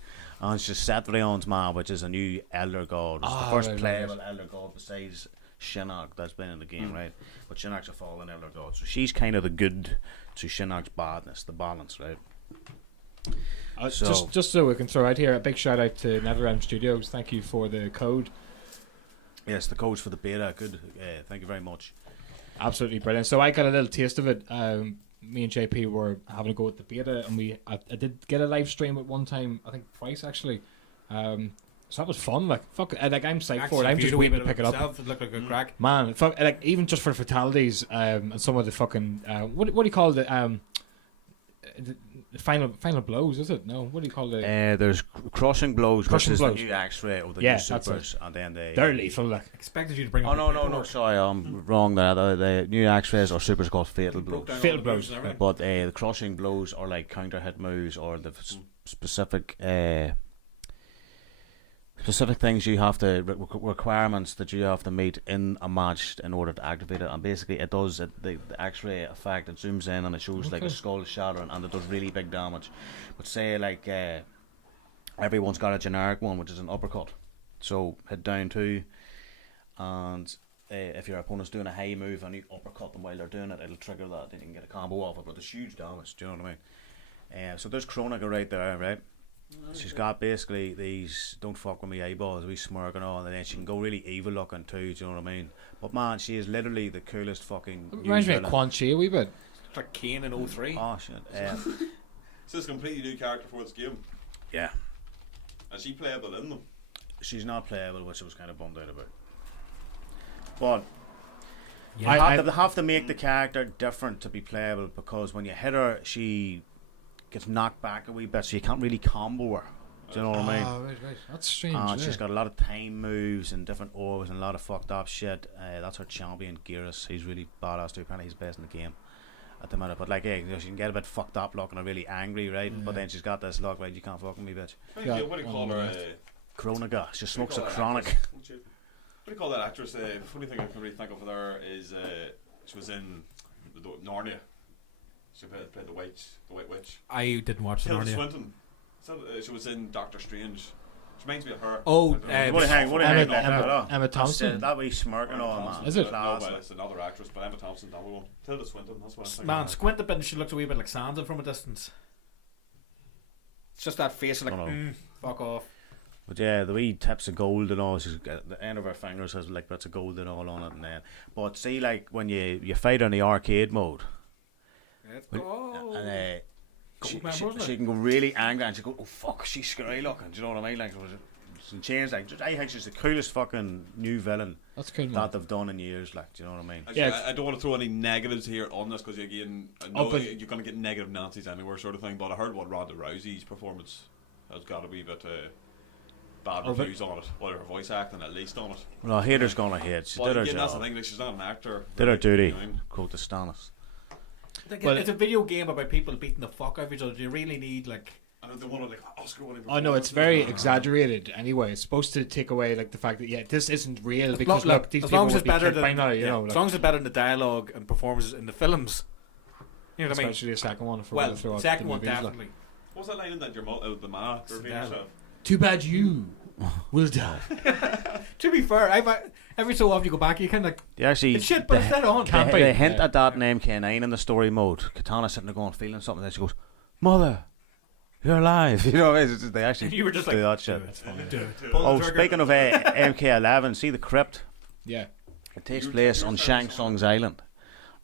And she's Satrion's ma, which is a new elder god. It's the first right, playable elder god besides Shinnok that's been in the game, right? But Shinnok's a fallen elder god, so she's kind of the good to Shinnok's badness, the balance, right? So- Just so we can throw out here a big shout out to NetherRealm Studios. Thank you for the code. Yes, the codes for the beta. Good. Thank you very much. Absolutely brilliant. So I got a little taste of it. Me and JP were having a go at the beta, and I did get a live stream at one time. I think twice actually. So that was fun. Like fuck, like I'm psyched for it. I'm just waiting to pick it up. It looked like a crack. Man, fuck, like even just for fatalities and some of the fucking what do you call the final blows? Is it? No, what do you call the? There's crushing blows, Crushing which is blows. the new X-ray of the Yeah, new that's supers, and then They're lethal. Like Expected you to bring Oh up no, the no, no! paperwork. Sorry, I'm wrong there. The new X-rays or supers called fatal blows. Broke down all Fatal the blows, is that right? But the crushing blows are like counter hit moves or the specific things you have to requirements that you have to meet in a match in order to activate it. And basically, it does the X-ray effect. It zooms in and it shows like a skull shattering, and it does really big damage. But say like everyone's got a generic one, which is an uppercut. So hit down two, and if your opponent's doing a high move and you uppercut them while they're doing it, it'll trigger that. Then you can get a combo off it, but it's huge damage. Do you know what I mean? So there's Kronika right there, right? She's got basically these don't fuck with me eyeballs, we smirk and all, and then she can go really evil looking too. Do you know what I mean? But man, she is literally the coolest fucking. reminds me of villain. Quan Chi a wee bit. It's like Kane in 03. Oh shit! So it's a completely new character for this game. Yeah, And she playable in them. she's not playable, which I was kind of bummed out about. But Yeah, they have to make the character different to be playable, because when you hit her, she gets knocked back a wee bit, so you can't really combo her. Do you know what I mean? Oh, right. That's strange. And she's got a lot of time moves and different orbs and a lot of fucked up shit. That's her champion, Geras. He's really badass too. Apparently he's best in the game at the minute. But like, hey, she can get a bit fucked up looking or really angry, right? Yeah. But then she's got this look, right? You can't fuck with me, bitch. What do you call her? Kronika. She smokes a What do you call that chronic. actress? What do you call that actress? The funny thing I can really think of with her is she was in Narnia. She played the White Witch. I didn't watch the Tilda Narnia. Swinton. She was in Doctor Strange. She reminds me of her. Oh, I don't know. What do you hang? What do you hang? Emma Thompson. That wee smirking on, man. Is it? No, Class. but it's another actress, but Emma Thompson's another one. Tilda Swinton, that's what I'm thinking. Man, squint a bit and she looks a wee bit like Sansa from a distance. It's just that face, like, Oh, no. fuck off. But yeah, the wee tips of gold and all. She's got the end of her fingers has like bits of gold and all on it, and then. But see, like when you fight on the arcade mode, and she can go really angry and she go, oh fuck, she's scary looking. Do you know what I mean? Like she changed. Like I think she's the coolest fucking new villain That's cool, man. that they've done in years. Like, do you know what I mean? Actually, Yeah. I don't want to throw any negatives here on this because again, I know you're going to get negative Nazis anywhere, sort of thing. But I heard what Ronda Rousey's performance has got a wee bit bad reviews on it, or her voice acting at least on it. Well, haters gonna hate. She did her again, that's the job. thing. Like, she's not an actor. Did her duty. You know what I mean? Quote the Stannis. Well, It's a video game about people beating the fuck out of each other. Do you really need like? I know they want to like Oscar-winning. Oh no, it's very exaggerated. Anyway, it's supposed to take away like the fact that this isn't real because look, these as people long as would it's be better killed than by now, you know. as Like, long as it's better than the dialogue and performances in the films. You know what I mean? especially the second one. Well, throughout the the second one movies, like. definitely. What's that line in that your the ma reveal yourself? Too bad you will die. To be fair, every so often you go back, you kind of like Yeah, actually, it's shit, but it's dead on. Can't they be. hint Yeah. at that in MK9 in the story mode. Katana sitting there going, feeling something, and she goes, "Mother, you're alive." You know, they actually You were just do like, that shit. do it. Oh, speaking of MK11, see the crypt? Yeah, It takes place on Shang Tsung's island,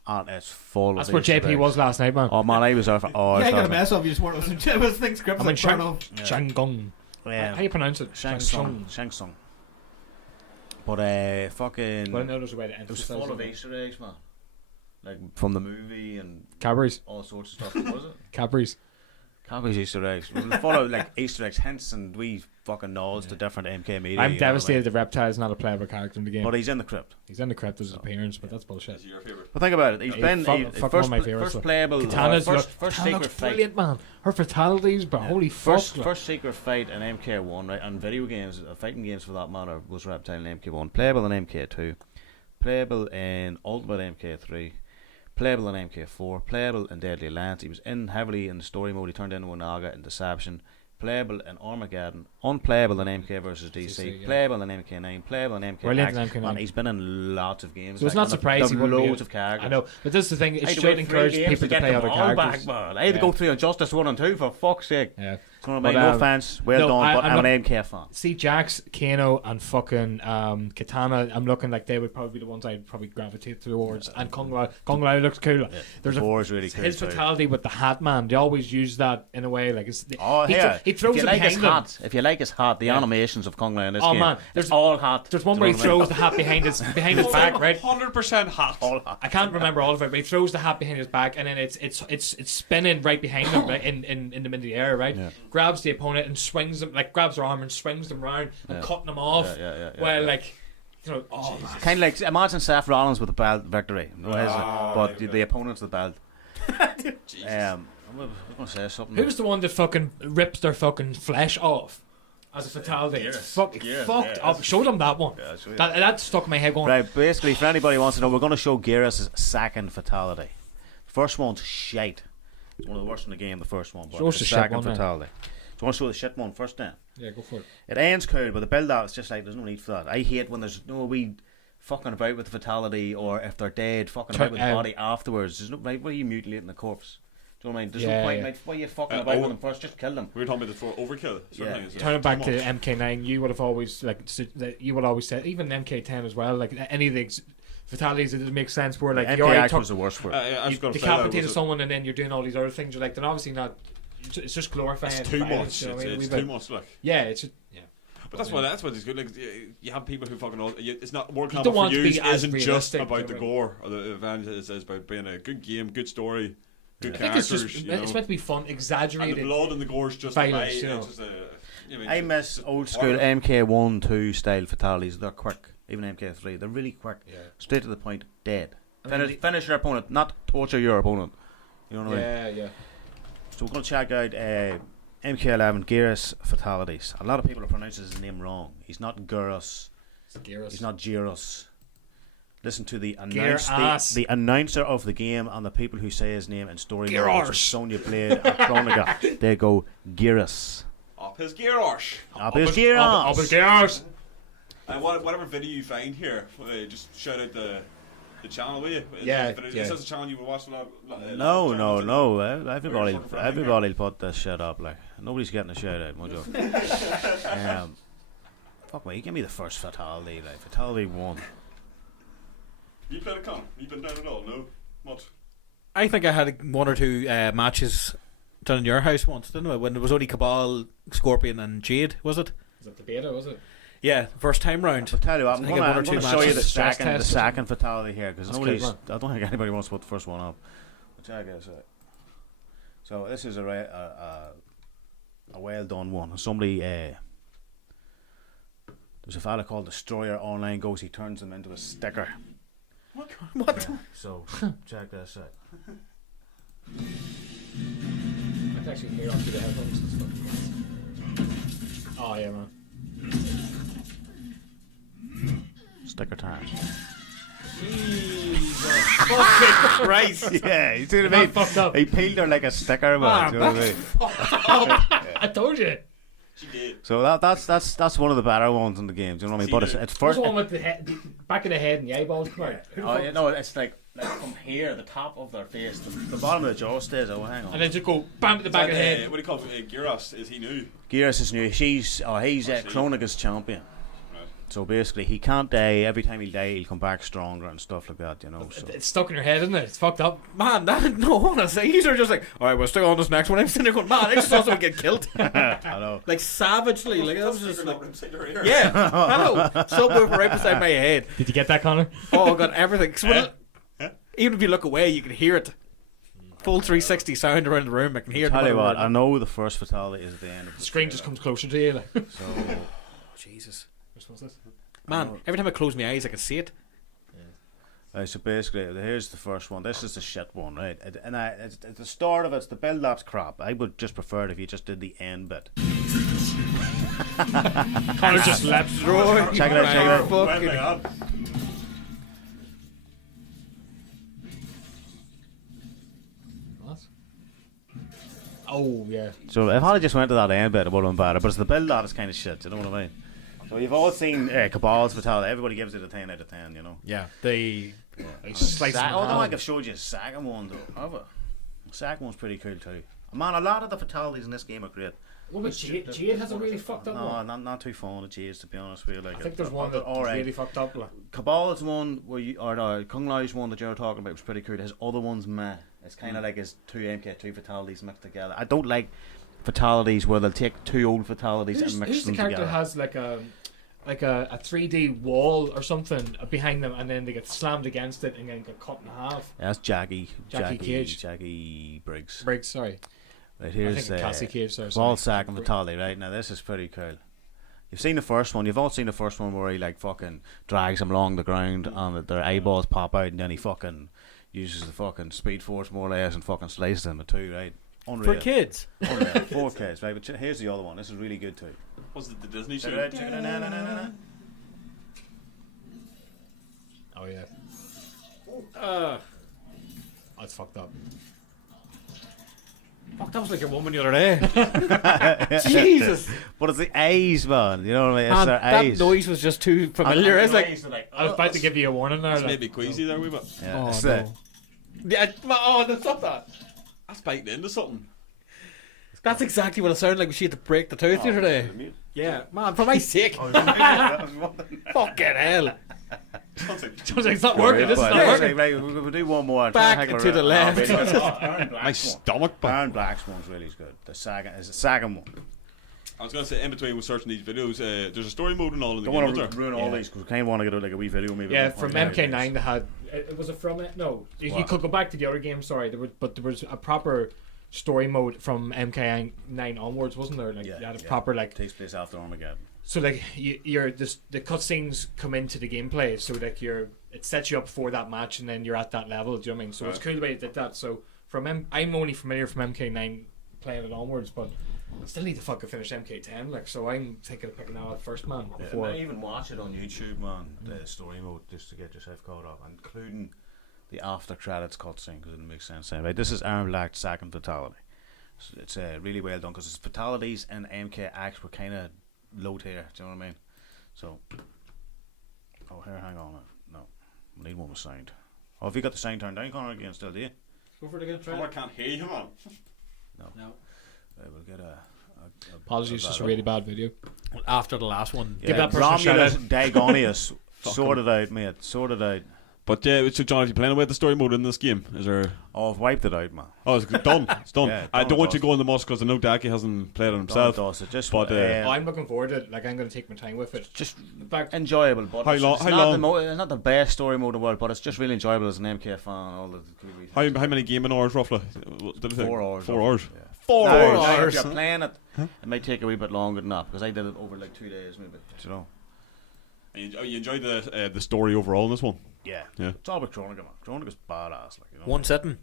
and it's full. that's of where Easter JP eggs. was last night, man. Oh man, I was there for hours. Yeah, I got a last night. mess up. You just weren't listening to it. Things scripts I mean, like burn off. Shanggong. Yeah. How do you pronounce it? Shang Tsung. Shang Tsung. But fucking. Well, no, there's a way to It was emphasize full of it. Easter eggs, man. Like from the movie and Cadbury's. all sorts of stuff. What was it? Cadbury's. Cadbury's Easter eggs. It was full of like Easter eggs, hints, and wee fucking nods to different MK media. I'm you know devastated that Reptile's not a playable character in the what I game. mean? But he's in the crypt. He's in the crypt as his appearance, but that's bullshit. Is he your favourite? But think about it. He's Hey, been fuck- he- fuck one first, of my favourites, first look. playable, Katana's first Katana secret looks fight. brilliant, man. Her fatalities, but holy fuck. First, look. first secret fight in MK1, right? And video games, fighting games for that matter, was Reptile in MK1. Playable in MK2. Playable in Ultimate MK3. Playable in MK4. Playable in Deadly Alliance. He was in heavily in the story mode. He turned into Onaga in Deception. Playable in Armageddon. Unplayable in MK vs DC. DC, yeah. Playable in MK9. Playable in MK. Brilliant in MK9. And he's been in lots of games. So it's like, not and surprising they've he wouldn't be loads a- of characters. I know, but this is the thing. It I had to should wait 3 encourage games people to get play them other all characters. back, man. I had to Yeah. go through Injustice 1 and 2 for fuck's sake. Yeah. You know what I mean? But, No offense, well no, done, but I'm I'm an MK fan. See, Jax, Kano, and fucking Katana, I'm looking like they would probably be the ones I'd probably gravitate towards. And Kung Lao looks cool. There's Four's really cool his too. fatality with the hat, man. They always use that in a way like it's. Oh, he, yeah. he throws if it you like his behind him. hat, if you like his hat, the animations of Kung Lao in this Oh, game, man, it's all hat. There's one Do where you he know what I throws the hat behind his back, right? 100% hot. mean? All hat. I can't remember all of it, but he throws the hat behind his back, and then it's spinning right behind him, right in the middle of the air, right? Yeah. Grabs the opponent and swings them, like grabs their arm and swings them round and Yeah. cutting them off. Yeah. Well, like, you know, oh, Kind of like imagine Seth Rollins with the belt victory, but the opponent's the belt. I'm gonna say something. who's the one that fucking rips their fucking flesh off as a fatality? It's fucked up. Show them that one. Yeah, sure, yeah. That stuck in my head going. Right, basically, for anybody who wants to know, we're going to show Garrus' second fatality. First one's shite. It's one of the worst in the game, the first one. But Show us it's the the shit second one then. fatality. Do you want to show the shit one first then? Yeah, go for it. It ends cool, but the build out is just like, there's no need for that. I hate when there's no wee fucking about with the fatality, or if they're dead, fucking about with the body afterwards. There's no, right, why are you mutilating the corpse? Do you know what I mean? There's Yeah, no point, yeah. mate. Why are you fucking about oh, with them first? Just kill them. We were talking about before overkill. Certainly Yeah. is Turning too back to much. MK9, you would have always you would always say even MK10 as well. Like any of the fatalities, it doesn't make sense. Where like you already MK was the worst for it. I was you going to say that. decapitated Was someone and then you're doing all these other things. You're like, they're obviously not. It's just glorifying. it's too violence, much. you know what I mean? It's We've too been- much. Like. Yeah, it's just, yeah. But that's why it's good. Like you have people who fucking all. It's not World don't Combat want for to you be as isn't just realistic, about you the know. gore or the event. It's about being a good game, good story, good I think it's characters. just you know. it's meant to be fun, And the exaggerated. blood and the gore is just violence, right. you know. It's just you know, I miss old school MK1, 2 style fatalities. They're quick. Even MK3, they're really quick. Yeah. Straight to the point. Dead. I mean, Finish your opponent, not torture your opponent. You know what I mean? Yeah, yeah. So we're going to check out MK11 Garrus fatalities. A lot of people are pronouncing his name wrong. He's not Garrus. It's Garrus. He's not Gyros. Listen to the Garrus. the announcer of the game and the people who say his name in story mode, which is Garrus. Sonya Blade and Chronica. They go Garrus. Up his gear arse. Up his Garrus. Up his Garrus. Whatever video you find here, just shout out the channel, will you? Yeah, Is yeah. this a channel you would watch? No. Everybody put this shit up. Like nobody's getting a shout out, mojo. Fuck me, give me the first fatality. Like fatality 1. You played a con? You been down at all? No? What? I think I had 1 or 2 matches done in your house once, didn't I? When there was only Cabal, Scorpion, and Jade, was it? Was it the beta? Was it? Yeah, first time round. I'll tell you what, I'm I think going one or two to show you the matches. Stress test. second fatality here because That's nobody's. cool, I don't think anybody wants to put the first one up. I'll check this out. So this is a well done one. Somebody there's a fella called Destroyer Online goes. He turns them into a sticker. What? Yeah, so check this out. I can actually hear off through the headphones. It's fucking nice. Oh yeah, man. Sticker time. Fucking Christ. Yeah, you see what I Not mean? fucked up. He peeled her like a sticker, man. Do you know what I mean? I told you. She did. So that's one of the better ones in the game. Do you know what I mean? But it's What's first. the one with the back of the head and the eyeballs come out? Who the Oh fuck- yeah, no, it's like from here, the top of their face, the bottom of the jaw stays. Oh, hang on. And then just go bam at the back of the head. What do you call it? Gyros? Is he new? Geras is new. He's Kronika's champion. Right. So basically, he can't die. Every time he'll die, he'll come back stronger and stuff like that. You know. So It's stuck in your head, isn't it? It's fucked up. Man, no, honestly, these are just like, alright, we'll stick on this next one. I'm sitting there going, man, I just saw someone get killed. I know. Like, savagely. Like, that was just like, Inside your ear. yeah, I know. Subwoofer right beside my head. Did you get that, Conor? Oh, I got everything. 'Cause even if you look away, you can hear it. Full 360 sound around the room. I can hear it. Tell you no matter what, where I know the first fatality is at the end of The screen just comes closer to you. Like. So Oh, Jesus. Which one's this? Man, every time I close my eyes, I can see it. so basically, here's the first one. This is the shit one, right? And it's the start of it. It's the build-up's crap. I would just prefer it if you just did the end bit. Conor just leapt. Check it out. Check it out. Fucking- Hang on. What? Oh yeah. So if I just went to that end bit, it would have been better. But it's the build-up is kind of shit. You know what I mean? So you've all seen Cabal's fatality. Everybody gives it a 10 out of 10. You know. Yeah, they. Slice them Oh, no, I around. have showed you a second one though. Have I? The second one's pretty cool too. Man, a lot of the fatalities in this game are great. What about Jade? Jade has a really fucked up one. No, not too fond of Jades to be honest with you. Like, I think there's one that's alright. really fucked up. Like. Cabal's one where you or no, Kung Lao's one that you're talking about was pretty cool. His other one's meh. It's kind of like his 2 MK2 fatalities mixed together. I don't like fatalities where they'll take 2 old fatalities and mix Who's the them character together. has like a 3D wall or something behind them, and then they get slammed against it and then get cut in half? Yeah, that's Jackie Cage. Jackie Briggs. Briggs, sorry. Right, I here's think Cassie Cage. Sorry. Ball sack and fatality. Right now, this is pretty cool. You've seen the first one. You've all seen the first one where he like fucking drags them along the ground and their eyeballs pop out, and then he fucking uses the fucking speed force more or less and fucking slices them in 2. Right. Unreal. For kids. Unreal. 4 kids. Right. But here's the other one. This is really good too. Was it the Disney show? Check it out. Na-na-na-na-na. Oh yeah. Uh, That's fucked up. fuck, that was like your woman the other day. Jesus. But it's the eyes, man. You know what I mean? It's Man, their that eyes. noise was just too familiar. It's like, I was about to give you a warning there. That's Like. maybe queasy there, wee bit. Yeah, Oh, it's no. yeah, no, stop that. That's biting into something. That's exactly what it sounded like when she had to break the tooth the other day. Yeah, man, for my sake. Fucking hell. Sounds like Sounds like it's not working. This is not Right, working. right, we'll do one more. Back Try and to to the left. my stomach. Baron Black's one's really good. The second one. I was gonna say in between we're searching these videos. There's a story mode and all in the Don't game. want Isn't to there? ruin all these because we kind of want to get like a wee video maybe. Yeah, on from the MK9 they had. It was it from it? No, you What? could go back to the other game. Sorry, but there was a proper story mode from MK9 onwards, wasn't there? Like Yeah, you had a yeah. proper like. Takes place after Armageddon. So like the cutscenes come into the gameplay, so like it sets you up for that match, and then you're at that level. Do you know what I mean? So it's cool the way it did that. So I'm only familiar from MK9 playing it onwards, but I still need to fucking finish MK10. Like, so I'm thinking of picking that up first, man. Before Yeah, even watch it on YouTube, man. The story mode just to get yourself caught up, including the after credits cutscene because it makes sense. Anyway, this is Aaron Black's second fatality. It's really well done because his fatalities and MKX were kind of low tier. Do you know what I mean? So, here, hang on. No, we need one with sound. Oh, have you got the sound turned down, Conor, again? Still, do you? Go for it again, try Oh, I it. can't hear you, man. No. We'll get a Apologies, it's just a really bad video. After the last one, Give that person a shout Romulus out. Daigonius. Sort it out, mate. Sort it out. But yeah, so John, if you're playing away the story mode in this game, is there? Oh, I've wiped it out, man. Oh, it's done. It's done. Yeah, I done don't want it you going the most because I know Daki hasn't played it himself. It just, But, I'm looking forward to it. Like, I'm going to take my time with it. just In fact, enjoyable. But How long- it's how not long- The it's not the best story mode in the world, but it's just really enjoyable as an MK fan. All the How many gaming hours roughly? Did I say? 4 hours. 4 hours. Yeah. 4 Now, hours. now, if you're playing it, it might take a wee bit longer than that because I did it over like 2 days, maybe. You know. You enjoyed the story overall in this one? Yeah. Yeah. It's all about Kronika, man. Kronika's badass. Like, you know. one sitting.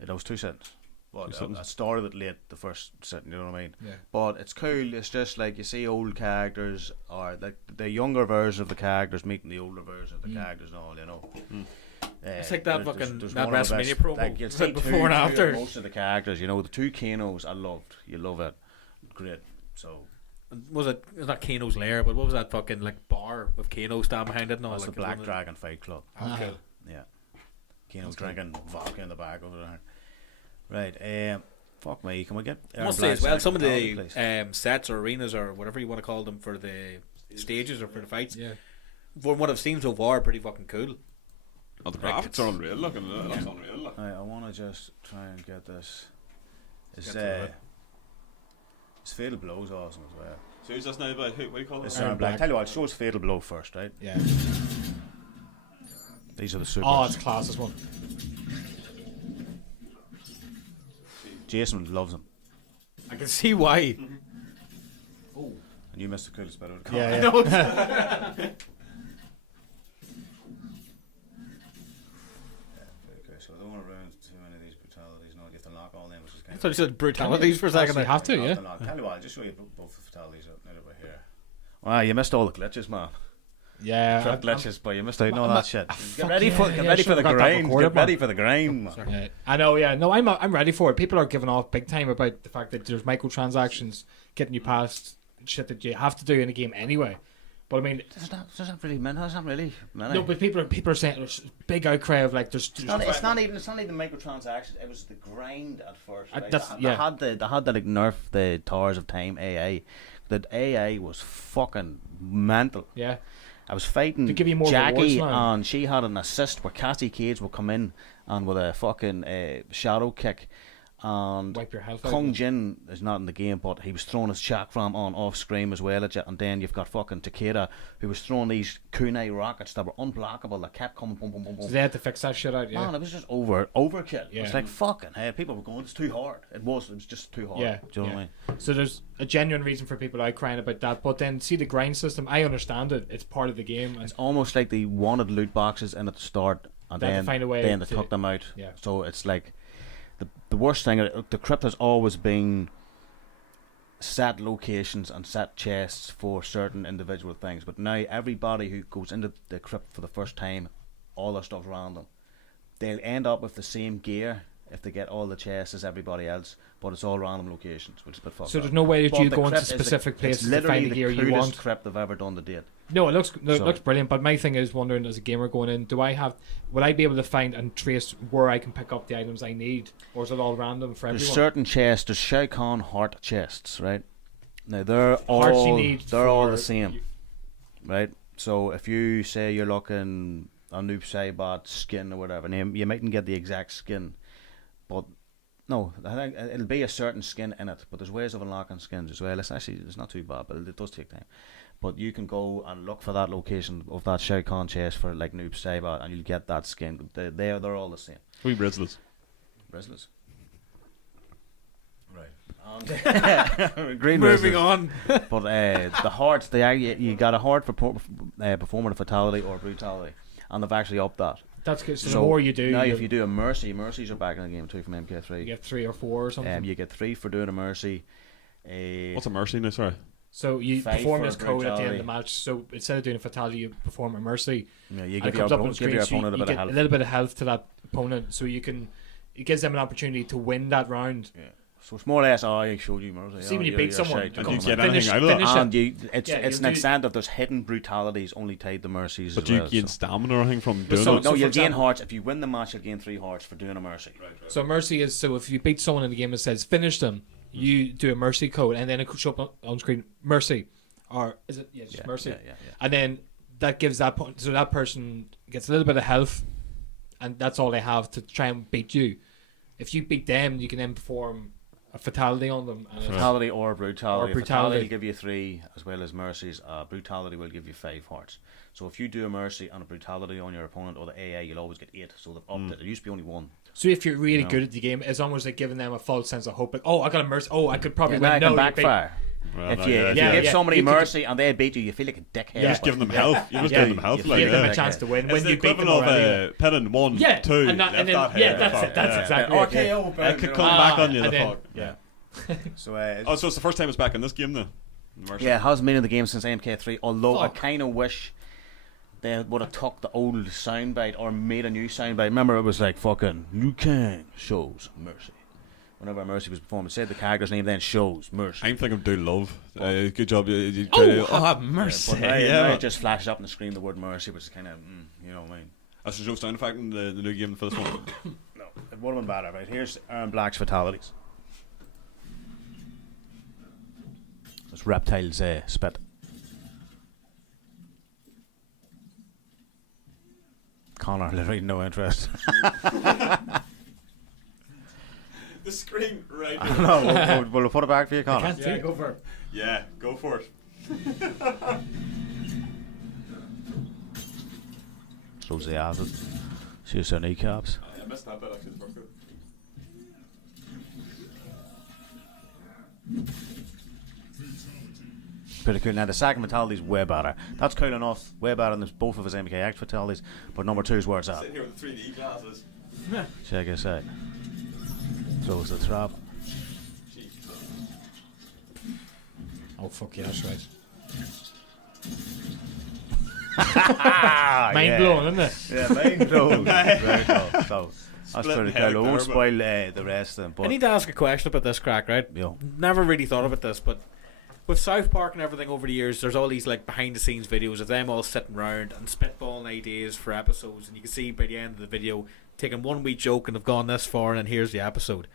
It was 2 cents. But Two sittings. I started it late the first sitting, you know what I mean? Yeah. But it's cool. It's just like you see old characters or like the younger version of the characters meeting the older version of the characters and all, you know. It's like that there's fucking one that of the Wrestlemania best- promo. Like, you'll It's see like before and two after. of most of the characters, you know, the 2 Kanos I loved. You love it. Great. So Was it not Kano's Lair, but what was that fucking like bar with Kano standing behind it and all? that's like, the Black Dragon Fight Club. Okay. Yeah. Kano's drinking vodka in the back over there. Right. Fuck me. Can we get? I must say as well, some of the please? sets or arenas or whatever you want to call them for the stages or for the fights, yeah. from what I've seen so far, are pretty fucking cool. Oh, the graphics are unreal. Looking, it looks unreal. Look. Right, I want to just try and get this. It's get to it. it's Fatal Blow's awesome as well. So who's this now? What do you call It's it? Iron Iron Black. Black. Tell you what, show us Fatal Blow first, right? Yeah. These are the supers. Oh, it's class, this one. Jason loves them, I can see why. and you missed the coolest bit of the Yeah, comment. yeah. Okay, so I don't want to ruin too many of these brutalities. No, you have to lock all them, which is I kind thought you said brutalities for a second. You have to, yeah. Tell you what, I'll just show you both the fatalities now that we're here. Wow, you missed all the glitches, man. Yeah. Trip glitches, but you missed out on all I'm- that shit. Get fuck ready yeah, for yeah, get ready for should've the got that grind. recorded, Get ready man. for the grind, man. Yeah. I know, yeah. No, I'm ready for it. People are giving off big time about the fact that there's microtransactions getting you past shit that you have to do in a game anyway. But I mean, There's not really many. no, but people are saying there's a big outcry of like there's It's not even microtransactions. It was the grind at first. Right? that's- they yeah. had to like nerf the Towers of Time AA. The AA was fucking mental. yeah. I was fighting To give you more Jackie, rewards, man. and she had an assist where Cassie Cage would come in and with a fucking shadow kick, and Wipe your health out. Kung Jin is not in the game, but he was throwing his chakram on off screen as well at you, and then you've got fucking Takeda who was throwing these kunai rockets that were unblockable that kept coming, boom, boom, boom, boom. So they had to fix that shit out. Yeah. Man, it was just overkill. It Yeah. was like fucking hey, people were going, it's too hard. It was just too hard. Yeah, Do you know yeah. what I mean? So there's a genuine reason for people out crying about that. But then see the grind system. I understand it. It's part of the game. And It's almost like they wanted loot boxes in at the start, and They had to then find a way then they to- took them out. Yeah. So it's like the worst thing. The crypt has always been set locations and set chests for certain individual things, but now everybody who goes into the crypt for the first time, all their stuff's random. They'll end up with the same gear if they get all the chests as everybody else, but it's all random locations, which is a bit fucked so up. there's no way that But you the go into crypt is specific it's places to literally find the gear you coolest want. crypt they've ever done to date. No, it looks So- looks brilliant. But my thing is wondering as a gamer going in, would I be able to find and trace where I can pick up the items I need, or is it all random for There's everyone? certain chests. There's Shao Kahn heart chests, right? Now they're Hearts you all need they're all for- the same, right? So if you say you're looking a Noob Saibot skin or whatever, and you mightn't get the exact skin, but no, I think it'll be a certain skin in it. But there's ways of unlocking skins as well. It's not too bad, but it does take time. But you can go and look for that location of that Shao Kahn chest for like Noob Saibot, and you'll get that skin. They're all the same. We Rizzlers. Wrestlers. Right. Green Moving wrestlers. on. But the hearts, you got a heart for performing a fatality or brutality, and they've actually upped that. That's good. So, the more you do, now if you do a mercies are back in the game too from MK3. you get 3 or 4 or something. You get 3 for doing a mercy. What's a mercy now? Sorry. So you 5 perform for this code at the end of brutality. the match. So instead of doing a fatality, you perform a mercy. Yeah, And you it give your comes up on the opponent, screen, so a bit you of get health. a little bit of health to that opponent, so you can. It gives them an opportunity to win that round. Yeah. So it's more or less, I showed you mercy. See when you beat someone, shite, And you're you coming get out. anything out of that? finish it. And it's Yeah, it's you'll an do- extent of there's hidden brutalities only tied to mercies. But as do you well, gain so. stamina or anything from doing so- it? No, for you'll gain example- hearts. If you win the match, you'll gain 3 hearts for doing a mercy. So mercy is so if you beat someone in the game, it says finish them. you do a mercy code, and then it could show up on screen mercy, or is it just mercy? Yeah. And then that gives that point, so that person gets a little bit of health, and that's all they have to try and beat you. If you beat them, you can then perform a fatality on them. And Fatality or brutality. Or brutality. Will give you 3 as well as mercies. Brutality will give you 5 hearts. So if you do a mercy and a brutality on your opponent or the AA, you'll always get 8. So they've upped it. It used to be only 1. So if you're really You know. good at the game, it's almost like giving them a false sense of hope. Like, oh, I got a mercy. Oh, I could probably Now win. it No, can you're backfire. Well, If no, you yeah, give yeah. somebody You could- mercy and they beat you, you feel like a dickhead. You're just giving them health. You're just Yeah, giving them health. you You Like, give them yeah. a chance to win It's when the you beat them equivalent already. of pinning 1, Yeah, 2. and left then that yeah, head, that's fuck, it. That's yeah. exactly it. Yeah. RKO, It could come back on you. and The then- fuck. Yeah. So Oh, so it's the first time it's back in this game, then. Mercy. yeah, it hasn't been in the game since MK3. Although Fuck. I kind of wish they would have took the old soundbite or made a new soundbite. Remember, it was like fucking Liu Kang shows mercy. Whenever mercy was performed, it said the character's name, then shows mercy. I'm thinking do love. Good job. You have mercy. But now, Yeah, now man. it just flashes up on the screen the word mercy, which is kind of, you know what I mean. That's the no sound effect in the new game for this one. No, it would have been better, right? Here's Aaron Black's fatalities. It's reptiles spit. Conor, literally no interest. The screen right I don't know. Will we put it back for you, Conor? Can't see. go for it. Yeah, go for it. Throws the acid. Shoots their kneecaps. I missed that bit actually. The first bit. Pretty cool. Now the second fatality is way better. That's cool enough. Way better than both of his MKX fatalities. But number 2 is where it's at. Sitting here with the 3D glasses. Check this out. Throws the trap. Oh fuck yeah, that's right. Ah, Mind blowing, isn't it? Yeah, mind blowing. Very cool. So that's Splitting pretty hair cool. I won't there, spoil the rest of them. I But need to ask a question about this crack, right? yo, Never really thought about this, but with South Park and everything over the years, there's all these like behind the scenes videos of them all sitting around and spitballing ideas for episodes, and you can see by the end of the video taking one wee joke and have gone this far, and then here's the episode.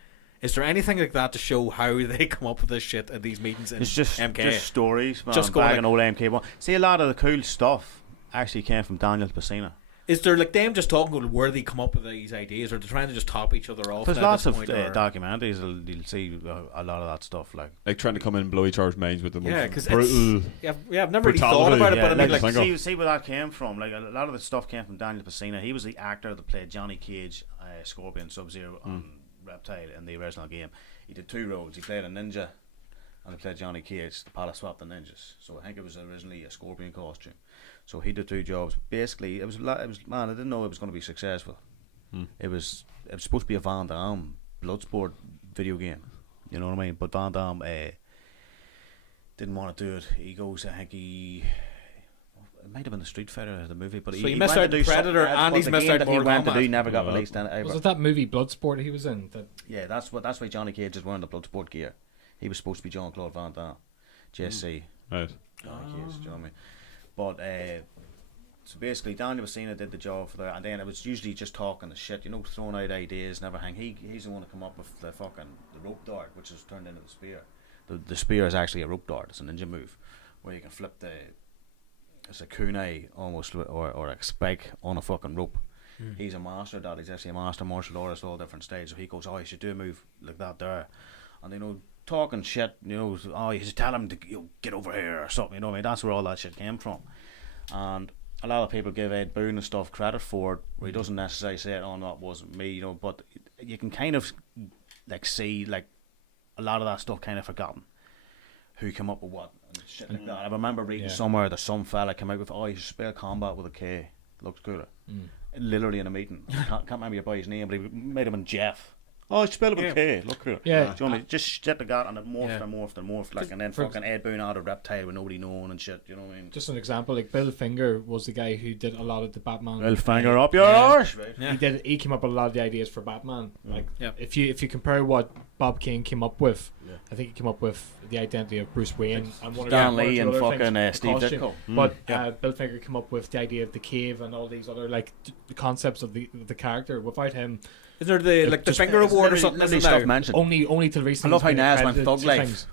Is there anything like that to show how they come up with this shit at these meetings in it's just MK? stories, man. Just Just going back like- an old MK1. See, a lot of the cool stuff actually came from Daniel Pacina. Is there like them just talking about where they come up with these ideas, or they're trying to just top each other off? There's now at lots this of point, or- documentaries. You'll see a lot of that stuff. Like Like trying to come in and blow each other's minds with the most Yeah, because brutal. I've never really thought brutality. about it, Yeah, but I mean, like- like, think of. see where that came from. Like a lot of the stuff came from Daniel Pacina. He was the actor that played Johnny Cage, Scorpion, Sub-Zero, and Reptile in the original game. He did 2 roles. He played a ninja, and he played Johnny Cage. The palace swapped the ninjas. So I think it was originally a Scorpion costume. So he did 2 jobs. Basically, it was man. I didn't know it was going to be successful. It was supposed to be a Van Damme Bloodsport video game. You know what I mean? But Van Damme didn't want to do it. He goes, I think it might have been the Street Fighter, the movie, but So he he missed went out to do Predator something else, and but he's the missed game out that he Mortal went to Kombat. do never got Yeah. released. And Was it that movie Bloodsport he was in? That yeah, that's why Johnny Cage is wearing the Bloodsport gear. He was supposed to be Jean-Claude Van Damme, JC. Right. Johnny Cage, do you know what I mean? But so basically, Daniel Pacina did the job for that, and then it was usually just talking the shit, you know, throwing out ideas and everything. He's the one to come up with the rope dart, which is turned into the spear. The spear is actually a rope dart. It's a ninja move where you can flip it's a kunai almost, or a spike on a fucking rope. He's a master at that. He's actually a master martial artist, all different stages. So he goes, oh, you should do a move like that there, and you know, talking shit, you know, oh, you should tell him to get over here or something. You know what I mean? That's where all that shit came from, and a lot of people give Ed Boon and stuff credit for it, where he doesn't necessarily say, "Oh, no, it wasn't me," you know. But you can kind of like see like a lot of that stuff kind of forgotten, who came up with what and shit like that. I remember reading somewhere that some fella came out with, "Oh, you should spell Kombat with a K. Looks cooler." Literally in a meeting, can't remember your boy's name, but he made him in Jeff. Oh, you spell it with a K. Look cooler. Yeah. Do you know what I mean? Just shit like that, and it morphed Yeah. and morphed and morphed, like, and then for- fucking Ed Boon out of Reptile with nobody knowing and shit. You know what I mean? just an example, like Bill Finger was the guy who did a lot of the Batman. Well, finger up your Yeah. arse, right? Yeah. He came up with a lot of the ideas for Batman. Like Yeah. if you compare what Bob Kane came up with, I think he came up with the identity of Bruce Wayne and one Stan of the Lee and other fucking things, the Steve costume. Ditko. But Bill Finger came up with the idea of the cave and all these other like the concepts of the character. Without him, Is there the like the finger award or something? Literally Isn't stuff there? mentioned. Only till I recently. love how it's been Nas went accredited thug to life.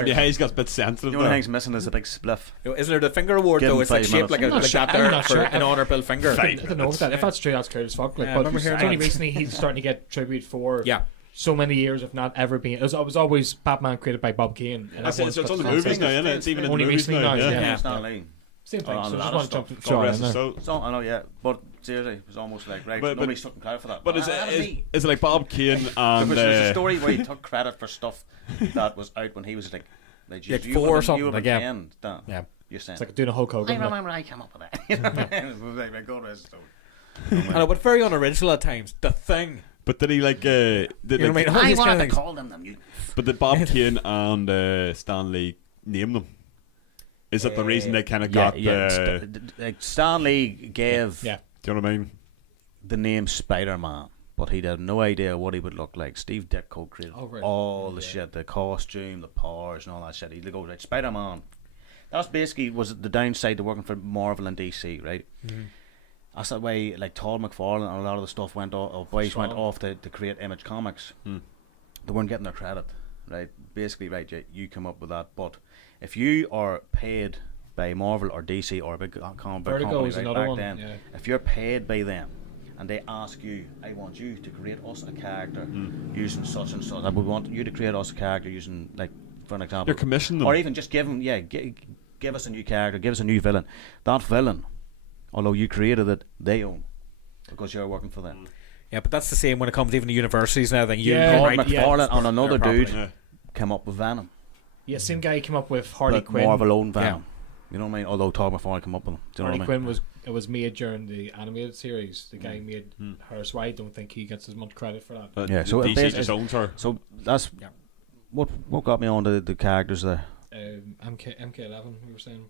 things. Yeah, he's got a bit sensitive. The only there. thing's missing is a big spliff. Isn't there the finger award Give though? him It's like 5 shaped minutes. like I'm not that sure. there I'm not for sure. an honourable finger. I don't know about that. If that's true, that's cool as fuck. Like, Yeah, I but remember hearing only that. recently he's starting to get tribute for Yeah. so many years, if not ever being. It was always Batman created by Bob Kane. And That's everyone's it's on the put movies now, context. isn't it? It's even in the Only movies recently now. now, Yeah. yeah. Stan Lee. Same thing. Oh, So a just lot want of to jump stuff. throw God it rest in his there. soul. So, I know, yeah, but seriously, it was almost like right. But- Nobody's taking credit for that. But is that was it me. is it like Bob Kane and There's a story where he took credit for stuff that was out when he was like Like you 4 or would've- something, You like, yeah. yeah. You're saying. It's like doing a Hulk Hogan. I like. remember I came up with that. Like, God rest his soul. I know, but very unoriginal at times. The Thing. But did he like did You know what I like, mean? All I these kind wanted of to things. call them you. but did Bob Kane and Stan Lee name them? Is that the reason they kind of got like Stan Lee gave Yeah. do you know what I mean? the name Spider-Man, but he had no idea what he would look like. Steve Ditko created Oh, right. all the shit, the costume, the powers, and all that shit. He'd go like Spider-Man. That's basically was the downside to working for Marvel and DC, right? That's that way. Like Todd McFarlane and a lot of the stuff went off. Boys went off to create Image Comics. They weren't getting their credit, right? Basically, right? You come up with that, but if you are paid by Marvel or DC or a big comic book Vertigo company is right another back one, then, yeah. if you're paid by them and they ask you, I want you to create us a character using such and such, I would want you to create us a character using, like, for an example, You're commissioning them. or even just give them, give us a new character, give us a new villain. That villain, although you created it, they own because you're working for them. Yeah, but that's the same when it comes even to universities now. Then you Yeah. Todd write McFarlane and another their dude property. came up with Venom. Yeah, same guy came up with Harley But Quinn. Marvel owned Venom. You know what I mean? Although Todd McFarlane came up with him. Do you know Harley what I mean? Quinn was made during the animated series. The guy made her, so I don't think he gets as much credit for that. But Yeah, so it DC bas- just owns her. So that's Yeah. what got me on the characters there. MK11, we were saying.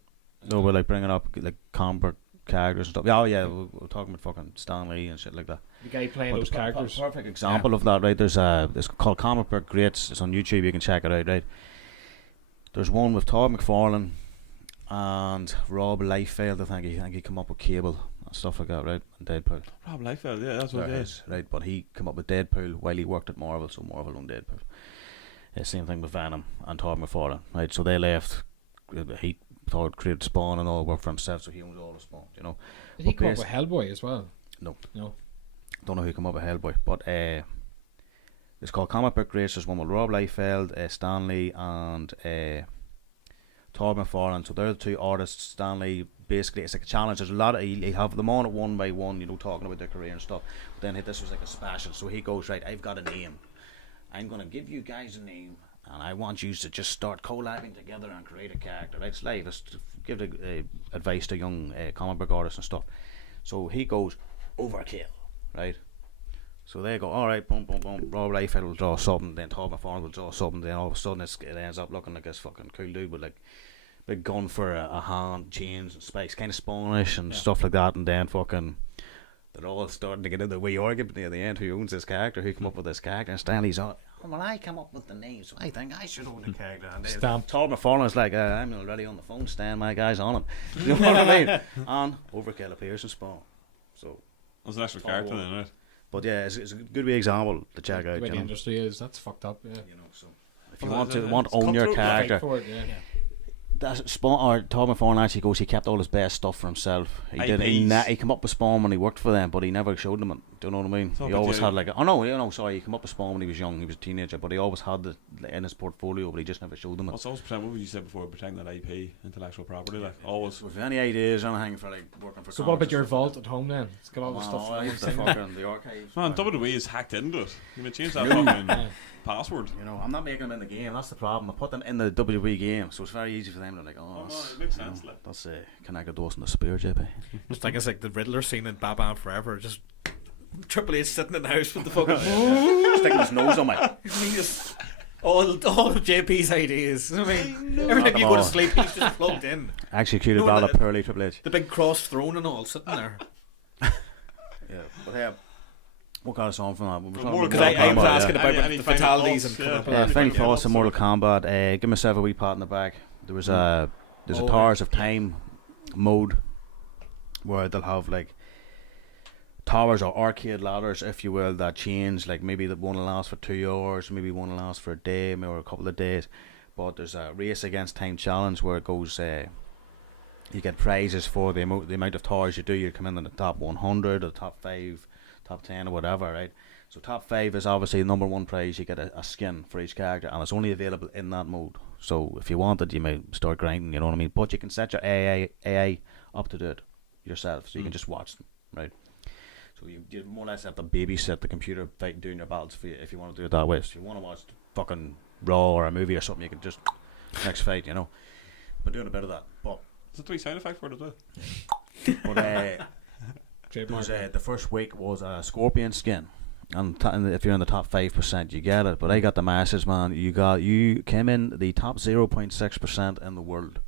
No, we're like bringing up like comic characters and stuff. Yeah, oh yeah, we're talking about fucking Stan Lee and shit like that. The guy playing But those the characters. perfect example of that, right? There's it's called Comic Book Greats. It's on YouTube. You can check it out, right? There's one with Todd McFarlane and Rob Liefeld. I think he come up with Cable and stuff like that, right? And Deadpool. Rob Liefeld, yeah, that's what it There is. right? But he come up with Deadpool while he worked at Marvel, so Marvel owned Deadpool. Same thing with Venom and Todd McFarlane, right? So they left. He Todd created Spawn and all work for himself, so he owns all the Spawn, you know. Did he But come up with Hellboy as well? No. No. Don't know who come up with Hellboy, but it's called Comic Book Greats. There's one with Rob Liefeld, Stan Lee, and Todd McFarlane. So they're the two artists. Stan Lee, basically, it's like a challenge. There's a lot of he have them on it one by one, you know, talking about their career and stuff. But then this was like a special. So he goes, right, I've got a name. I'm gonna give you guys a name, and I want you to just start collabing together and create a character. Right, it's live. Let's give the advice to young comic book artists and stuff. So he goes, Overkill, right? So they go, all right, boom, boom, boom. Rob Liefeld will draw something, then Todd McFarlane will draw something, then all of a sudden it ends up looking like this fucking cool dude with like big gun for a hand, chains and spikes, kind of Spawnish and stuff like that, and then fucking they're all starting to get into the wee argument near the end who owns this character, who come up with this character, and Stanley's on, oh, well, I come up with the name, so I think I should own the character. And Stamp. Todd McFarlane's like, I'm already on the phone, Stan, my guy's on him. You know what I mean? And Overkill appears in Spawn. So, That's an actual character then, right? but yeah, it's a good wee example to check The out. way You the know? industry is, that's fucked up. Yeah. You know, so if you Well, want to it's own your cutthroat, character, Fight for it, yeah. that's Spawn. Or Todd McFarlane actually goes, he kept all his best stuff for himself. He did. IPs. He came up with Spawn when he worked for them, but he never showed them it. Do you know what I mean? So He but always you- had like, sorry, he came up with Spawn when he was young. He was a teenager, but he always had it in his portfolio, but he just never showed them it. What's always pretend? What would you say before? Protecting that IP, intellectual property, like always. With any ideas or anything for like working for? So what about comics your or stuff vault at home then? It's got all the like stuff. that? Oh, I used to fucking the archives. Man, WWE is hacked into it. You may change that fucking password. You know, I'm not making them in the game. That's the problem. I put them in the WWE game, so it's very easy for them to like, it makes sense. Like. that's connected to us in the spear, JP. Just think it's like the Riddler scene in Batman Forever. Just Triple H sitting in the house with the fucking Sticking his nose on my. he just all of JP's ideas. I mean, every time you go to sleep, he's just plugged in. Executed No, by the- the Pearly Triple H. The big cross throne and all sitting there. Yeah, but yeah, what got us on from that? We were talking Mortal about Because I was Mortal Kombat, asking yeah. about Any the final fatalities thoughts? and Yeah. coming up with Yeah, that. final thoughts on Mortal Kombat. Give myself a wee pat in the back. There was a there's a Towers of Time mode where they'll have like towers or arcade ladders, if you will, that change. Like maybe the one will last for 2 hours, maybe one will last for a day, maybe or a couple of days. But there's a race against time challenge where it goes. You get prizes for the amount of towers you do. You come in the top 100, or the top 5, top 10, or whatever, right? So top 5 is obviously the number one prize. You get a skin for each character, and it's only available in that mode. So if you wanted, you may start grinding. You know what I mean? But you can set your AI up to do it yourself, so you can just watch them, right? So you more or less have to babysit the computer fighting doing your battles for you if you want to do it that way. So if you want to watch fucking Raw or a movie or something, you can just next fight, you know. But doing a bit of that. But Is it 3 sound effect for it as well? but the first week was a scorpion skin, and if you're in the top 5%, you get it. But I got the message, man. You came in the top 0.6% in the world.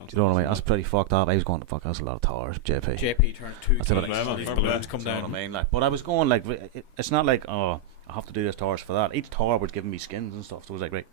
Do you know what I mean? That's pretty fucked up. I was going, fuck, that's a lot of towers, JP. JP turned 2 That's what keys. I- These balloons come Do you know down. what I mean? Like, but I was going like, it's not like, oh, I have to do this towers for that. Each tower was giving me skins and stuff. So I was like, right,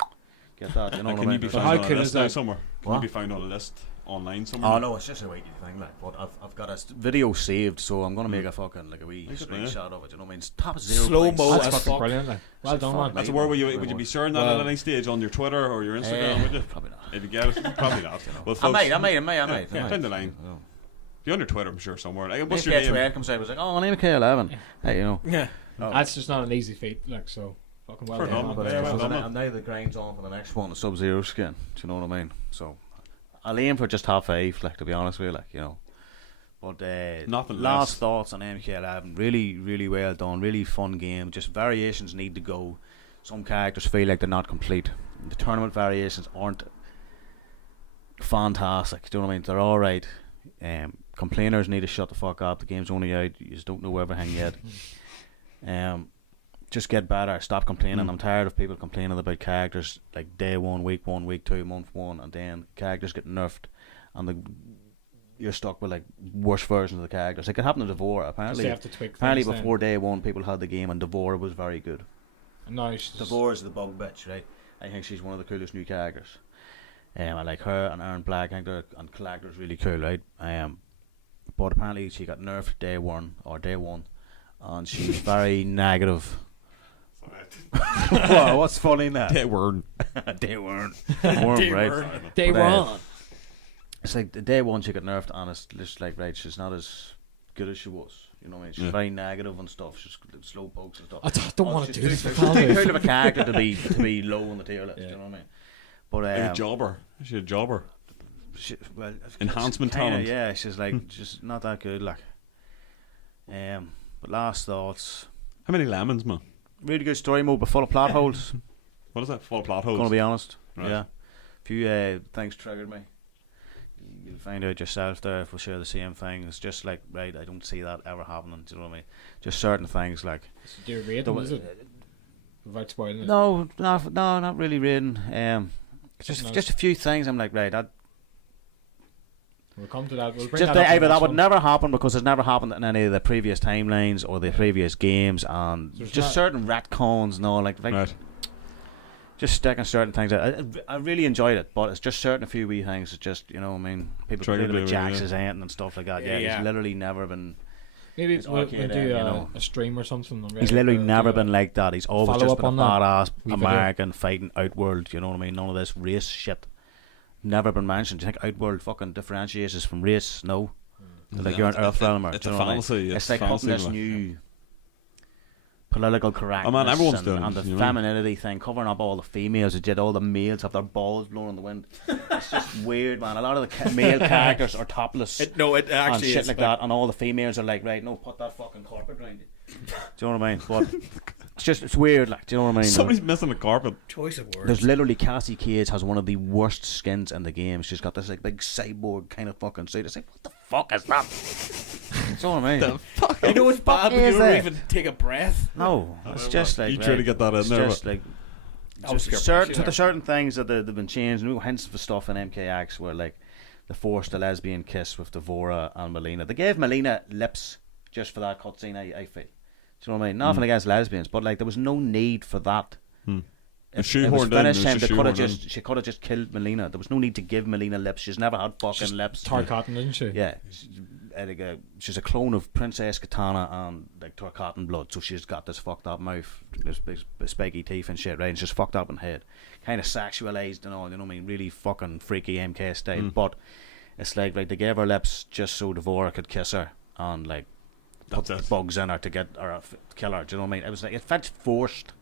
get that. You know And what can I you mean? be There's- found how on a cool list is now that? somewhere? Can What? you be found on a list online somewhere? Oh no, it's just a weekly thing, like. But I've got a video saved, so I'm gonna make a fucking like a wee Look at that. screenshot of it. You know what I mean? It's top 0. Slow-mo That's as fucking fuck. brilliant. Like. Well done, man. That's where would you be sharing that Well- at any stage on your Twitter or your Instagram? Would you? Probably not. If you get it, probably not. Well, I folks, might. down the line. If you're on your Twitter, I'm sure somewhere. Like, what's What's your name? comes out, I was like, oh, my name is K11. Hey, you know. Yeah. That's just not an easy feat. Like so, fucking well Fair done. enough. man. Yeah, well So done, now- man. and now the grind's on for the next one, the Sub-Zero skin. Do you know what I mean? So I'll aim for just top 5, like, to be honest with you, like, you know. But Nothing last less. thoughts on MK11. Really, really well done. Really fun game. Just variations need to go. Some characters feel like they're not complete. The tournament variations aren't fantastic. Do you know what I mean? They're all right. Complainers need to shut the fuck up. The game's only out. You just don't know everything yet. Just get better. Stop complaining. I'm tired of people complaining about characters like day 1, week 1, week 2, month 1, and then characters get nerfed, and you're stuck with like worse versions of the characters. Like it happened to Devora. Just they have to tweak Apparently things before day 1, people had the game, and Devora was very good. then. No, it's just, Devora's the bug bitch, right? I think she's one of the coolest new characters. I like her and Aaron Black. I think and Collector's really cool, right? But apparently she got nerfed day one, and she's very negative. Wow, what's funny in that? That word. Day one, right? they But, wrong. It's like the day 1 she got nerfed, and it's just like, right, she's not as good as she was. You know what I mean? She's Yeah. very negative and stuff. She's slow pokes and stuff. I don't want to she's do this too- for she's too Calvin. cool of a character to be low on the tier list. Yeah. You know what I mean? But Like a jobber. Is she a jobber? well, Enhancement kinda, talent. Yeah, she's like just not that good. Like, but last thoughts. How many lemons, man? Really good story mode, but full of plot holes. What is that? Full of plot holes. Gonna be honest. Right. Yeah, a few things triggered me. You'll find out yourself there if we share the same thing. It's just like, right, I don't see that ever happening. Do you know what I mean? Just certain things like. Do you rate them, is it? Without spoiling it. No, not really reading. Just Nice. just a few things. I'm like, right, that We'll come to that. We'll bring just that up in either the that next would one. never happen because it's never happened in any of the previous timelines or the previous games, and So it's just not- certain retcons and all, like Right. just sticking certain things out. I really enjoyed it, but it's just certain a few wee things that just, you know what I mean, people Triggered complaining about you, Jax's yeah. end and stuff like that. Yeah, Yeah, yeah. he's literally never been. Maybe It's we'll arcade do end, you know. a stream or something. on He's Reddit literally or never do a- been like that. He's always follow just up been a on that badass wee video. American fighting Outworld. You know what I mean? None of this race shit. Never been mentioned. Do you think Outworld fucking differentiates us from race? No. They're like, you're an Earth realmer. It's do a you know what I mean? fallacy. It's like fallacy, putting this like. new political correctness everyone's and, doing and it, the you know. femininity thing, covering up all the females. It did all the males have their balls blown in the wind. It's just weird, man. A lot of the male characters are topless It and actually shit is. like that, and all the females are like, right, no, put that fucking carpet around you. Do you know what I mean? But it's weird, like, do you know what I mean? Somebody's missing a carpet. Choice of words. There's literally Cassie Cage has one of the worst skins in the game. She's got this like big cyborg kind of fucking suit. It's like, what the fuck is that? Do you know what I mean? I know it's bad, but you is don't it? even take a breath. No, it's just like You try to get that in it's there, Just but- like I was just scared certain, to the certain things that they've been changed. No hints for stuff in MKX where like they forced a lesbian kiss with Devora and Melina. They gave Melina lips just for that cutscene. I feel. Do you know what I mean? Nothing against lesbians, but like there was no need for that. It's It was shoehorned in, finished it's time. just They could have shoehorned in. just she could have just killed Melina. There was no need to give Melina lips. She's never had fucking lips. Tar cotton, didn't she? Yeah, she's a clone of Princess Katana and like Turcotten blood, so she's got this fucked up mouth, this big spiky teeth and shit, right? And she's fucked up in the head, kind of sexualized and all, you know what I mean? Really fucking freaky MK style. But it's like they gave her lips just so Devora could kiss her and like put bugs in her to get her kill her. Do you know what I mean? It was like it felt forced.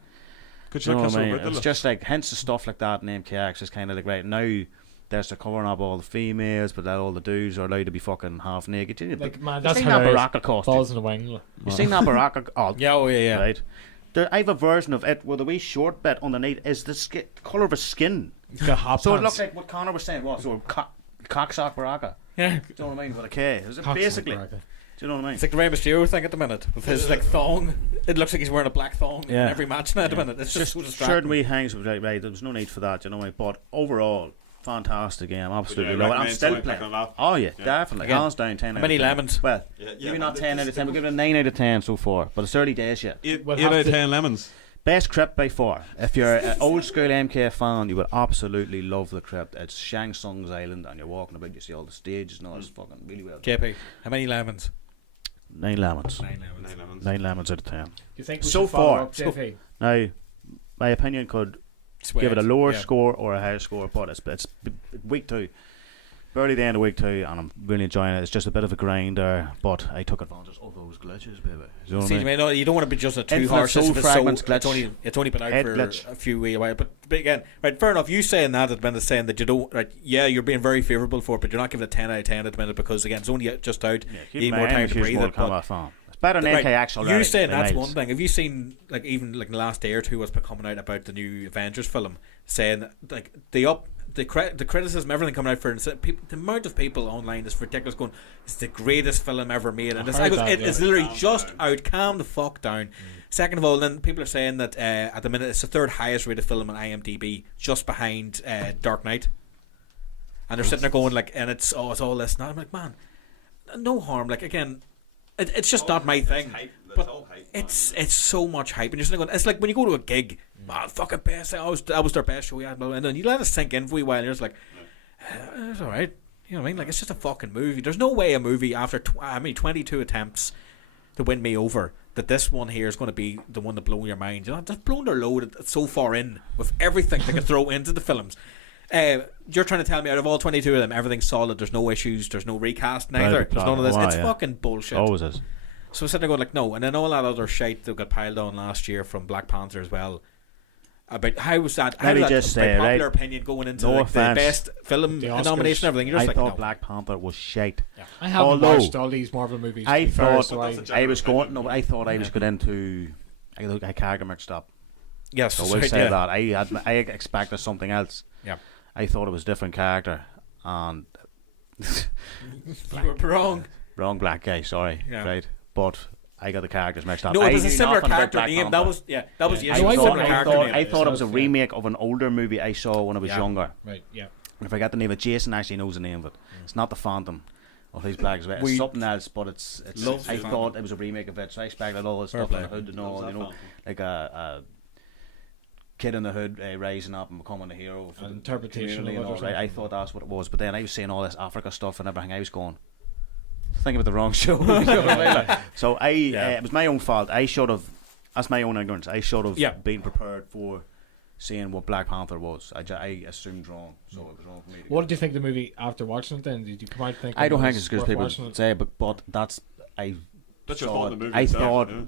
Could Do you know what I mean? it It's just like hence the stuff like that in MKX is kind of like right now. There's the covering up all the females, but then all the dudes are allowed to be fucking half naked. You Like, man, you've that's seen that hilarious. Baraka costume. Balls in the wing. You've seen that Baraka? Oh, Yeah, oh yeah. right. I have a version of it where the wee short bit underneath is the colour of his skin. He's got hot So it pants. looks like what Conor was saying. What? So cocksock Baraka. Yeah. Do you know what I mean? With a K. Is it Cocksock basically? Baraka. Do you know what I mean? It's like the Rey Mysterio thing at the minute with his like thong. It looks like he's wearing a black thong in Yeah. every match now at the minute. It's just so certain distracting. wee hangs right. There was no need for that. Do you know what I mean? But overall, fantastic game. Absolutely Yeah, love it. I'm recommend still somebody playing. picking it up. Oh yeah, definitely. Again, Hands down 10 how out many of 10. lemons? Well, Yeah, maybe not but 10 out of 10. We'll give it a 9 out of 10 so far. But it's early days yet. 8 We'll out have of to- 10 lemons. Best crypt by far. If you're an old school MK fan, you would absolutely love the crypt. It's Shang Tsung's island, and you're walking about, you see all the stages and all. It's fucking really well done. JP, how many lemons? 9 lemons. 9 lemons. 9 lemons. 9 lemons out of 10. Do you think we So should follow far, up, JP? Now, my opinion could give it a lower score or a higher score, but it's week 2. Barely the end of week 2, and I'm really enjoying it. It's just a bit of a grinder, but I took advantage of those glitches, baby. You know what I See, mean? man, no, you don't want to be just a two Infinite horse soul system. fragments It's glitch. it's only been out Head for glitch. a few weeks away. But again, right, fair enough. You saying that at the minute, saying that you don't, right? Yeah, you're being very favourable for it, but you're not giving it 10 out of 10 at the minute because again, it's only just out. Yeah, you keep need in more mind time I'm a to huge breathe Mortal it. But Kombat fan. It's better than right, MKX already. you saying by that's miles. one thing. Have you seen like even like in the last day or two what's been coming out about the new Avengers film, saying like the criticism, everything coming out for it, the amount of people online is ridiculous going, it's the greatest film ever made, and it's literally just out. Calm the fuck down. Second of all, then people are saying that at the minute it's the third highest rated film on IMDb, just behind Dark Knight, and they're sitting there going like, and it's all this. And I'm like, man, no harm. Like again, it's just not my thing. But it's so much hype, and you're sitting there going, it's like when you go to a gig, man, fucking best. That was their best show we had, and then you let it sink in for a while, and you're just like, it's all right. You know what I mean? Like it's just a fucking movie. There's no way a movie after 22 attempts to win me over that this one here is going to be the one to blow your mind. You know, they've blown their load so far in with everything they can throw into the films. You're trying to tell me out of all 22 of them, everything's solid. There's no issues. There's no recast. Neither. There's none of this. It's fucking bullshit. Always is. So I'm sitting there going like, no, and then all that other shite that got piled on last year from Black Panther as well. About how was that? How Let me was that just by say, popular right, opinion going into no like, the offense. best film The Oscars. nomination and everything? You're I just like, thought no. Black Panther was shite. I haven't Although, watched all these Marvel movies. I to be fair, thought so I was going. No, I thought I was going into. I can't mixed up. Yes, So we'll right, say yeah. that I expected something else. Yeah. I thought it was a different character, and You were wrong. wrong black guy. Sorry, Yeah. right? But I got the characters mixed up. No, I it was a knew similar nothing about character Black name. Panther. That was the issue. I Similar thought, character name. I thought it was a Yeah. remake of an older movie I saw when I was Yeah. younger. right, yeah. I forgot the name of it. Jason actually knows the name of it. It's not the Phantom. Of these black as well. It's We something else, but it's love I the thought Phantom. it was a remake of it, so I expected all this Fair stuff in the play. hood and all, you know, like a kid in the hood rising up and becoming a hero for An the interpretation community of and it all, or right? I something. thought that's what it was, but then I was seeing all this Africa stuff and everything. I was going, thinking about the wrong show. You know what I mean? Like, so it was my own fault. I should have. That's my own ignorance. I should have been prepared for seeing what Black Panther was. I assumed wrong, so it was wrong for me. What did you think of the movie after watching it then? Did you come out thinking I don't it think was it's as good as worth people watching it? say, but that's That's your fault in the movie I itself, thought yeah.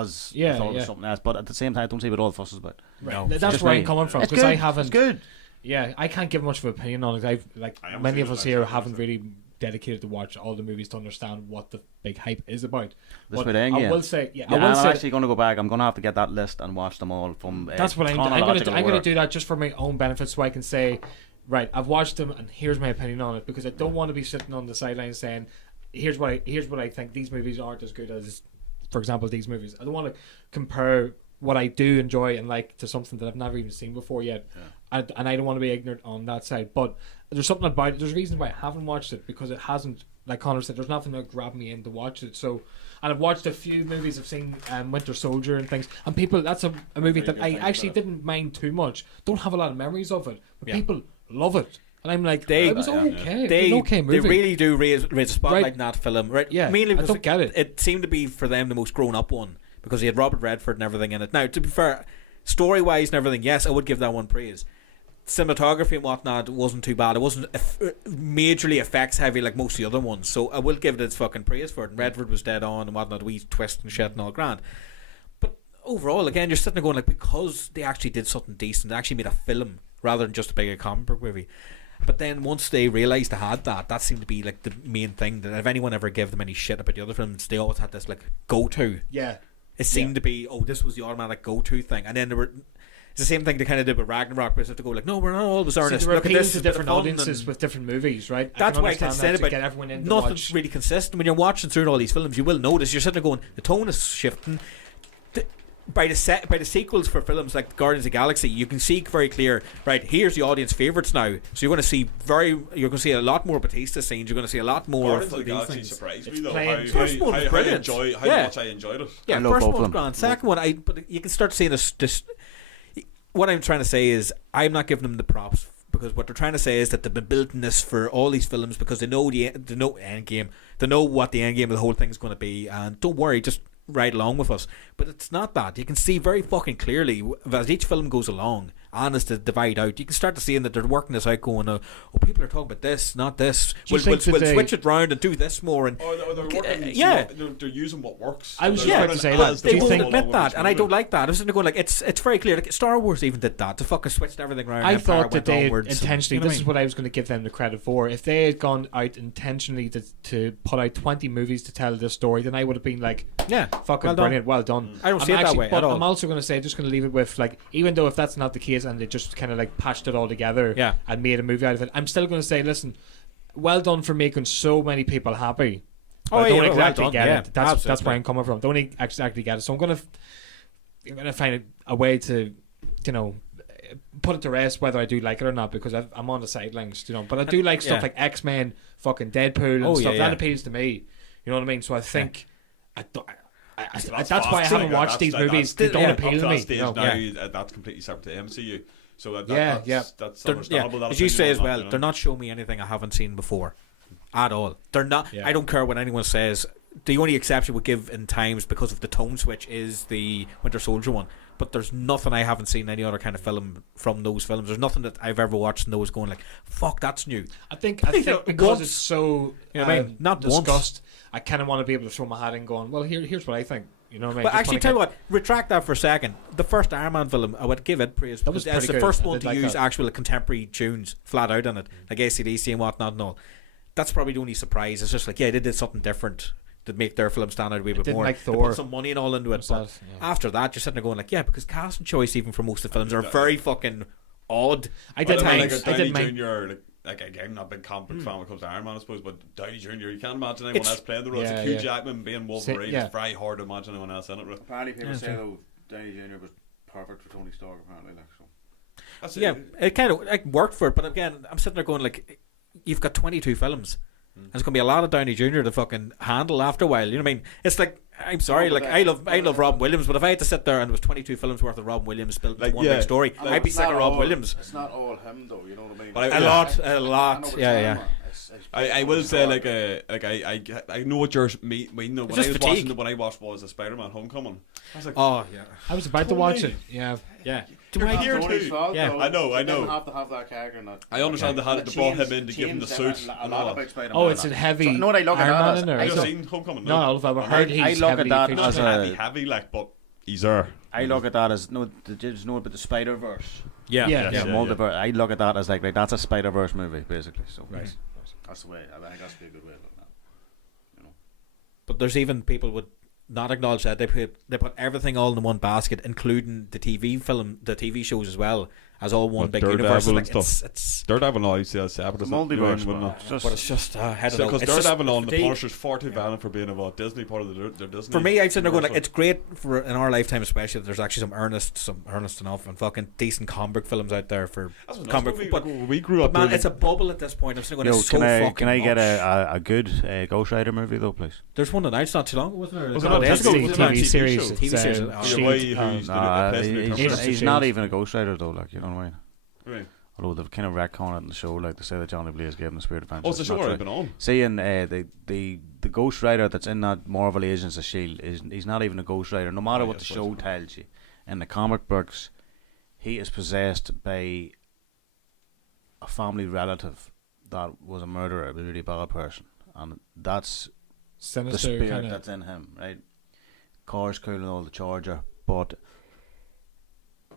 as Yeah, I thought it was yeah. something else, but at the same time, I don't see what all the fuss is about. Right. No. That's Just where me. I'm coming from It's because good. I haven't. It's good. Yeah, I can't give much of an opinion on it. I haven't Many seen of it, us actually, here honestly. haven't really dedicated to watch all the movies to understand what the big hype is about. That's But what I'm I getting. will say, Yeah, I will I'm say actually going to go back. I'm going to have to get that list and watch them all from. that's what I'm going chronological to order. do that just for my own benefit, so I can say, right, I've watched them and here's my opinion on it, because I don't want to be sitting on the sidelines saying, here's what I think these movies aren't as good as, for example, these movies. I don't want to compare what I do enjoy and like to something that I've never even seen before yet, and I don't want to be ignorant on that side. But there's something about it. There's a reason why I haven't watched it, because it hasn't, like Conor said, there's nothing that grabbed me in to watch it. So, and I've watched a few movies. I've seen Winter Soldier and things, and people, that's a movie that I actually didn't mind too much. Don't have a lot of memories of it, but Yeah. people love it. And I'm like, They- it was okay. It was They an okay movie. they really do raise the spotlight Right. in that film, right? Yeah, mainly I because don't get it. It seemed to be for them the most grown up one because he had Robert Redford and everything in it. Now, to be fair, story wise and everything, yes, I would give that one praise. Cinematography and whatnot wasn't too bad. It wasn't majorly effects heavy like most of the other ones, so I will give it its fucking praise for it. And Redford was dead on and whatnot, we twist and shit and all grand. But overall, again, you're sitting there going like, because they actually did something decent, they actually made a film rather than just a big comic book movie. But then once they realised they had that seemed to be like the main thing. That if anyone ever gave them any shit about the other films, they always had this like go-to. Yeah. It seemed to be, this was the automatic go-to thing. And then there were, it's the same thing they kind of did with Ragnarok, where they have to go like, no, we're not always earnest. They're Look at appealing this, to it's a bit of different fun audiences and with different movies, right? that's why I can understand say that to about get everyone in to nothing's watch. really consistent. When you're watching through all these films, you will notice you're sitting there going, the tone is shifting. By the sequels for films like Guardians of the Galaxy, you can see very clear. Right, here's the audience favourites now. So you're going to see a lot more Batista scenes. You're going to see a lot more Guardians of of the these Galaxy things. surprised It's me though. playing- First one was brilliant. How Yeah. much I enjoyed it. Yeah, I love first both one's of them. grand. Second one, but you can start seeing this. What I'm trying to say is, I'm not giving them the props because what they're trying to say is that they've been building this for all these films because they know end game. They know what the end game of the whole thing is going to be, and don't worry, just ride along with us. But it's not that. You can see very fucking clearly as each film goes along and as they divide out, you can start to see that they're working this out, going, people are talking about this, not this. Do you We'll think that they- switch it round and do this more. And Or they're working, yeah. they're using what works. I was They're just about learning to say as that. they they Do you go won't think- along admit with that, each and I movie. don't like that. I was sitting there going like, it's very clear. Like Star Wars even did that. They fucking switched everything around. I Empire thought that went they onwards and- intentionally. you know This is what I was going to give them the credit for. If they had gone out intentionally to put out 20 movies to tell this story, then I would have been like, yeah, fucking well done. brilliant, well done. I don't I'm see it that actually- way but at all. I'm also going to say, just going to leave it with like, even though if that's not the case and they just kind of like patched it all together Yeah. and made a movie out of it, I'm still going to say, listen, well done for making so many people happy. But I don't well exactly done, get yeah, it. That's absolutely. where I'm coming from. Don't exactly get it. So I'm gonna find a way to, put it to rest whether I do like it or not, because I'm on the sidelines, But I do like stuff Yeah. like X-Men, fucking Deadpool, and Oh, stuff yeah, that yeah. appeals to me. You know what I mean? So I think that's why I fast. haven't watched these movies. They don't appeal to me. Stage No. now, that's completely separate to MCU. So Yeah, that's They're- understandable. that as you opinion say on as that, well, you know. they're not showing me anything I haven't seen before, at all. They're not. Yeah. I don't care what anyone says. The only exception we give in times because of the tone switch is the Winter Soldier one. But there's nothing I haven't seen any other kind of film from those films. There's nothing that I've ever watched in those going like, fuck, that's new. I think You know, because once- it's so You know what I mean? Not discussed, I kind of want to be able to throw my hat in, going, well, here's what I think. You know what I mean? But Just actually, wanna tell you get- what, retract that for a second. The first Iron Man film, I would give it praise. That was As pretty the good. first I one did to like use that. actual contemporary tunes flat out in it, like AC/DC and whatnot and all. That's probably the only surprise. It's just like, yeah, they did something different to make their film stand out a wee bit didn't more. like They Thor. put some money and all into it. What's But that? Yeah. after that, you're sitting there going like, yeah, because casting choice even for most of the films are very fucking odd. I But did I mean, mind. like I Downey did mind. Jr. Like again, I'm not a big comic book fan when it comes to Iron Man, I suppose, but Downey Jr. You can't imagine anyone It's- else playing the role. Yeah, It's Hugh yeah. Jackman being Wolverine. yeah. It's very hard to imagine anyone else in it. Really. Apparently, people Yeah, say sure. though Downey Jr. was perfect for Tony Stark. Apparently, like so. That's Yeah, it kind of like worked for it. But again, I'm sitting there going like, you've got 22 films. And there's gonna be a lot of Downey Jr. to fucking handle after a while. You know what I mean? It's like, I'm sorry, No, like but I love Robin Williams, but if I had to sit there and there was 22 films worth of Robin Williams built Like, into one yeah. big story, I know I'd be it's sick not of Rob all- Williams. It's not all him though. You know what I mean? But I- A yeah. lot, I know what it's yeah, on, yeah. man. I will say I know what you're meaning though. When just I was fatigue. watching when I watched was the Spider-Man Homecoming. I was like, Oh yeah, I was about to watch it. Yeah. yeah. you're here Tony's too. fault, Yeah. though. I know, I They didn't know. have to have that character in that. I understand they had And to brought him changed- in to give him the changed suit. a and lot all about that. Spider-Man. Oh, it's a heavy. So, no, what I look at Iron that Man as- in there. I Have you look- seen Homecoming? No, I've heard I he's look at heavily that featured. Not as a- heavy, like, but he's there. I look at that as no. Did you know about the Spider Verse? Yeah, Yeah. Yeah, yeah. multiverse. I look at that as like that's a Spider Verse movie basically. So Right. that's the way. I think that's a good way of looking at it. You know. But there's even people would not acknowledge that they put everything all in one basket, including the TV shows as well, as all one What, big Daredevil universe. and Like, stuff? it's Daredevil now you see as separate The as that, you know, multiverse, wouldn't man. it? It's just- but it's just I don't know. Because It's just Daredevil and the fatigue. Punisher's far too violent for being about Disney, part of their Disney. For me, I'm sitting there going like, universe. it's great for in our lifetime, especially that there's actually some earnest enough and fucking decent comic book films out there for That's what comic. we, But we grew up. man, doing- it's a bubble at this point. I'm sitting there going, Yo, it's so can I get much. a good Ghost Rider movie though, please? There's one announced not too long, wasn't there? Was It's it not not days ago? Disney. Was it not TV series. show? TV It's, series. uh, Oh. Your way Shield, who's Nah, the he's Agents of not Shield. even a Ghost Rider though. Like you know what I mean? Right. Although they've kind of retconned it in the show, like they say that Johnny Blaze gave him the spirit of vengeance. Oh, it's the It's show not already true. been on. Seeing the Ghost Rider that's in that Marvel Agents of S.H.I.E.L.D. he's not even a Ghost Rider. No matter what the show tells you, in the comic books, he is possessed by a family relative that was a murderer, a really bad person, and that's the Sinister spirit kind that's in him, right? Car's cool and all, the Charger, but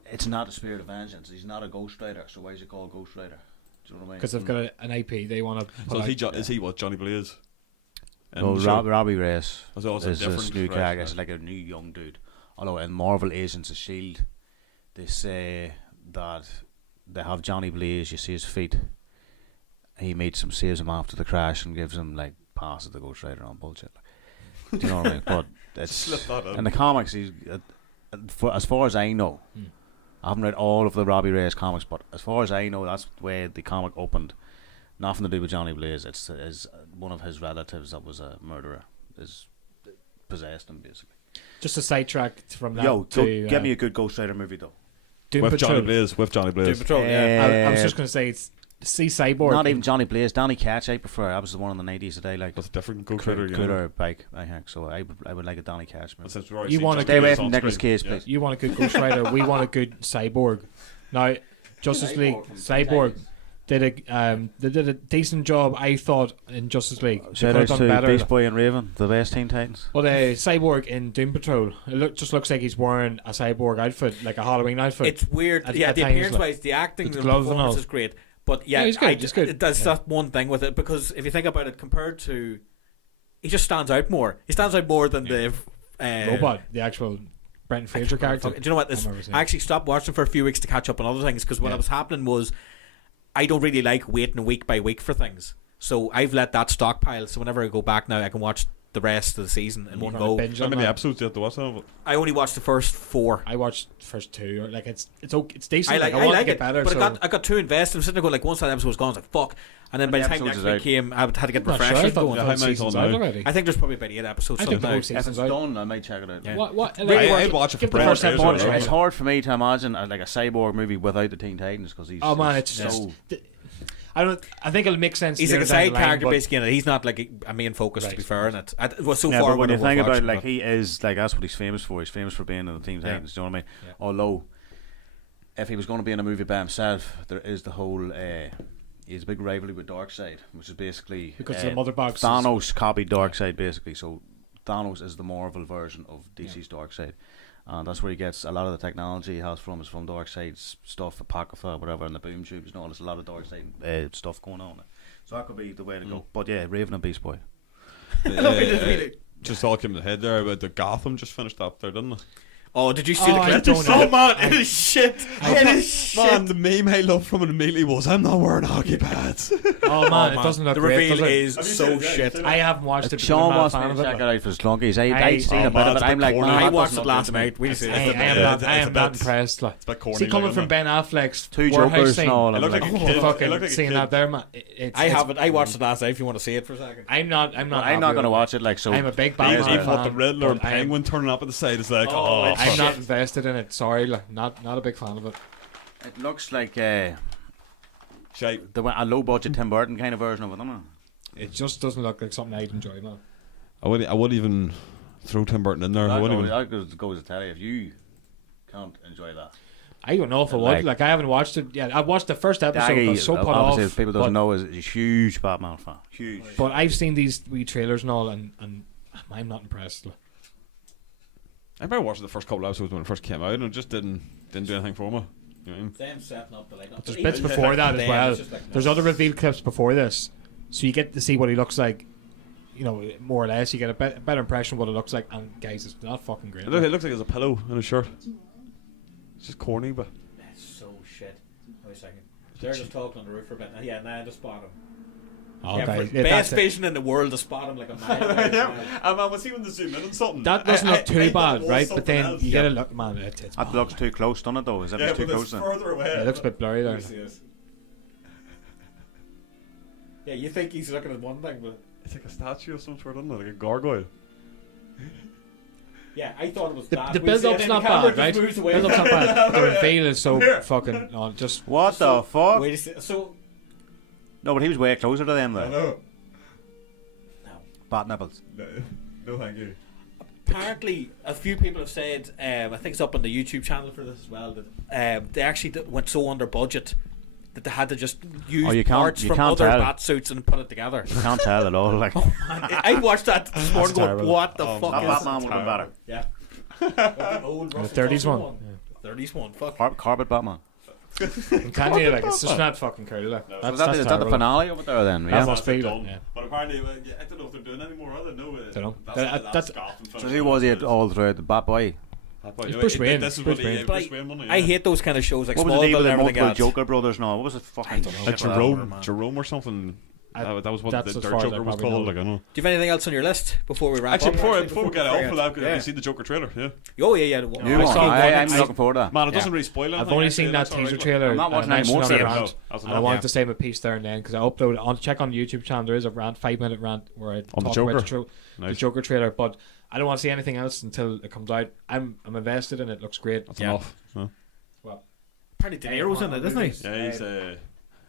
it's not the spirit of vengeance. He's not a Ghost Rider, so why is he called Ghost Rider? Do you know what I mean? because they've got an IP they want to. So is he what, Johnny Blaze? Well, Robbie Reyes Oh, it's a is this different new Reyes, character. right. It's like a new young dude. Although in Marvel Agents of S.H.I.E.L.D., they say that they have Johnny Blaze, you see his feet. He meets him, saves him after the crash, and gives him like passes the Ghost Rider on bullshit. Like, do you know what I mean? But it's Slip that in. in the comics. He's as far as I know, I haven't read all of the Robbie Reyes comics, but as far as I know, that's the way the comic opened. Nothing to do with Johnny Blaze. It's one of his relatives that was a murderer is possessed him basically. Just a sidetrack from that. Yo, to, get me a good Ghost Rider movie though. Doom With Patrol. Johnny Blaze. With Johnny Blaze. Doom Patrol, yeah. I was just going to say, it's see Cyborg. Not even Johnny Blaze, Danny Catch. I prefer. That was the one in the 90s that I liked. That's a different Ghost Rider. Cooler bike, I think. So I would like a Danny Catch movie. Since we've already You seen wanna Johnny Stay away Blaze from on Nicolas screen. Cage, Yeah. please. You want a good Ghost Rider. We want a good Cyborg. Now, Justice League Cyborg did they did a decent job, I thought, in Justice League. They Shout could out have done to better. Beast Boy and Raven, the best Teen Titans. But Cyborg in Doom Patrol, it just looks like he's wearing a cyborg outfit, like a Halloween outfit. It's weird. At- Yeah, at the times, appearance like, wise, the acting, with the gloves and performance all. is great. But yeah, He's good. He's good. It does Yeah. that one thing with it, because if you think about it, compared to, he just stands out more. He stands out more than the Robot, the actual Brendan Fraser character. Do you know what? This, I've never seen. I actually stopped watching for a few weeks to catch up on other things, because what was happening was I don't really like waiting week by week for things. So I've let that stockpile. So whenever I go back now, I can watch the rest of the season in one Kinda go. binge How on many that. episodes do you have to watch now? I only watched the first 4. I watched the first 2. Or like it's okay, it's decent. I I want to like get it, better. but so I got too invested. I'm sitting there going, like, once that episode was gone, I was like, fuck. And then by the time episodes next is week out? came, I had to get I'm not sure. I refreshing thought going. the how whole many season's on out now? already. I think there's probably about 8 episodes. I think the something whole now. If season's it's out. done, I might check it out. Yeah. What? I'd watch it for Give the Brad first Fraser, episode. right? It's hard for me to imagine like a cyborg movie without the Teen Titans because he's Oh man, it's so just. I think it'll make sense. He's later like a down the side line, character but basically in it. He's not like a main focus, to Right. be fair, in it. Well, so yeah, far but when you what think I've about watched, it, like but- he is like that's what he's famous for. He's famous for being in the Teen Titans. Do you know what I mean? Yeah. Although, if he was going to be in a movie by himself, there is the whole. He's a big rivalry with Darkseid, which is basically Because the mother box is- Thanos copied Darkseid basically. So Thanos is the Marvel version of DC's Darkseid. And that's where he gets a lot of the technology he has from is from Darkseid's stuff, Apocrypha, whatever, and the boom tubes and all. There's a lot of Darkseid stuff going on. So that could be the way to go. But yeah, Raven and Beast Boy. Just all came to the head there about the Gotham just finished up there, didn't it? Oh, did you see the I clip? don't know. Oh man, it is shit. It is shit. Man, the meme I love from it immediately was I'm not wearing hockey pads. Oh man, it doesn't look the great. reveal Does it? is Have you so seen it? Yeah, shit. you've seen I haven't watched it. Because Sean I'm not a wants me fan to of it, check it like. out for his clunkies. I'd seen oh, a bit man, of it. it's a I'm bit like, corny. man, I that watched doesn't it look last good to me. night. We just I it's am a not. bit- I it's am a not bit- impressed. Like. It's a bit corny. See, coming like, from isn't it? Ben Affleck's Two Warehouse jokers scene, and all. It looked like a I'm kid. like, It fucking looked like a seeing kid. that there, man. I watched it last night. If you want to see it for a second. I'm not I'm happy not going to with watch it. Like so. I'm a big Even, Batman even fan. what the Riddler and but I'm- Penguin turning up at the side is like, Oh, I'm shit. not invested in it. Sorry, like, not a big fan of it. It looks like shite. a low budget Tim Burton kind of version of it, doesn't it? It just doesn't look like something I'd enjoy, man. I would even throw Tim Burton in there. I wouldn't even. I'd go to tell you if you can't enjoy that. I don't know if I would. Like, I haven't watched it yet. I watched the first episode. I Daggy, was so put off. obviously, if people but, doesn't know, is a huge Batman fan. Huge. but I've seen these wee trailers and all, and I'm not impressed. Like. I remember watching the first couple of episodes when it first came out, and it just didn't do anything for me. You know what I mean? Them setting up the like. There's bits before that as well. There's other reveal clips before this, so you get to see what he looks like. You know, more or less, you get a better impression of what it looks like. And guys, it's not fucking great. It looks like there's a pillow in his shirt. It's just corny, but It's so shit. Wait a second. They're just talking on the roof for a bit. Yeah, now just spot him. Okay, Best vision in the world to spot him like a mile. I was even to zoom in on something. that doesn't look too bad, thought it was right? But something then else. you get a look, man. It's That bad. looks too close, doesn't it? Though, is that Yeah, too but close? it's Then? further away. It looks a bit blurry there. Yeah, you think he's looking at one thing, but It's like a statue of some sort, isn't it? Like a gargoyle. Yeah, I thought it was The, that. the We build said up's it, not the camera bad, right? just moves away. Build up's not bad. The reveal is so fucking just. What the fuck? Wait a second. So No, but he was way closer to them though. know. Bat nipples. No, thank you. apparently, a few people have said, I think it's up on the YouTube channel for this as well, that they actually went so under budget that they had to just use parts from other bat suits and put it together. You can't tell at all. Like, I watched that this morning going, terrible. what the fuck that is Batman would have been better. Yeah. The old The Russell 30s Crowe one. The 30s one, fuck. Carpet Batman. Can't you, like, it's just not fucking cool. Like. So is that the terrible. finale over there then? That Yeah. must be done. yeah. But apparently, I don't know if they're doing any more. I don't know. Don't know. That's So who was he all throughout the Bat Boy? It's Bruce Wayne. This is Bruce what Wayne. Bruce Wayne money. I hate those kind of shows like What was the name Smallville of and the everything multiple else. Joker brothers? No, what was it? Fucking Jerome or something. That was what That's the as Dirt far as I Joker was probably called. know. Like, I know. Do you have anything else on your list before we wrap Actually, up? before we get off of that, Yeah. have you seen the Joker trailer? Yeah. Oh, yeah. The New one. saw one. I'm looking forward to that. Man, it doesn't really spoil anything. I've only actually. seen that That's all teaser right. trailer. I'm not watching I any more mentioned on the trailers. rant, That's and I enough. wanted to say my piece there and then because I uploaded on check on the YouTube channel. There is a rant, 5-minute rant where I On the talk Joker? about the Nice. Joker trailer, but I don't want to see anything else until it comes out. I'm invested in it. Looks great. That's enough. Yeah. Well, Apparently De Niro's in it, isn't he? Yeah, he's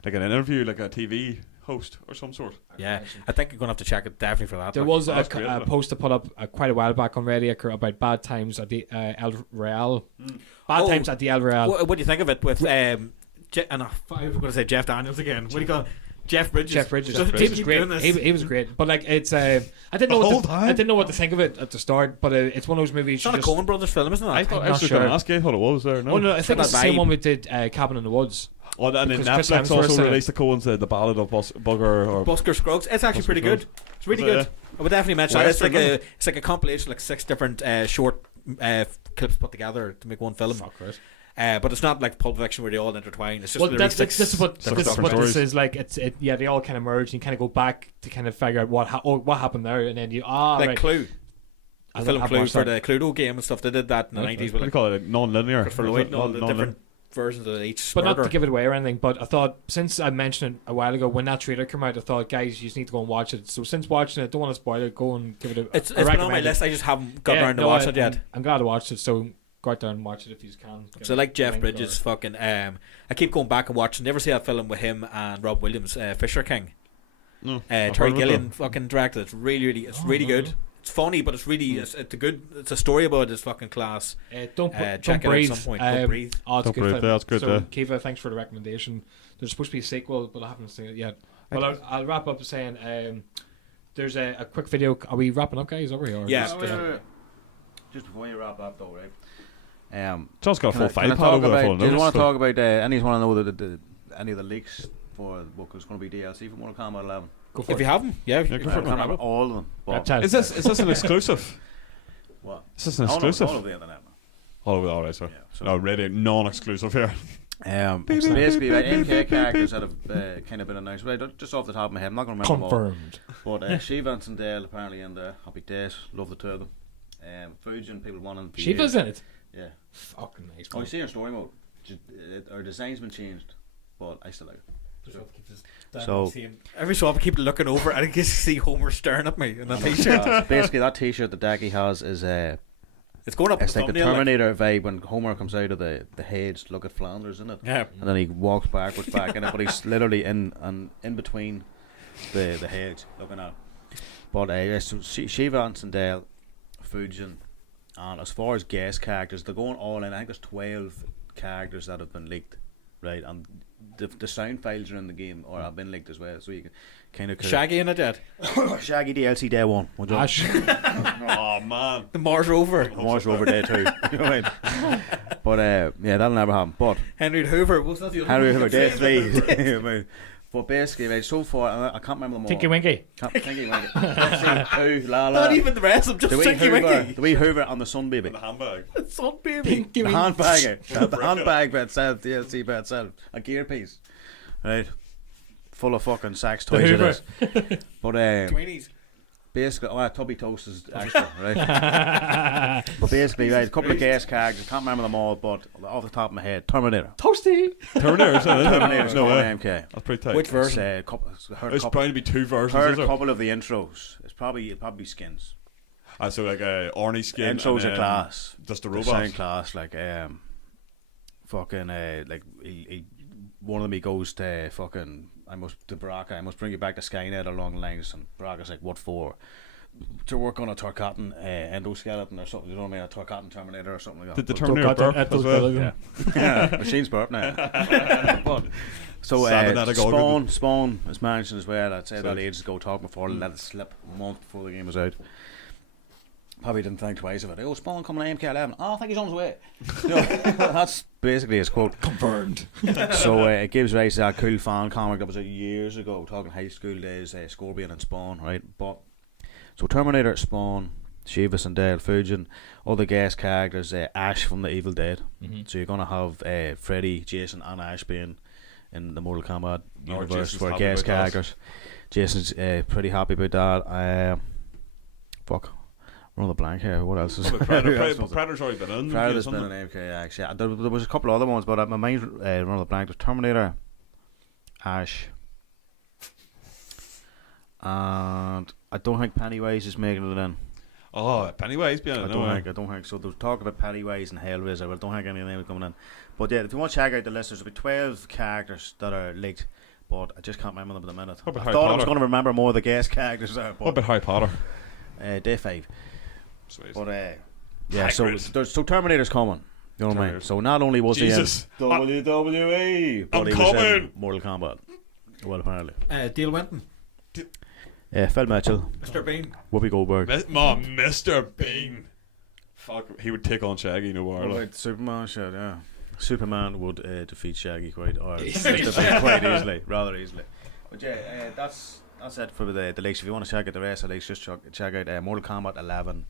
like an interview, like a TV host or some sort. Yeah, I think you're going to have to check it definitely for that. there like. was that's a great, isn't it? post to put up quite a while back on Red Acre about bad times at the El Real. Bad Oh, times at the El Real. What do you think of it with I was going to say Jeff Daniels again. What do you call it? Jeff Bridges. Jeff Bridges. Just He was keep great. doing this. He was great. But like, it's I didn't know I didn't know what to think of it at the start. But it's one of those movies. It's not a you just, Coen Brothers film, isn't it? I thought I not was just going sure. to ask you. I thought it was there. No. Oh no, I think got it's the that same vibe. one we did Cabin in the Woods. Oh, and then Because Chris Netflix Hemsworth's also in it. released the Coen's the Ballad of Bugger. Or Busker Scruggs. It's actually Busker pretty good. Scruggs. It's really Is it, good. I would definitely mention that. Western, It's like a compilation, like 6 different short clips put together to make one film. Fuck right. But it's not like Pulp Fiction where they all intertwine. It's just Well, literally this is what six this different stories. is like. Yeah, they all kind of merge and you kind of go back to kind of figure out what happened there, and then you like right. Clue. I The film have Clue watched for that. the Cluedo game and stuff. They did that in the 90s What with do you like call it? Non-linear. Christopher Lloyd and all the different versions of each But murder. not to give it away or anything, but I thought, since I mentioned it a while ago, when that trailer came out, I thought, guys, you just need to go and watch it. So since watching it, don't want to spoil it, go and give it a It's I been on my recommend list. it. I just haven't got Yeah, around to no, watch it yet. I'm glad I watched it, so go out there and watch it if you can. So like Jeff Bridges, fucking. I keep going back and watching. Never see that film with him and Rob Williams, Fisher King. No. Terry Gilliam fucking directed. It's really, it's really good. It's funny, but it's really, it's a good. It's a story about his fucking class. Don't check it out breathe. at some point. Don't breathe. Oh, it's Don't good breathe, film. yeah, that's good, So yeah. Kiva, thanks for the recommendation. There's supposed to be a sequel, but I haven't seen it yet. But I'll wrap up saying there's a quick video. Are we wrapping up, guys? Are we? Or Yeah. just, Just before you wrap up, though, right? John's got a full Can I file pad talk over there. about? full of Do you notes, want to so- talk about? Any want to know any of the leaks for the book? It's going to be DLC for Mortal Kombat 11. go for If it. you haven't, yeah, Yeah, go for it, man. Not all of them. but- Reptile. Is this an exclusive? What? Is this an Oh, no, it's exclusive? all over the internet. All over. All right, sir. Yeah, so- No, really non-exclusive here. So basically, MK characters that have kind of been announced. Right, just off the top of my head, I'm not going to remember them Confirmed. all. But Shiva and Dale apparently in there. Happy days. Love the two of them. Fujin, people wanting to Shiva's in it. Yeah. Fucking nice. Oh, you see her story mode. Her design's been changed, but I still like it. So every so often I keep looking over and I can see Homer staring at me in a t-shirt. basically, that T-shirt that Daki has is It's going up. it's the like the thumbnail, Terminator vibe when Homer comes out of the hedge to look at Flanders, isn't it? Yeah. And then he walks backwards back in it, but he's literally in between the hedge looking at it. But so Shiva and Sindel, Fujin, and as far as guest characters, they're going all in. I think there's 12 characters that have been leaked, right? And the sound files are in the game or have been leaked as well, so you can kind of Shaggy in it yet. Shaggy DLC day one. Ash. Oh man. The Mars rover. Mars Rover day two. You know what I mean? But yeah, that'll never happen. But Henry Hoover. What's that the other Henry one? Hoover day three. You know what I mean? But basically, right, so far I can't remember them all. Tinky Winky. Tinky Winky. Ooh, la la. Not even the rest of them, The just wee Tinky Hoover, Winky. the wee Hoover on the Sun Baby. The handbag. Son baby. The handbag, the handbag by itself, DLC by itself, a gear piece, right, full of fucking sex toys it is. But Tweenies. basically, Tubby Toast is extra, right? But basically, right, a couple of guest characters, can't remember them all, but off the top of my head, Terminator. Toasty. Terminator, isn't it? Terminator's No coming way. on MK. That's pretty tight. Which version? Heard a It's couple, bound to be two versions. heard Is a there? couple of the intros. It'll probably be skins. So like Orny skin. Intro's and a class. Just a The robot. sound class, like fucking like he one of them he goes to fucking Baraka, I must bring you back to Skynet along the lines, and Baraka's like, what for? To work on a Torcotton endoskeleton or something, you know what I mean? A Torcotton Terminator or something like that. Did the Terminator burp as well? Yeah. Machines burp now. But, so Spawn is mentioned as well. I'd say that ages ago, talking before, let it slip a month before the game was out. Probably didn't think twice of it. Oh, Spawn coming to MK11. Oh, I think he's on his way. You know, that's basically his quote. Confirmed. So it gives rise to that cool fan comic that was out years ago, talking high school days, Scorpion and Spawn, right? But so Terminator, Spawn, Sheavis and Dale, Fujin, all the guest characters, Ash from the Evil Dead. So you're gonna have Freddy, Jason, and Ash being in the Mortal Kombat universe for guest characters. Jason's pretty happy about that. Fuck. We're on the blank here. What else is Predator's already been in. Predator's been in MKX. Yeah, there was a couple of other ones, but my mind run on the blank was Terminator, Ash, and I don't think Pennywise is making it in. Oh, Pennywise being in. I don't think so. There's talk about Pennywise and Hellraiser, but I don't think any of them are coming in. But yeah, if you want to check out the list, there's about 12 characters that are leaked, but I just can't remember them at the minute. I thought I was going to remember more of the guest characters there. What about Harry Potter? Day 5. Sweet. But yeah, so Terminator's coming. You know what I mean? So not only was he in WWE, but he was in Mortal Kombat. Well, apparently. Dale Winton. Phil Mitchell. Mr. Bean. Whoopi Goldberg. Mr. Bean. Fuck, he would take on Shaggy, no more. Like Superman shit, yeah. Superman would defeat Shaggy quite easily, rather easily. But yeah, that's it for the leaks. If you want to check out the rest of the leaks, just check out Mortal Kombat 11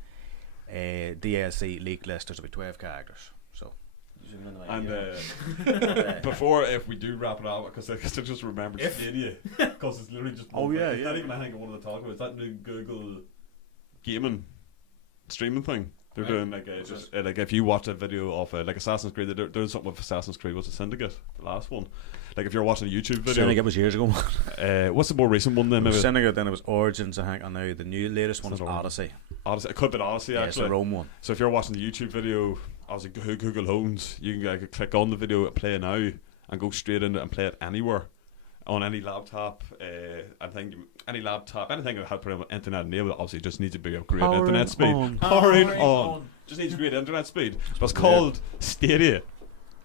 DLC leak list. There's about 12 characters. So. And before, if we do wrap it up, because I just remembered Stadia, because it's literally just it's not even I think I wanted to talk about. It's that new Google gaming streaming thing. They're doing like like if you watch a video of like Assassin's Creed, they're doing something with Assassin's Creed. What's the Syndicate? The last one. Like if you're watching a YouTube video. Syndicate was years ago. What's the more recent one then? Maybe Syndicate, then it was Origins, I think, and now the latest one is Odyssey. It could be Odyssey actually. Yeah, it's a Rome one. So if you're watching the YouTube video, obviously Google owns, you can click on the video, play now, and go straight into it and play it anywhere. On any laptop, I think any laptop, anything that had pretty much internet enabled, obviously just needs to be a great internet speed. Powering on. Just needs great internet speed. But it's called Stadia.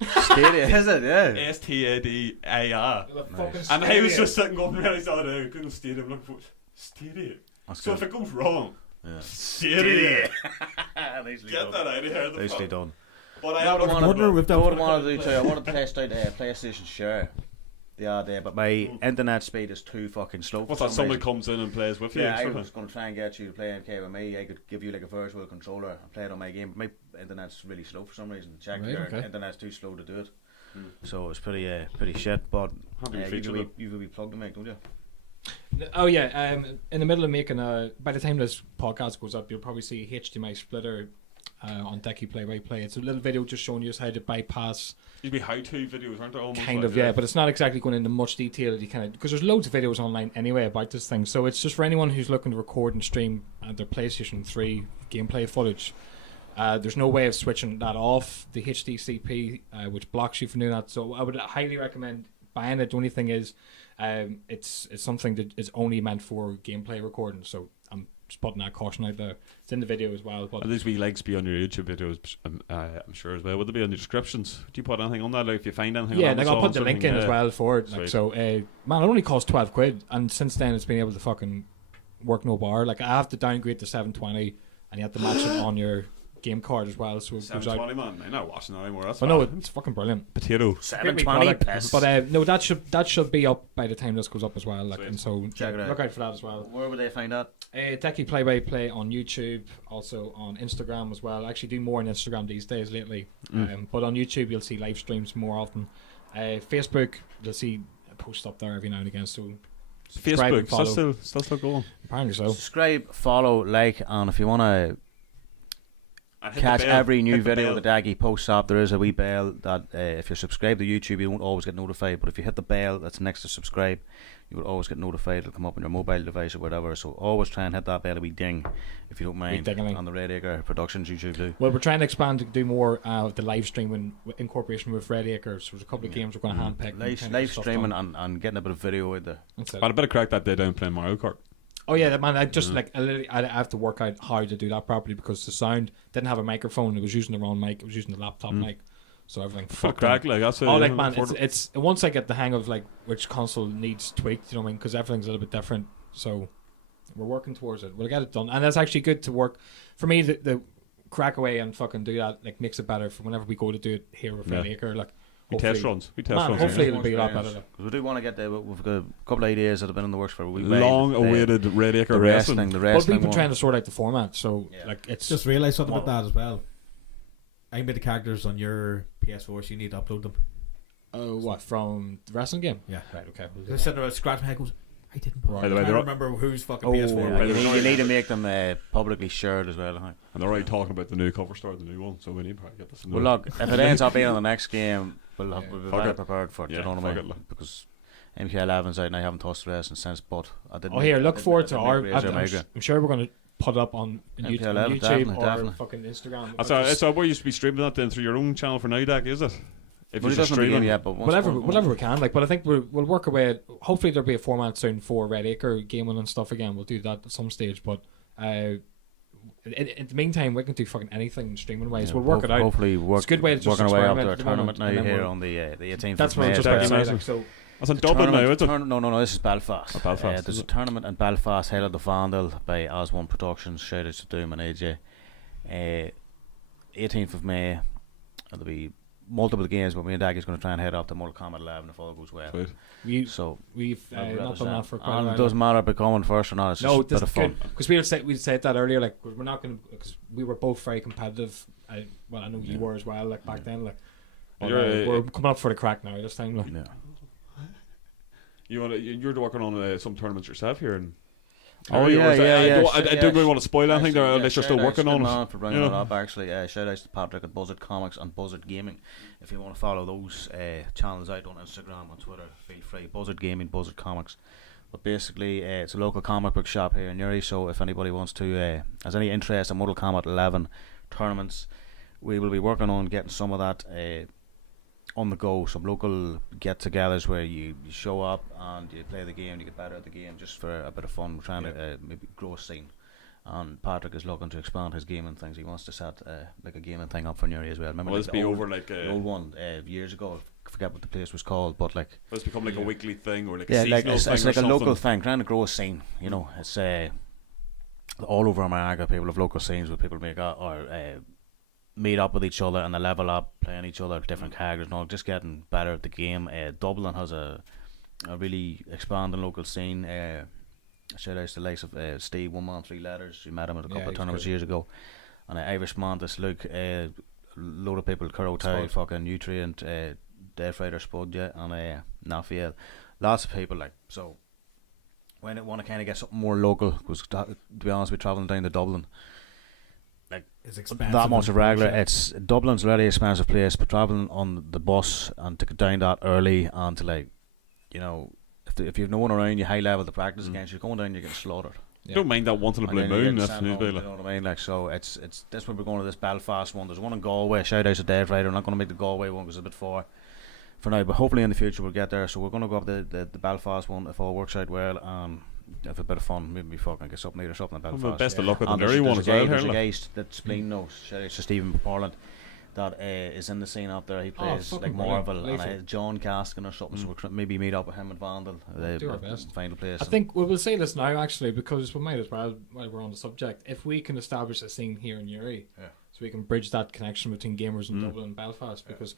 Stadia, is it? Yeah. Stadia. Nice. And I was just sitting going around the other day, Google Stadia, looking for Stadia. So if it goes wrong, Stadia. Get that out of here. Nicely done. But I wanted to test out PlayStation Share the other day, but my internet speed is too fucking slow. What's that? Somebody comes in and plays with you? Yeah, I was going to try and get you to play MK with me. I could give you like a virtual controller and play it on my game, but my internet's really slow for some reason. Check your internet's too slow to do it. So it's pretty shit, but you will be plugged to make, don't you? Oh yeah, in the middle of making by the time this podcast goes up, you'll probably see HDMI splitter on Decky Play-by-Play. It's a little video just showing you how to bypass. You'd be how-to videos, aren't there? Almost kind of, yeah, but it's not exactly going into much detail. You kind of, because there's loads of videos online anyway about this thing. So it's just for anyone who's looking to record and stream their PlayStation 3 gameplay footage. There's no way of switching that off the HDCP, which blocks you from doing that. So I would highly recommend buying it. The only thing is, it's something that is only meant for gameplay recording. So I'm just putting that caution out there. It's in the video as well. But these wee links be on your YouTube videos, I'm sure as well. Would they be on the descriptions? Do you put anything on that? Like if you find anything? Yeah, on like I'll put the link in as well for it. Like, so, man, it only cost £12, and since then it's been able to fucking work no bar. Like I have to downgrade to 720, and you have to match it on your game card as well. So 720, man. I'm not watching that anymore. That's but no, it's fucking brilliant. Potato 720. But no, that should be up by the time this goes up as well. Like, and so check it out. Look out for that as well. Where would they find that? Decky Play-by-Play on YouTube, also on Instagram as well. I actually do more on Instagram these days lately, but on YouTube you'll see live streams more often. Facebook, you'll see a post up there every now and again. So Facebook, still going. Apparently so. Subscribe, follow, like, and if you want to And hit the catch bell, every new hit the video bell. that Daggy posts up. There is a wee bell that if you're subscribed to YouTube, you won't always get notified. But if you hit the bell that's next to subscribe, you will always get notified. It'll come up on your mobile device or whatever. So always try and hit that bell, a wee ding, if you don't mind, ding-a-ling. on the Red Acre Productions YouTube too. Well, we're trying to expand to do more of the live streaming in cooperation with Red Acre. So there's a couple of games we're going to handpick. and Live, kind of live get stuff streaming done. and getting a bit of video out there. That's it. I had a bit of crack that day down playing Mario Kart. Oh yeah, man! I just I have to work out how to do that properly because the sound didn't have a microphone. It was using the wrong mic. It was using the laptop mic. So everything Fuck fucking. crack, like that's Oh, like man, it's once I get the hang of like which console needs tweaked, you know what I mean? Because everything's a little bit different. So we're working towards it. We'll get it done, and that's actually good to work for me. The crack away and fucking do that like makes it better for whenever we go to do it here with Red Acre. Like we test runs. Man, hopefully it'll be a lot better. Like. We do want to get there. We've got a couple of ideas that have been in the works for a wee long-awaited Red Acre the wrestling. The But wrestling we've been one. trying to sort out the format, so like it's Just realised something about that as well. I made the characters on your PS4, so you need to upload them. what from the wrestling game? Yeah. Right. Okay. We'll do They that. said about scratch my head goes. I didn't. Right. By the way, I they're don't remember whose fucking Oh, PS4. Yeah, was. you need to make them publicly shared as well. I think. And they're already talking about the new cover story, the new one. So we need to probably get this. Well, look, if it ends up being on the next game, we'll be Fuck better it. prepared for it. Yeah, you know what I fuck mean? it, look. Because MK11's out and I haven't touched the wrestling since. But I didn't. Oh, here, look I didn't- forward I to didn't our. make Razor I'm Omega. sure we're going to put it up on MK11, YouTube, definitely, or definitely. fucking Instagram. That's all right. So we used to be streaming that then through your own channel for now, Dak, is it? If Well, you're he doesn't streaming, begin yet, but once whatever we can. Like, but I think we'll work away. Hopefully there'll be a format soon for Red Acre gaming and stuff again. We'll do that at some stage. But in the meantime, we can do fucking anything streaming wise. Yeah, we'll work it out. Hopefully, It's a good way to just working away up experiment to a at the tournament moment, now and then here we'll- on the 18th. That's of what I May. was just May, about to say. Mason. Like, so that's in Dublin now, is it? No, this is Belfast. Oh, Belfast. There's a tournament in Belfast held at the Vandal by As1 Productions. Shout out to Doom and AJ. 18th of May. There'll be multiple games, but me and Daggy's going to try and head up to Mortal Kombat 11 if all goes well. Sweet. So we've not done that for quite a and while. it doesn't matter if coming first or not. It's just No, a bit of fun. because we said that earlier. Like we're not going to, because we were both very competitive. I know you were as well. Like back then, like but, we're coming up for the crack now this time. Like. Yeah. You're working on some tournaments yourself here, and Oh, Or yeah, is that- yeah. I don't really want to spoil anything there unless you're still working on it. For bringing Yeah. it up, actually. Shout out to Patrick at Buzzard Comics and Buzzard Gaming. If you want to follow those channels out on Instagram, on Twitter, feel free. Buzzard Gaming, Buzzard Comics. But basically, it's a local comic book shop here in Newry, so if anybody wants to, has any interest in Mortal Kombat 11 tournaments, we will be working on getting some of that on the go, some local get-togethers where you show up and you play the game, you get better at the game just for a bit of fun. We're trying to maybe grow a scene. And Patrick is looking to expand his gaming things. He wants to set like a gaming thing up for Newry as well. Remember, Will like this the be old, over like the old one years ago? I forget what the place was called, but like will this become like a weekly thing or like a yeah, seasonal like it's thing or like a something? local thing, trying to grow a scene. You know, it's all over America. People have local scenes where people make out or meet up with each other and they level up, playing each other, different characters and all, just getting better at the game. Dublin has a really expanding local scene. Shout out to the likes of Steve, 1 Man 3 Letters. You met him at a couple of tournaments years ago. And Irish Mantis, Luke, load of people, Curro Tye, fucking Nutrient, Death Rider Spud, and Nafiel. Lots of people, like, so when I want to kind of get something more local, because to be honest, we're travelling down to Dublin. Like, It's expensive. that much of regular, it's Dublin's a very expensive place, but travelling on the bus and to get down that early and to, like, you know, if you've no one around you high level to practice against, you're going down, you're getting slaughtered. Don't mind that once in a And blue then you're moon. getting That's sent home, really you know what I mean? Like, so it's this when we're going to this Belfast one. There's one in Galway. Shout out to Death Rider. I'm not going to make the Galway one because it's a bit far for now, but hopefully in the future we'll get there. So we're going to go up the Belfast one if all works out well and have a bit of fun. Maybe fucking get something in Belfast. Well, best of luck with the And Newry one as well. There's a Here, guy that Spleen knows. Shout out to Stephen Portland. That is in the scene up there. He plays fucking like brilliant. Marvel and Lethal. John Caskin or something. So we'll maybe meet up with him at Vandal. Do our best. Final place. I think we'll say this now actually because we might as well while we're on the subject. If we can establish a scene here in Newry, so we can bridge that connection between gamers in Dublin and Belfast, because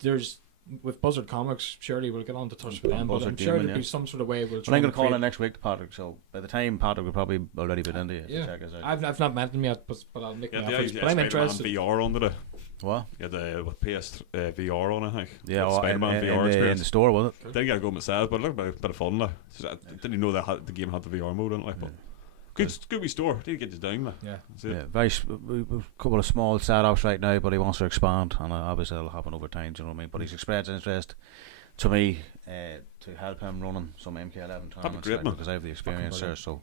there's with Buzzard Comics, surely we'll get on to touch with them, but I'm Buzzard sure Gaming, there'll be some sort of way we'll. I'm going to call create- in next week to Patrick, so by the time Patrick will probably already be into you. Yeah, Check us out. I've not met them yet, but I'll make the yeah, efforts. yeah, But I'm Spider-Man interested. VR on it. What? Yeah, the with PS VR on it, I think. Yeah, With well, Spider-Man VR in experience. the store, was it? Didn't get to go myself, but it looked like a bit of fun. Like. I didn't even know that the game had the VR mode in it. Like, but Good Scooby store. Did get you down, man. Yeah. That's it. Yeah, we've a couple of small setups right now, but he wants to expand, and obviously it'll happen over time. Do you know what I mean? But he's expressed interest to me to help him running some MK11 tournaments, great, man. because I have the experience there. So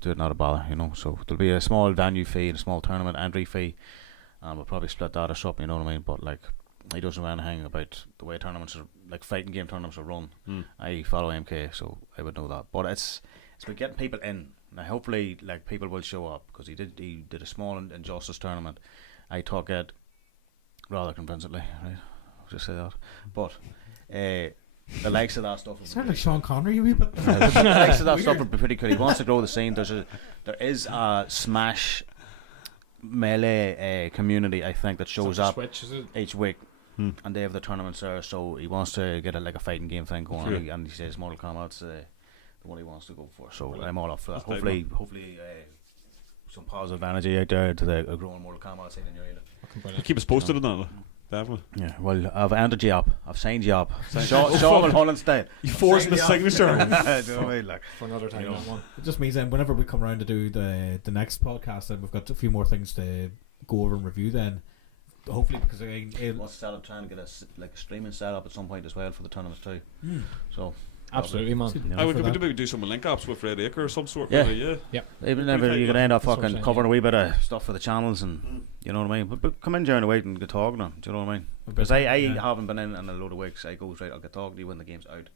do it not a bother, you know. So there'll be a small venue fee and a small tournament entry fee, and we'll probably split that or something. You know what I mean? But like, he doesn't know anything about the way tournaments are, like fighting game tournaments are run. I follow MK, so I would know that. But it's about getting people in. Now, hopefully, like, people will show up, because he did a small injustice tournament. I took it rather convincingly, right? I'll just say that. But the likes of that stuff. Sound like Sean Conor, you wee bit. The likes of that stuff would be pretty cool. He wants to grow the scene. There is a Smash Melee community, I think, that shows up Switch, is it? each week. And they have the tournaments there, so he wants to get a fighting game thing going on, and he says Mortal Kombat's the one he wants to go for. So I'm all up for that. Hopefully, some positive energy out there to the growing Mortal Kombat scene in your area. Keep us posted on that. Definitely. Yeah, well, I've ended you up. I've signed you up. Sean Holland style. You forced my signature. Do you know what I mean? Like, For another time, that one. It just means then whenever we come around to do the next podcast, then we've got a few more things to go over and review. Then hopefully, because what's set up trying to get a streaming set up at some point as well for the tournaments too. So. Absolutely, man. I would do some link ups with Red Acre or some sort. Yeah. Maybe, yeah. Even if you could end up That's what I'm fucking saying, covering a wee bit of stuff for the channels, and you know what I mean. But come in during the week and get talking on. Do you know what I mean? Because I haven't been in a load of weeks. I go right. I'll get talking to you when the game's out.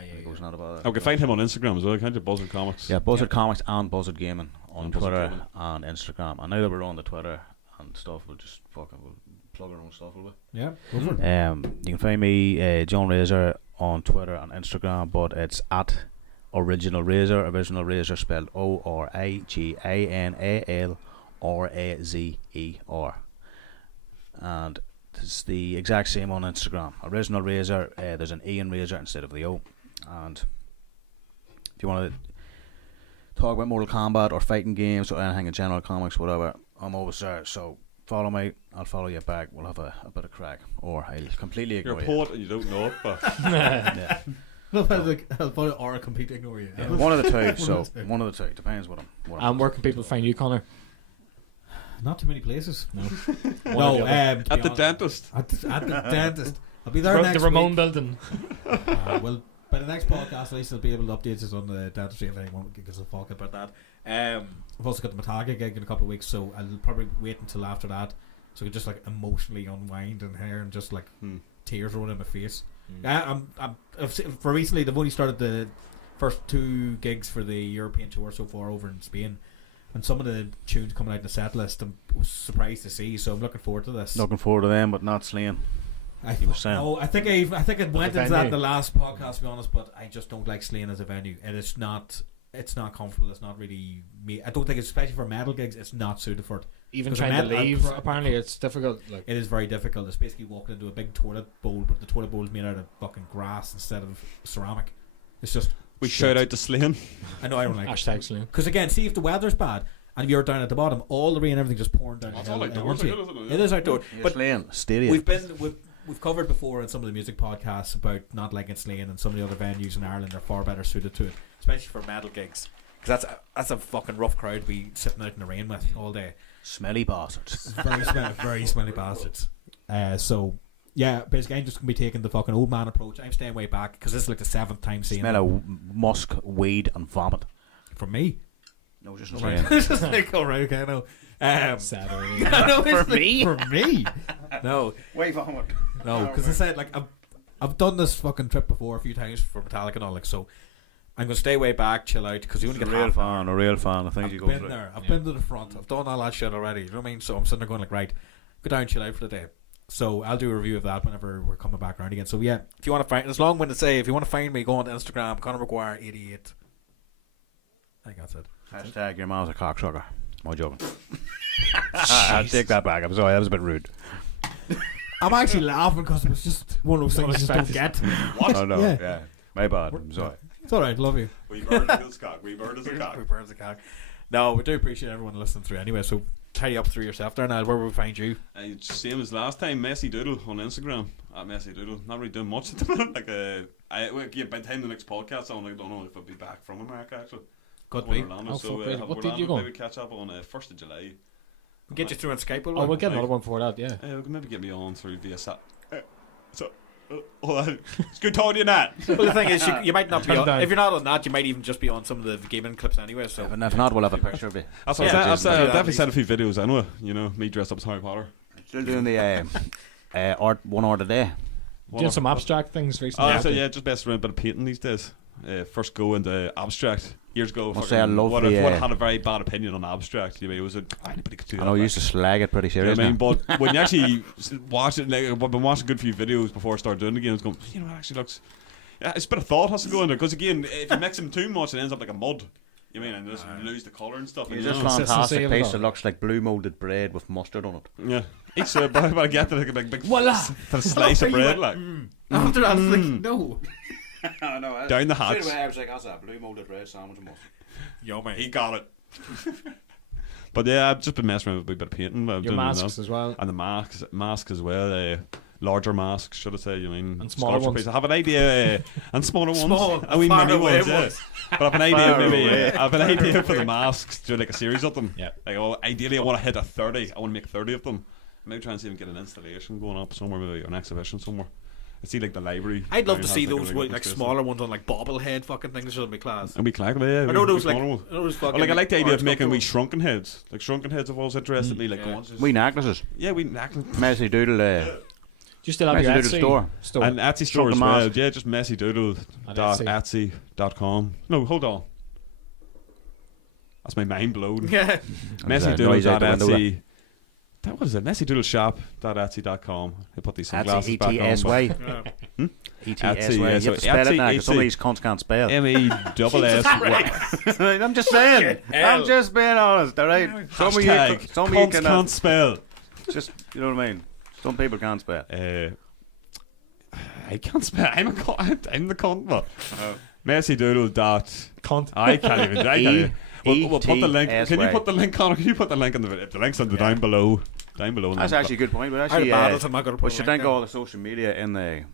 It goes not about it. I can find him on Instagram as well. Can't you? Buzzard Comics. Yeah, Buzzard Comics and Buzzard Gaming on And Buzzard Twitter Gaming. and Instagram. And now that we're on the Twitter and stuff, we'll just fucking plug our own stuff, will we? yeah, go for it. You can find me, John Razor, on Twitter and Instagram, but it's at Original Razor. Original Razor spelled ORIGINALRAZER, and it's the exact same on Instagram. Original Razor. There's an E in Razor instead of the O. And if you want to talk about Mortal Kombat or fighting games or anything in general, comics, whatever, I'm always there. So follow me, I'll follow you back. We'll have a bit of crack, or I'll completely You're ignore a you. poet and you don't know it, but Yeah. I'll probably or completely ignore you. Yeah, one of the two. So one of the two depends what I'm. And where can people find you, Conor? Not too many places. No. No, at the dentist. At the dentist. I'll be there next The Ramon week. building. Well, by the next podcast, at least I'll be able to update us on the dentistry if anyone gives a fuck about that. I've also got the Mataga gig in a couple of weeks, so I'll probably wait until after that, so I can just like emotionally unwind in here and just like tears rolling in my face. For recently, they've only started the first 2 gigs for the European tour so far over in Spain, and some of the tunes coming out in the set list I was surprised to see, so I'm looking forward to this. Looking forward to them, but not slaying. I You were saying. no, I think it went into that venue. in the last podcast, to be honest, but I just don't like Slane as a venue, and it's not comfortable. It's not really me. I don't think, especially for metal gigs, it's not suited for it. Even 'Cause trying to metal- leave, apparently it's difficult. Like, It is very difficult. It's basically walking into a big toilet bowl, but the toilet bowl is made out of fucking grass instead of ceramic. It's just We shit. shout out to Slane. I know I don't like it. hashtag Slim. Because again, see if the weather's bad and you're down at the bottom, all the rain and everything just pouring down. It's the all hill outdoors, onto you. like, isn't it? It is outdoors, But but slaying stadium. we've covered before in some of the music podcasts about not liking Slane, and some of the other venues in Ireland are far better suited to it, especially for metal gigs. Because that's a fucking rough crowd to be sitting out in the rain with all day. Smelly bastards. Very smelly bastards. So yeah, basically I'm just gonna be taking the fucking old man approach. I'm staying way back because this is like the 7th time seeing Smell them. of musk, weed, and vomit. From me. No, just Right. saying. It's just like, alright, okay, no. Saturday. No, it's For like- me? For me. No. Way vomit. No, because I said like I've done this fucking trip before a few times for Metallica and all, like, so I'm gonna stay way back, chill out, because you only A get real half an hour. fan, a real fan. I think I've you go been through. there. I've been to the front. I've done all that shit already. You know what I mean? So I'm sitting there going like, right, go down, chill out for the day. So I'll do a review of that whenever we're coming back around again. So yeah, if you want to find, it's long winded to say, if you want to find me, go on to Instagram, Conor McGuire 88. I think that's it. Hashtag your mom's a cocksucker. Am I joking? I'll take that back. I'm sorry, that was a bit rude. I'm actually laughing because it was just one of those things you just don't get. Oh no, Yeah. yeah. My bad. I'm sorry. It's alright, love you. We bird is a cock. We bird is a cock. We burns the cock. No, we do appreciate everyone listening through anyway, so tidy up through yourself there now. Where will we find you? Same as last time, Messy Doodle on Instagram. At Messy Doodle. Not really doing much at the minute. Like, by the time the next podcast on, I don't know if I'll be back from America actually. Could Going be. to Orlando, Oh, so fuck, really? have What date Orlando, you going? maybe catch up on 1st of July. Get you through on Skype. Oh, we'll get another one for that, yeah. We can maybe get me on through via sat. It's good talking to you, Nat. Well, the thing is, you might not be Turn it on. down. If you're not on that, you might even just be on some of the gaming clips anyway. So If not, we'll have a picture of you. That's what Yeah, I've just do that definitely at sent a few videos anyway. You know, me dressed up as Harry Potter. Still doing the art 1 hour a day. Doing some abstract things recently. Oh, so yeah, just best around a bit of painting these days. First go into abstract. Years ago, Must say I love what the, had a very bad opinion on abstract. You mean, it was anybody could do that. I know you used to slag it pretty You know serious. what I mean, now. but when you actually watch it, like, I've been watching a good few videos before I start doing it again. It's going, you know, it actually looks. Yeah, it's a bit of thought has to go in there because again, if you mix them too much, it ends up like a mud. You mean, and just lose the colour and stuff. It's you just know? Consistency fantastic of it piece all. that looks like blue molded bread with mustard on it. Yeah, each but I get like a big Voila! slice of bread, like after that, I was like, no, I know. down the hatch. I was like, that's a blue molded bread sandwich with mustard. yummy. He got it. But yeah, I've just been messing around with a bit of painting. Your masks as well. And the masks as well. Larger masks, should I say? You mean And smaller sculpture ones. pieces. I have an idea, and smaller ones. Small, I mean, far mini away ones, yeah. ones. But I have an idea, Far maybe. away. I have an idea for the masks. Do like a series of them. Yeah. Like, oh, ideally, I want to hit a 30. I want to make 30 of them. Maybe try and see if we can get an installation going up somewhere, maybe an exhibition somewhere. I see like the library. I'd love to has, see a those really good like space smaller ones on like bobblehead fucking things. Should be class. And we collect them, yeah. I know those like smaller ones. I know those fucking. Well, like I like the idea art of making wee sculptures. shrunken heads. Like shrunken heads have always interested me. Like Yeah. ones just- We necklaces. yeah, we knack Messy Doodle. Do you still have your Messy Doodle Etsy store. and Etsy store as Shrunken well. mask. Yeah, just messydoodle.etsy.com. No, hold on. That's my mind blown. Yeah. Noise out the window, messydoodle.etsy. What is it? messydoodleshop.etsy.com. I put these sunglasses Etsy, back on. E-T-S-Y. Yeah. E-T-S-Y. yeah, You so have to spell it now, 'cause some of Etsy. these cunts can't spell. MESS. I'm just saying. I'm just being honest, alright? Some of you Cunts can can't spell. just, you know what I mean? Some people can't spell. I can't spell. I'm the cunt, but messydoodle dot. Cunt. I can't even. We'll put the link. Can you E-T-S-Y. put the link, Conor? Can you put the link in the video? The link's on the down below. Down below. That's actually a good point. But How actually, bad is it? Am I gonna put we a should link link down? all the social media in the In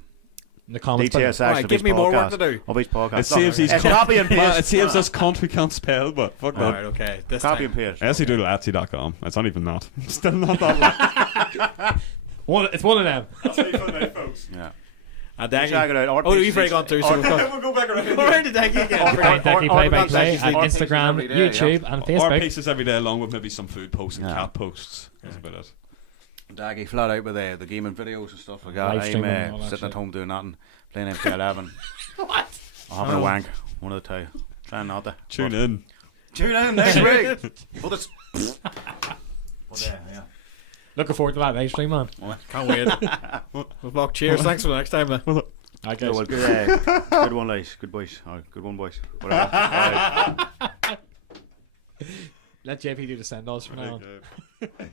the comments. detailed section Right, of give each me more work podcast. to do. Of each podcast. It saves these. It's copy and paste. It saves us cunt we can't spell, but fuck All that. right, okay. This Copy time. and paste. messydoodle.etsy.com. It's not even that. Still not that one. It's one of them. That's me for now, folks. Yeah. And Check it out. Art Oh, pieces we've already gone through. So we've got. We'll go back around. All right, the Daggy again. Decky Play by Play at Art pieces Instagram, every day, YouTube, and Our Facebook. pieces every day, along with maybe some food posts and Yeah. cat posts. That's about it. Daggy flat out with the gaming videos and stuff like that. Live I'm streaming and all that sitting at shit. home doing nothing, playing MK11. What? Or having a wank. One of the two. Trying not to. Tune in. Tune in next week. But it's. Yeah. Looking forward to that live stream, man. Can't wait. Well, cheers. Thanks for the next time, man. I Yeah, guess. well, good one, guys. Good boys. All right, good one, boys. Whatever. All right. Let JP do the send offs for now. Okay.